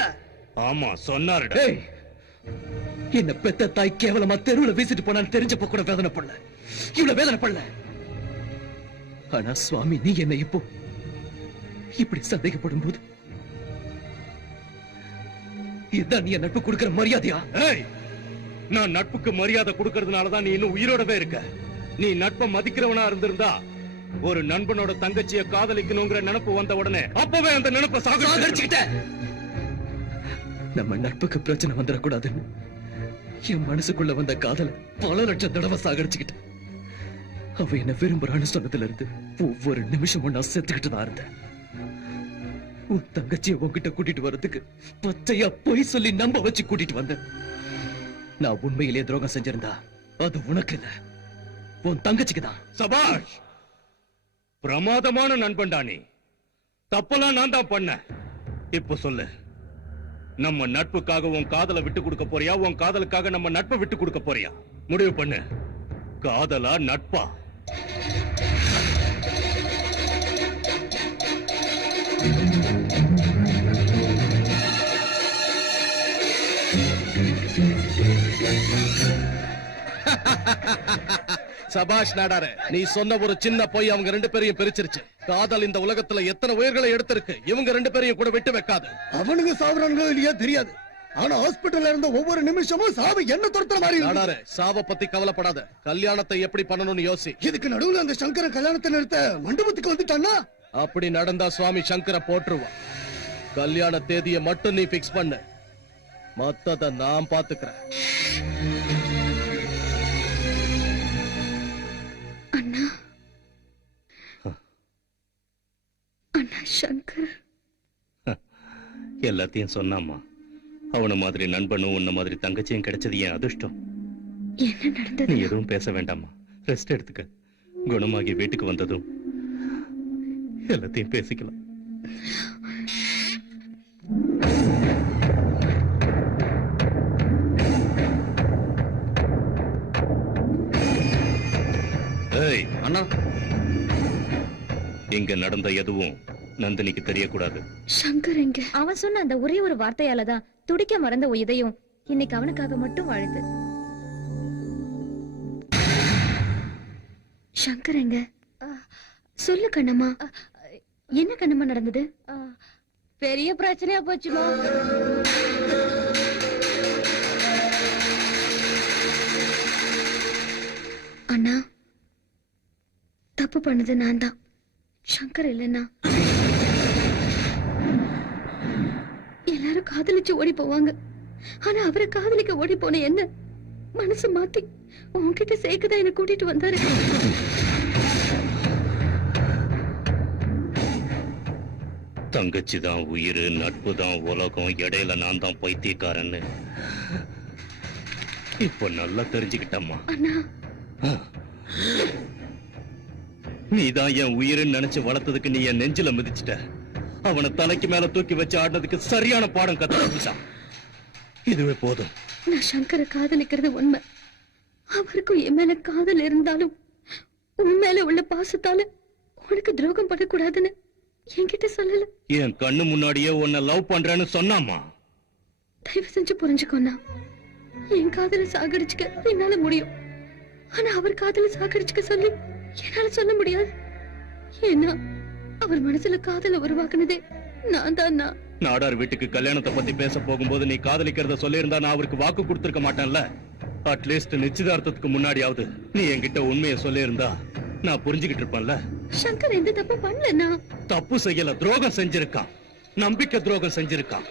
ஆமா சொன்னாருடா. ஏய், என்ன பெத்த தாய் கேவலமா தெருவுல வீசிட்டு போனான்னு தெரிஞ்சப்ப கூட வேதனை பண்ணல, இவ்வளவு வேதனை பண்ணல. ஆனா சுவாமி நீ என்ன இப்போ இப்படி சந்தேகப்படும் போது இதுதான் நீ என் நட்பு கொடுக்கிற மரியாதையா? ஏய், நான் நட்புக்கு மரியாதை கொடுக்கறதுனாலதான் நீ இன்னும் உயிரோடவே இருக்க. நீ நட்பை மதிக்கிறவனா இருந்திருந்தா ஒரு நண்பனோட தங்கச்சிய காதலிக்கணுங்கிற நினைப்பு வந்த உடனே அப்பவே அந்த நினைப்பை சாகடிச்சுக்கிட்ட. நம்ம நட்புக்கு பிரச்சனை வந்துடக்கூடாதுன்னு என் மனசுக்குள்ள வந்த காதல பல லட்சம் தடவை சாகடிச்சுக்கிட்ட. அவ என்ன விரும்புறான்னு சொன்னதுல இருந்து ஒவ்வொரு நிமிஷமும் நான் செத்துக்கிட்டு தான் இருந்தேன். உன் தங்கச்சியை உன்கிட்ட கூட்டிட்டு வர்றதுக்கு பச்சையா பொய் சொல்லி நம்ப வச்சு கூட்டிட்டு வந்தேன். நான் உண்மையிலேயே துரோகம் செஞ்சிருந்தா அது உனக்கு இல்ல, உன் தங்கச்சிக்கு தான். சபாஷ், பிரமாதமான நண்பன்டா நீ. தப்பெல்லாம் நான் தான் பண்ணேன். இப்ப சொல்லு, நம்ம நட்புக்காக உன் காதலை விட்டு கொடுக்க போறியா, உன் காதலுக்காக நம்ம நட்பை விட்டு கொடுக்க போறியா? முடிவு பண்ணு. காதலா நட்பா? சபாஷ் நாடார, நீ சொன்ன ஒரு சின்ன பொய் அவங்க ரெண்டு பேரையும் பிரிச்சிருச்சு. காதல் இந்த உலகத்துல எத்தனை உயிர்களை எடுத்திருக்கு, இவங்க ரெண்டு பேரையும் கூட விட்டு வைக்காது. அவனுங்க சாவறானுங்களோ இல்லையா தெரியாது, ஆனா ஹாஸ்பிடல்ல இருந்த ஒவ்வொரு நிமிஷமும் சாவு என்ன துரத்துற மாதிரி நாடார, சாவ பத்தி கவலைப்படாத, கல்யாணத்தை எப்படி பண்ணணும்னு யோசி. இதுக்கு நடுவுல அந்த சங்கர கல்யாணத்தை நிறுத்த மண்டபத்துக்கு வந்துட்டான்னா அப்படி நடந்தா சுவாமி சங்கர போட்டுருவான். கல்யாண தேதியை மட்டும் நீ பிக்ஸ் பண்ணு, மத்தத நான் பாத்துக்கிறேன். அண்ணா, அண்ணா சங்கர் எல்லாத்தையும் சொன்னாமா. அவன மாதிரி நண்பனும் உன்ன மாதிரி தங்கச்சியும் கிடைச்சது என் அதிர்ஷ்டம். என்ன நடந்தது? நீ எதுவும் பேச வேண்டாமா, ரெஸ்ட் எடுத்துக்க. குணமாகி வீட்டுக்கு வந்ததும் எல்லாத்தையும் பேசிக்கலாம். ஏய் அண்ணா, இங்க நடந்த எதுவும் நந்தினிக்கு தெரியக்கூடாது. சங்கர் எங்க? அவன் சொன்ன அந்த ஒரே ஒரு வார்த்தையாலதான் துடிக்க மறந்த உன் இதயம் இன்னைக்கு அவனுக்காக மட்டும் வாழுது. சங்கர் எங்க? சொல்லு கண்ணம்மா, என்ன கண்ணம்மா நடந்தது? பெரிய பிரச்சனையா போச்சுமா. அண்ணா, தப்பு பண்ணது நான் தான், சங்கர் இல்லைன்னா. எல்லாரும் காதலிச்சு ஓடி போவாங்க, ஆனா அவரை காதலிக்க ஓடி போன என்ன மனசு மாத்தி உன்கிட்ட சேர்க்கதான் என்ன கூட்டிட்டு வந்தாரு. தங்கச்சி தான் உயிர், நட்பு தான் உலகம், இடையில நான் தான் பைத்தியக்காரன்னு இப்ப நல்லா தெரிஞ்சுக்கிட்டம்மா. அண்ணா, நீதான் என் உயிர்னு நினைச்சு வளர்த்ததுக்கு நீ என் நெஞ்சில மிதிச்சிட்ட. அவனை தலைக்கு மேல தூக்கி வச்சு ஆடினதுக்கு சரியான பாடம் கத்த. இதுவே போதும். நான் சங்கரை காதலிக்கிறது உண்மை. அவருக்கும் என் மேல காதல் இருந்தாலும் உன் மேல உள்ள பாசத்தால உனக்கு துரோகம் பண்ணக்கூடாதுன்னு என்கிட்ட சொல்லல. என் கண்ணு முன்னாடியே உன்னை லவ் பண்றேன்னு சொன்னாமா. தயவு செஞ்சு புரிஞ்சுக்கோண்ணா, என் காதலை சாகடிச்சுக்க என்னால முடியும், ஆனா அவர் காதலை சாகடிச்சுக்க சொல்லி என்னால சொல்ல முடியாது. ஏன்னா அவர் மனசுல காதலை உருவாக்குனதே நான் தான். நாடார் வீட்டுக்கு கல்யாணத்தை பத்தி பேச போகும்போது நீ காதலிக்கிறத சொல்லியிருந்தா நான் அவருக்கு வாக்கு கொடுத்திருக்க மாட்டேன்ல. அட்லீஸ்ட் நிச்சயதார்த்தத்துக்கு முன்னாடியாவது நீ என்கிட்ட உண்மையை சொல்லியிருந்தா நான் புரிஞ்சுக்கிட்டு இருப்பேன்ல. சங்கர் எந்த தப்பு பண்ணலண்ணா. தப்பு செய்யல, துரோகம் செஞ்சிருக்கான், நம்பிக்கை துரோகம் செஞ்சிருக்கான்.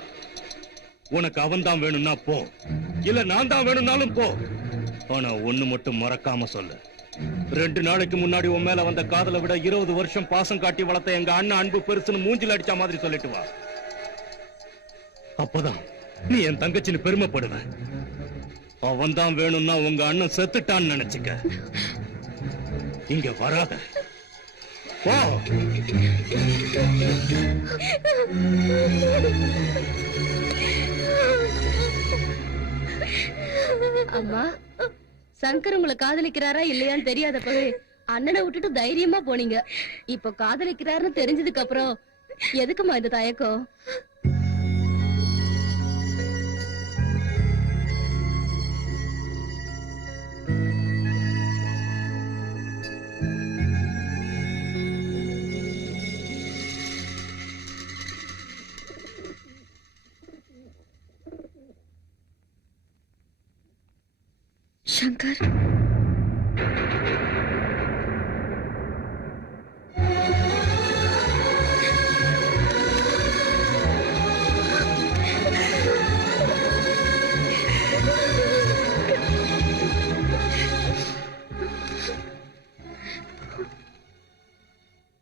உனக்கு அவன் தான் வேணும்னா போ, இல்ல நான் தான் வேணும்னாலும் போ. ஆனா ஒண்ணு மட்டும் மறக்காம சொல்லு, 2 நாளைக்கு முன்னாடி உன் மேல வந்த காதலை விட 20 வருஷம் பாசம் காட்டி வளர்த்த எங்க அண்ணன் அன்பு பெருசுன்னு மூஞ்சில அடிச்ச மாதிரி சொல்லிட்டு வா. அப்பதான் நீ என் தங்கச்சின்னு பெருமைப்படுவ. அவன் தான் வேணும்னா உங்க அண்ணன் செத்துட்டான்னு நினைச்சுக்க. இங்க வராத, போ. அம்மா, சங்கர் உங்களை காதலிக்கிறாரா இல்லையான்னு தெரியாதப்பவே அண்ணனை விட்டுட்டு தைரியமா போனீங்க. இப்ப காதலிக்கிறாருன்னு தெரிஞ்சதுக்கு அப்புறம் எதுக்குமா இந்த தயக்கம்? சங்கர்,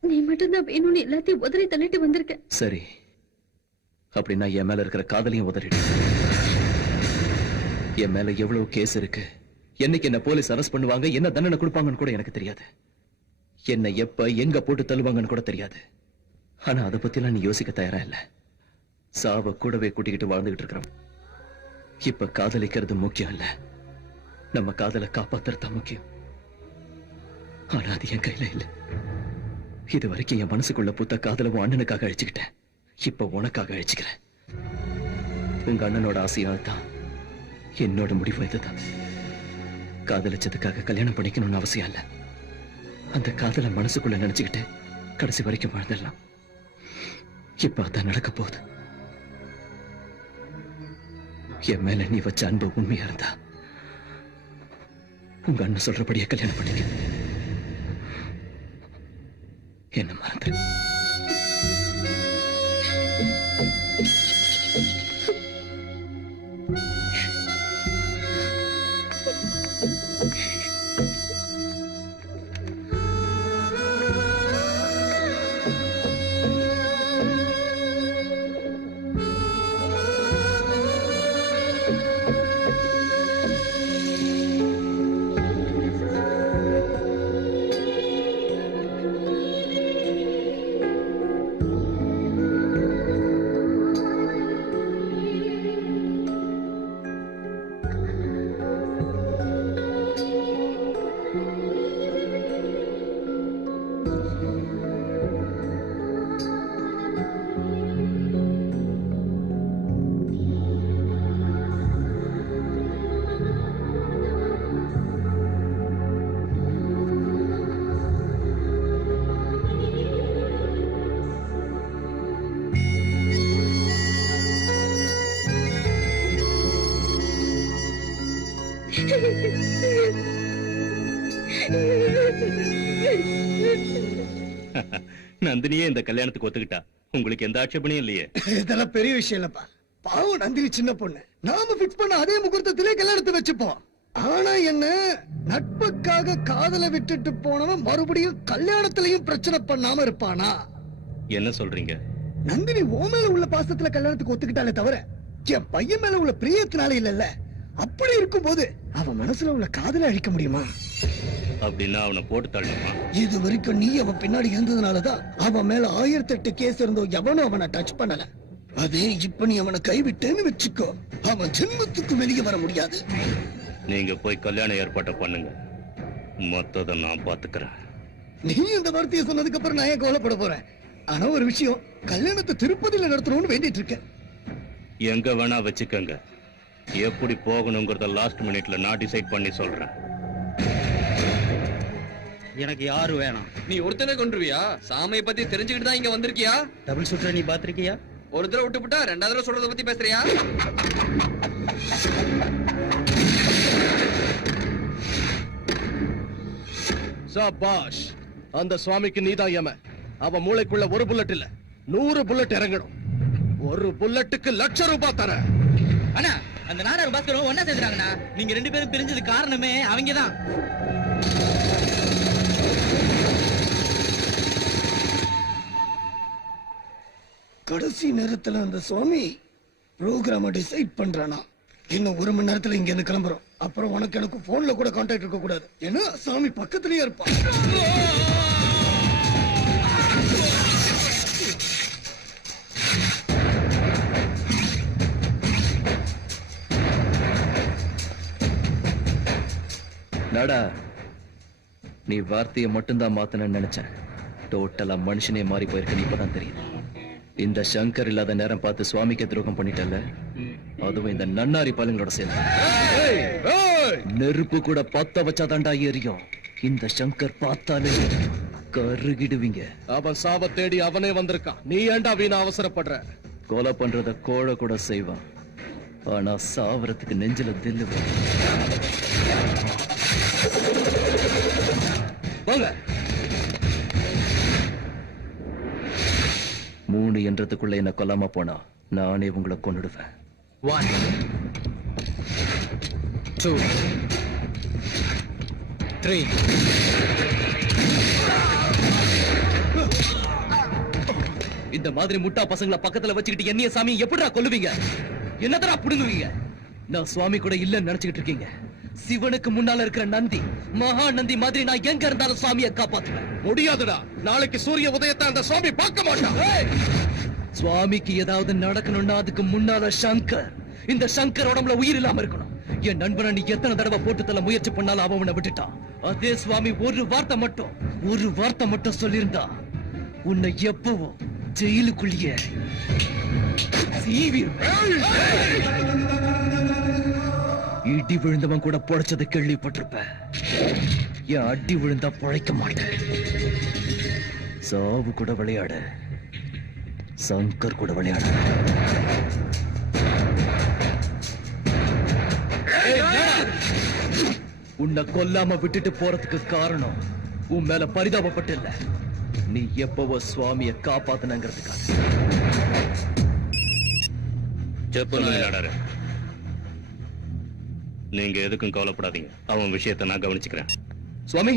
நீ மட்டும்தான் வேணும்னு எல்லாத்தையும் உதறி தள்ளிட்டு வந்திருக்க. சரி, அப்படின்னா என் மேல இருக்கிற காதலையும் உதறிடு. என் மேல எவ்வளவு கேஸ் இருக்கு, என்னைக்கு என்ன போலீஸ் அரெஸ்ட் பண்ணுவாங்க, என்ன தண்டனை கொடுப்பாங்கன்னு கூட எனக்கு தெரியாது. என்ன எப்ப எங்க போட்டு தள்ளுவாங்கன்னு கூட தெரியாது. ஆனா அதை பத்திலாம் நீ யோசிக்க தயாரா இல்ல. சாவ கூடவே கூட்டிக்கிட்டு வாழ்ந்துகிட்டு இருக்கிறோம். இப்ப காதலிக்கிறது முக்கியம் இல்ல, நம்ம காதலை காப்பாத்துறது முக்கியம். ஆனா அது என் கையில இல்ல. இது வரைக்கும் என் மனசுக்குள்ள புத்த காதலவும் அண்ணனுக்காக அழிச்சுக்கிட்டேன். இப்ப உனக்காக அழிச்சுக்கிறேன். உங்க அண்ணனோட ஆசையால் தான் என்னோட முடிவு இதுதான். காதலிச்சதுக்காக கல்யாணம் பண்ணிக்கணும்னு அவசியம் இல்ல. அந்த காதலை மனசுக்குள்ள நினைச்சுக்கிட்டு கடைசி வரைக்கும் வாழ்ந்துடலாம். இப்ப அதான் நடக்க போகுது. என் மேல நீ வச்ச அன்பு உண்மையா இருந்தா உங்க அண்ணன் சொல்றபடியே கல்யாணம் பண்ணிக்க. என்ன மறந்துரு. நந்தினியே இந்த கல்யாணத்துக்கு ஒத்துக்கிட்டா. உங்களுக்கு எந்த ஆட்சேபனையும் இல்லையே. இதெல்லாம் பெரிய விஷயம் இல்லப்பா. பாவம் நந்தினி சின்ன பொண்ணு. நாம பிக்ஸ் பண்ண அதே முகூர்த்தத்திலே கல்யாணத்தை வச்சுப்போம். ஆனா என்ன, நட்புக்காக காதலை விட்டுட்டு போனவன் மறுபடியும் கல்யாணத்திலையும் பிரச்சனை பண்ணாம இருப்பானா? என்ன சொல்றீங்க? நந்தினி ஓ மேல உள்ள பாசத்துல கல்யாணத்துக்கு ஒத்துக்கிட்டாலே தவிர என் பையன் மேல உள்ள பிரியத்தினால இல்ல. அப்படி இருக்கும்போது அவன் மனசுல உள்ள காதலை அழிக்க முடியுமா? அப்படின்னா அவனை போட்டு தள்ளணுமா? இது வரைக்கும் நீ அவன் பின்னாடி இருந்ததுனாலதான் அவன் மேல 1008 கேஸ் இருந்தோம். எவனும் அவனை டச் பண்ணல. அதே இப்ப நீ அவனை கைவிட்டேன்னு வச்சுக்கோ, அவன் ஜென்மத்துக்கு வெளியே வர முடியாது. நீங்க போய் கல்யாண ஏற்பாட்டை பண்ணுங்க, மொத்தத்தை நான் பாத்துக்கிறேன். நீ இந்த வார்த்தையை சொன்னதுக்கு அப்புறம் நான் ஏன் கவலைப்பட போறேன்? ஆனா ஒரு விஷயம், கல்யாணத்தை திருப்பதியில நடத்தணும்னு வேண்டிட்டு இருக்கேன். எங்க வேணா வச்சுக்கங்க. எப்படி போகணுங்கிறத லாஸ்ட் மினிட்ல நான் டிசைட் பண்ணி சொல்றேன். எனக்கு யாரு வேணாம். நீ ஒருத்தனை கொண்டுருவியா? சாமியை பத்தி தெரிஞ்சுக்கிட்டு தான் இங்க வந்திருக்கியா? டபுள் ஷூட்டர் நீ பாத்திருக்கியா? ஒரு தடவை விட்டுவிட்டா ரெண்டாவது தடவை சொல்றத பத்தி பேசுறியா? சபாஷ், அந்த சுவாமிக்கு நீதான் யம. அவன் மூளைக்குள்ள ஒரு புல்லட் இல்ல 100 புல்லட் இறங்கணும். ஒரு புல்லட்டுக்கு ₹1,00,000 தர. அண்ணா, அந்த நாடார் பாஸ்கரும் ஒன்னா சேர்ந்துறாங்கண்ணா. நீங்க 2 பேரும் பிரிஞ்சது காரணமே அவங்கதான். கடைசி நேரத்துல அந்த சுவாமி ப்ரோக்ராம டிசைட் பண்றானா? இன்னும் 1 மணி நேரத்துல இங்க இருந்து கிளம்புறோம். அப்புறம் உனக்கு எனக்கு போன்ல கூட கான்டாக்ட் இருக்க கூடாது. ஏன்னா சாமி பக்கத்திலேயே இருப்பான். நாடா, நீ வார்த்தையை மட்டும்தான் மாத்தணும்னு நினைச்சேன். டோட்டலா மனுஷனே மாறி போயிருக்க இப்பதான் தெரியுது. இந்த சங்கர் இல்லாத நேரம் பார்த்து சுவாமிக்கு துரோகம் பண்ணிட்டல, அதுவும் இந்த நன்னாரி பாலுங்களோட சேர்ந்து. நெருப்பு கூட பத்த வச்சாதாண்டா எரியும். இந்த சங்கர் பார்த்தாலே கருகிடுவீங்க. அவன் சாப தேடி அவனே வந்திருக்கான். நீ ஏன்டா வீணா அவசரப்படுற? கொலை பண்றத கோழ கூட செய்வான். ஆனா சாவறதுக்கு நெஞ்சில தில்லு வரும். வாங்க. 3 என்றதுக்குள்ள என்ன கொல்லாம போனா நானே உங்களை கொன்னுடுவேன். 1 2 3 இந்த மாதிரி முட்டா பசங்களை பக்கத்துல வச்சுக்கிட்டு என்னைய சாமி எப்படிடா கொல்லுவீங்க? என்னத்தடா புடுங்குவீங்க? நான் சுவாமி கூட இல்லன்னு நினைச்சுக்கிட்டு இருக்கீங்க. சிவனுக்கு முன்னால இருக்கிற நந்தி, மகா நந்தி மாதிரி நான் எங்க இருந்தாலும் சுவாமியை காப்பாத்துவேன். முடியாதுடா. நாளைக்கு சூரிய உதயத்தை அந்த சுவாமி பார்க்க மாட்டான். சுவாமிக்கு ஏதாவது நடக்கணும்னா அதுக்கு முன்னால சங்கர், இந்த சங்கர் உடம்புல உயிர் இல்லாம இருக்கணும். என் நண்பனை நீ எத்தனை தடவை போட்டு தள்ள முயற்சி பண்ணாலும் அவனை விட்டுட்டான். அதே சுவாமி ஒரு வார்த்தை மட்டும் சொல்லியிருந்தா உன்னை எப்பவும் ஜெயிலுக்குள்ளேயே இடி விழுந்தவன் கூட பொழைச்சதை கேள்விப்பட்டிருப்ப. என் அடி விழுந்தா பொழைக்க மாட்டேன். சாவு கூட விளையாட, சங்கர் கூட விளையாட. உன்னை கொல்லாம விட்டுட்டு போறதுக்கு காரணம் உன் மேல பரிதாபப்பட்டு இல்ல, நீ எப்பவோ சுவாமியை காப்பாத்தனங்கிறதுக்காக. நீங்க எதுக்கும் கவலைப்படாதீங்க. அவன் விஷயத்தை நான் கவனிச்சுக்கிறேன். சுவாமி,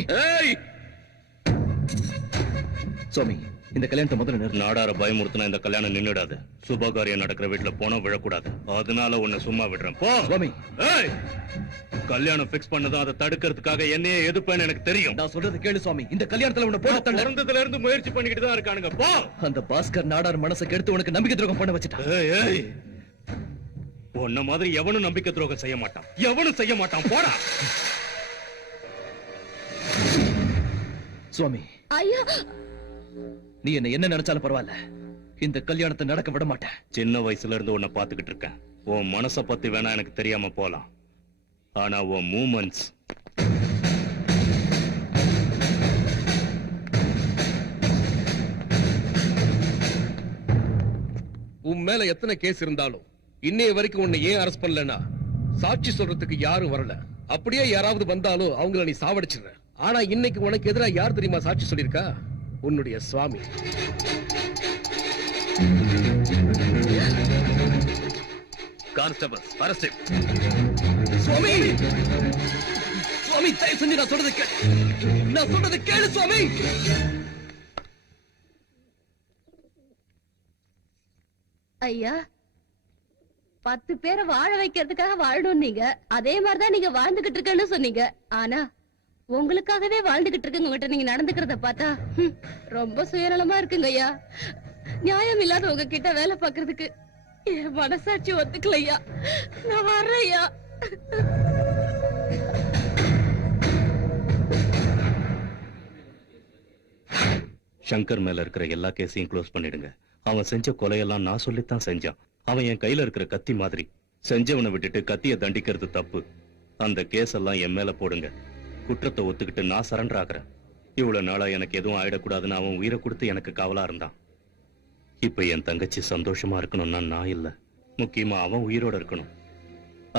சுவாமி, இந்த கல்யாணத்தை முதல்ல நாடார பயமுறுத்தினா இந்த கல்யாணம் நின்னுடாது. சுபகாரியம் நடக்கிற வீட்டுல போனா விழக்கூடாது. அதனால உன்னை சும்மா விடுறேன். போ சுவாமி. கல்யாணம் பிக்ஸ் பண்ணதும் அதை தடுக்கிறதுக்காக என்னையே எதுப்பேன்னு எனக்கு தெரியும். நான் சொல்றது கேளு சுவாமி. இந்த கல்யாணத்துல உன்னை போட பிறந்ததுல இருந்து முயற்சி பண்ணிக்கிட்டு தான் இருக்கானுங்க. போ. அந்த பாஸ்கர் நாடார் மனசை கெடுத்து உனக்கு நம்பிக்கை துரோகம் பண்ண வச்சுட்டான். உன்ன மாதிரி எவனும் நம்பிக்கை துரோகம் செய்ய மாட்டான். எவனும் செய்ய மாட்டான். போடா. சுவாமி, ஐயா, நீ என்ன நினைச்சாலும் பரவாயில்ல, இந்த கல்யாணத்தை நடக்க விட மாட்டேன். சின்ன வயசுல இருந்து உன்னை பாத்துக்கிட்டு இருக்கேன். உன் மனசை பத்தி வேணா எனக்கு தெரியாம போலாம். ஆனா உன் மூமெண்ட்ஸ் உன் மேல எத்தனை கேஸ் இருந்தாலும் இன்னைய வரைக்கும் உன்னை ஏன் அரெஸ்ட் பண்ணலன்னா, சாட்சி சொல்றதுக்கு யாரும் வரல. அப்படியே யாராவது வந்தாலும் அவங்கள நீ சாவடிச்சிடுற. ஆனா இன்னைக்கு உனக்கு எதிராக யார் தெரியுமா சாட்சி சொல்லியிருக்கா? உன்னுடைய சுவாமி. Constable arrest. சுவாமி, சுவாமி, தயவு செஞ்சு நான் சொல்றது கேளு. நான் சொல்றது கேளு சுவாமி. ஐயா, 10 பேரை வாழ வைக்கிறதுக்காக வாழணும் நீங்க. அதே மாதிரிதான் நீங்க வாழ்ந்துகிட்டு இருக்கேன்னு சொன்னீங்க. ஆனா உங்களுக்காகவே வாழ்ந்துகிட்டு இருக்குங்க உங்ககிட்ட நீங்க நடந்துக்கிறத பார்த்தா ரொம்ப சுயநலமா இருக்குங்க ஐயா. நியாயம் இல்லாத உங்ககிட்ட வேலை பாக்குறதுக்கு என் மனசாட்சி ஒத்துக்கலையா. நான் வர்றேன் ஐயா. சங்கர் மேல இருக்கிற எல்லா கேஸையும் க்ளோஸ் பண்ணிடுங்க. அவன் செஞ்ச கொலையெல்லாம் நான் சொல்லித்தான் செஞ்சான். அவன் என் கையில இருக்கிற கத்தி மாதிரி. செஞ்சவனை விட்டுட்டு கத்திய தண்டிக்கிறது தப்பு. அந்த கேஸ் எல்லாம் என் மேல போடுங்க. குற்றத்தை ஒத்துக்கிட்டு நான் சரண்டர் ஆகிறேன். இவ்வளவு நாளா எனக்கு எதுவும் ஆயிடக்கூடாதுன்னு அவன் உயிரை கொடுத்து எனக்கு காவலா இருந்தான். இப்ப என் தங்கச்சி சந்தோஷமா இருக்கணும்னா நான் இல்ல, முக்கியமா அவன் உயிரோட இருக்கணும்.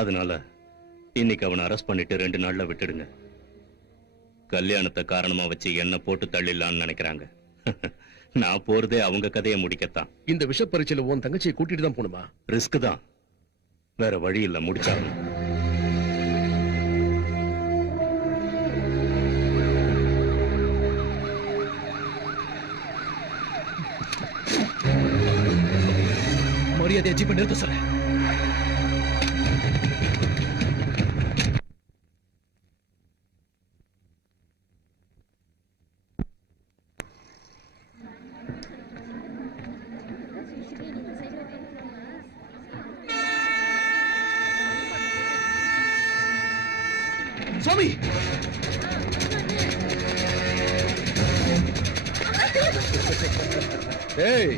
அதனால இன்னைக்கு அவனை அரெஸ்ட் பண்ணிட்டு 2 நாள்ல விட்டுடுங்க. கல்யாணத்தை காரணமா வச்சு என்ன போட்டு தள்ளிடலான்னு நினைக்கிறாங்க. நான் போறதே அவங்க கதையை முடிக்கத்தான். இந்த விஷ பரீட்சையில உன் தங்கச்சியை கூட்டிட்டு தான் போணுமா? ரிஸ்க் தான், வேற வழி இல்ல, முடிச்சாகணும். மரியாதையை ஜீப்பை நிறுத்த சொல்ல. சுவாமி, ஏய்,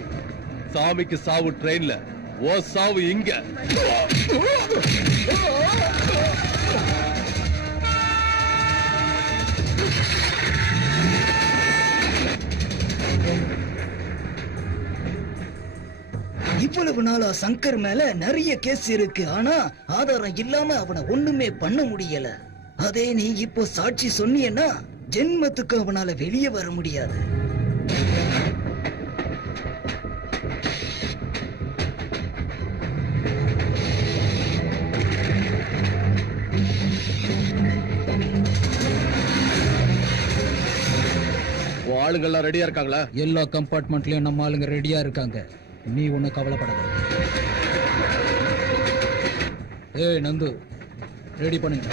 சாமிக்கு சாவு ட்ரெயின்ல, ஓ சாவு இங்க. இவ்வளவு நாளா சங்கர் மேல நிறைய கேஸ் இருக்கு, ஆனா ஆதாரம் இல்லாம அவனை ஒண்ணுமே பண்ண முடியல. அதே நீ இப்போ சாட்சி சொன்னீன்னா ஜென்மத்துக்கு அவனால வெளியே வர முடியாது. ஆளுங்கள்லாம் ரெடியா இருக்காங்களா? எல்லா கம்பார்ட்மெண்ட்லயும் நம்ம ஆளுங்க ரெடியா இருக்காங்க. நீ ஒண்ணு கவலைப்படாத. ஏய் நந்து, ரெடி பண்ணுங்க.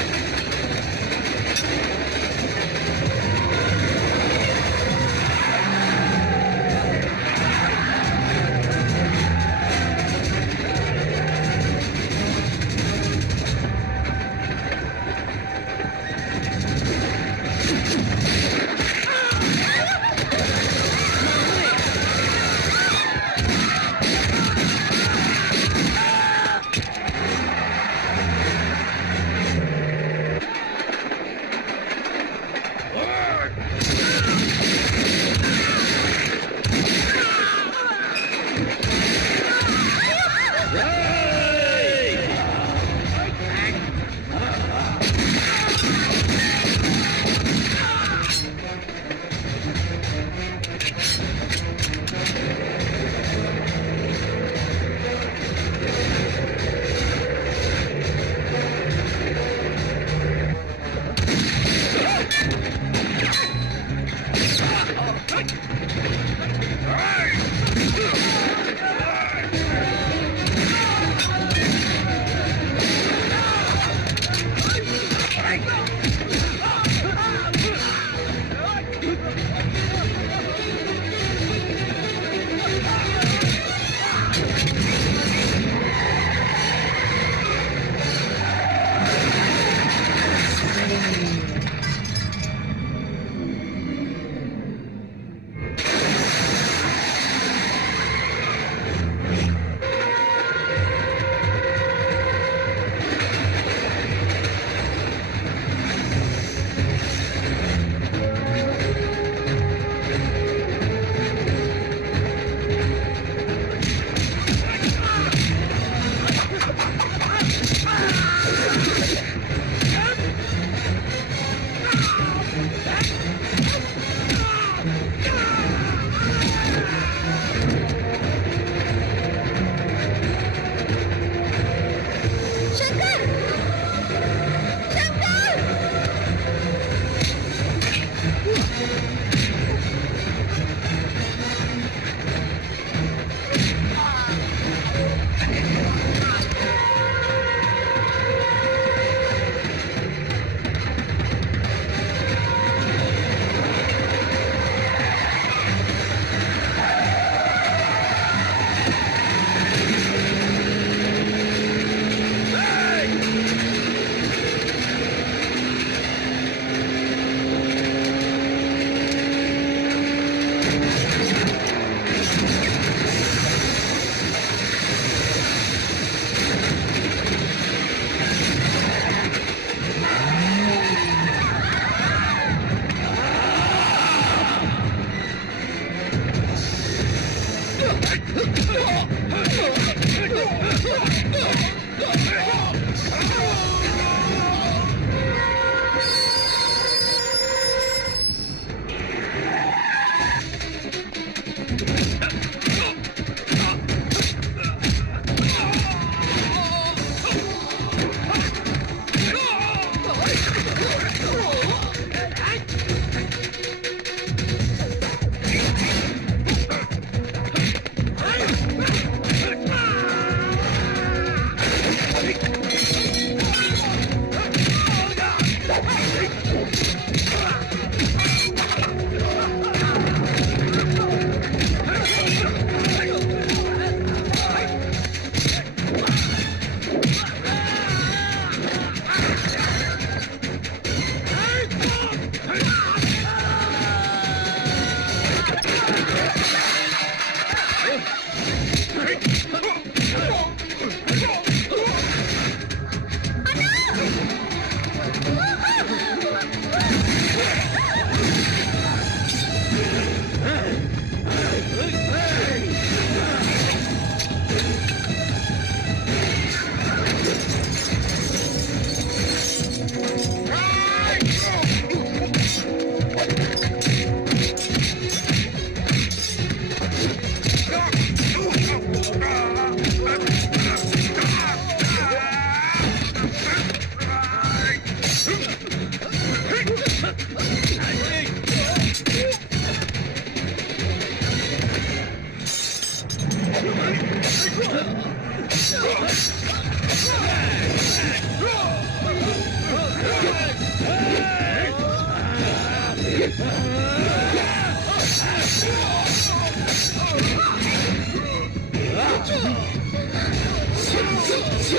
நீ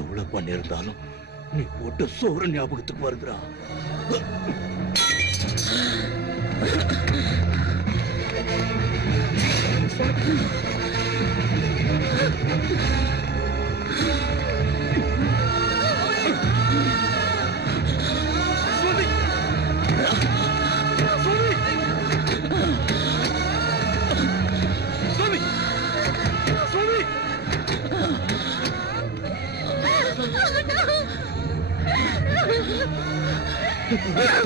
எவ்வளவு பண்ணிருந்தாலும் நீ போட்ட சோறு ஞாபகத்துக்கு வருதுடா.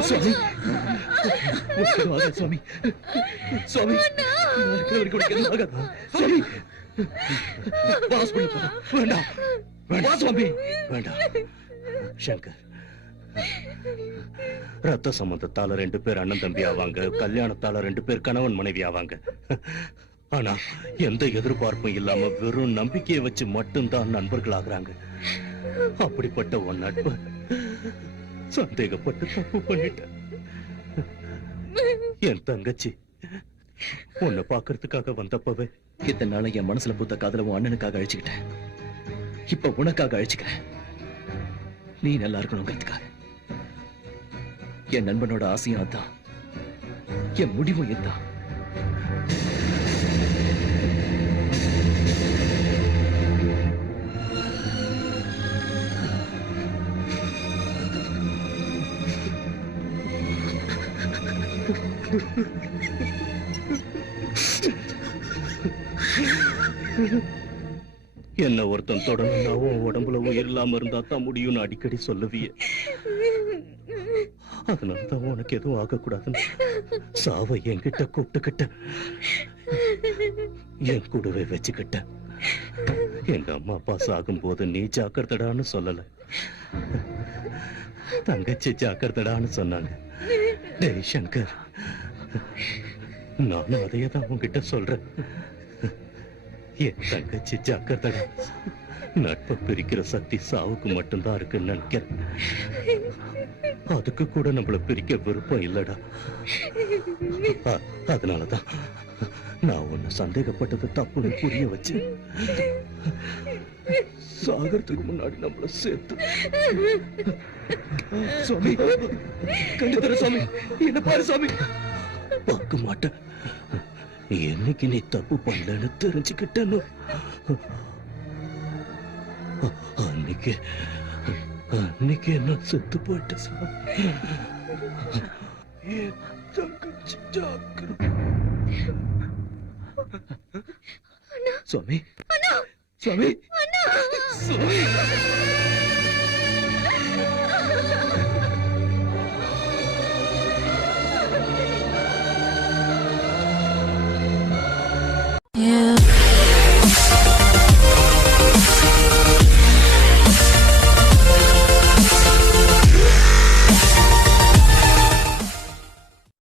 சுவாமி சுவாமி சுவாமி சுவாமி வேண்டாம் வேண்டாம் சுவாமி வேண்டாம். சங்கர், ரத்த சம்பந்தத்தால 2 பேர் அண்ணன் தம்பி ஆவாங்க, கல்யாணத்தால 2 பேர் கணவன் மனைவி ஆவாங்க. ஆனா எந்த எதிர்பார்ப்பும் இல்லாம வெறும் நம்பிக்கையை வச்சு மட்டும்தான் நண்பர்கள் ஆகுறாங்க. அப்படிப்பட்ட உன் நட்பு சந்தேகப்பட்டு தப்பு பண்ணிட்டேன். என் தங்கச்சி உன்னை பாக்குறதுக்காக வந்தப்பவே இத்தனை நாள என் மனசுல பூத்த காதல உன் அண்ணனுக்காக அழிச்சுக்கிட்டேன். இப்ப உனக்காக அழிச்சுக்கிறேன். நீ நல்லா இருக்கணுங்கிறதுக்காக. என் நண்பனோட ஆசையும் அதான், என் முடிவும் இதுதான். என்ன ஒருத்தன் தொடர்ந்து உன் உடம்புல உயிர் இல்லாம இருந்தா தான் முடியும்னு அடிக்கடி சொல்லுவிய. அதனாலதான் உனக்கு எதுவும் ஆகக்கூடாதுன்னு சாவை என்கிட்ட கூப்பிட்டுக்கிட்ட, என் கூடவே வச்சுக்கிட்ட. எங்க அம்மா அப்பா சாகும் போது நீ ஜாக்கிரதடான்னு சொல்லல, தங்கச்சி ஜாக்கிரதடான்னு சொன்னாங்க. டேய் சங்கர், நானும் அதையே தான் உன்கிட்ட சொல்றேன். என் தங்கச்சி ஜாக்கிரதடா. நட்பை பிரிக்கிற சக்தி சாவுக்கு மட்டும்தான் இருக்குன்னு நினைக்கிறேன். அதுக்கு கூட நம்மள பிரிக்க விருப்பம் இல்லடா. அதனாலதான் நான் உன்னை சந்தேகப்பட்டது தப்புன்னு புரிய வச்சு சாகறதுக்கு முன்னாடி நம்மள சேர்த்து. சுவாமி கண்டித்தர சுவாமி, என்ன பாரு சுவாமி. பார்க்க மாட்டேன். என்னைக்கு நீ தப்பு பண்ணலன்னு தெரிஞ்சுக்கிட்டேன்னு அன்னைக்கு என்ன செத்து போயிட்ட சாமி. என் தங்கச்சி ஜாக்கிரதை. சுவாமி சுவாமி சுவாமி. Yeah.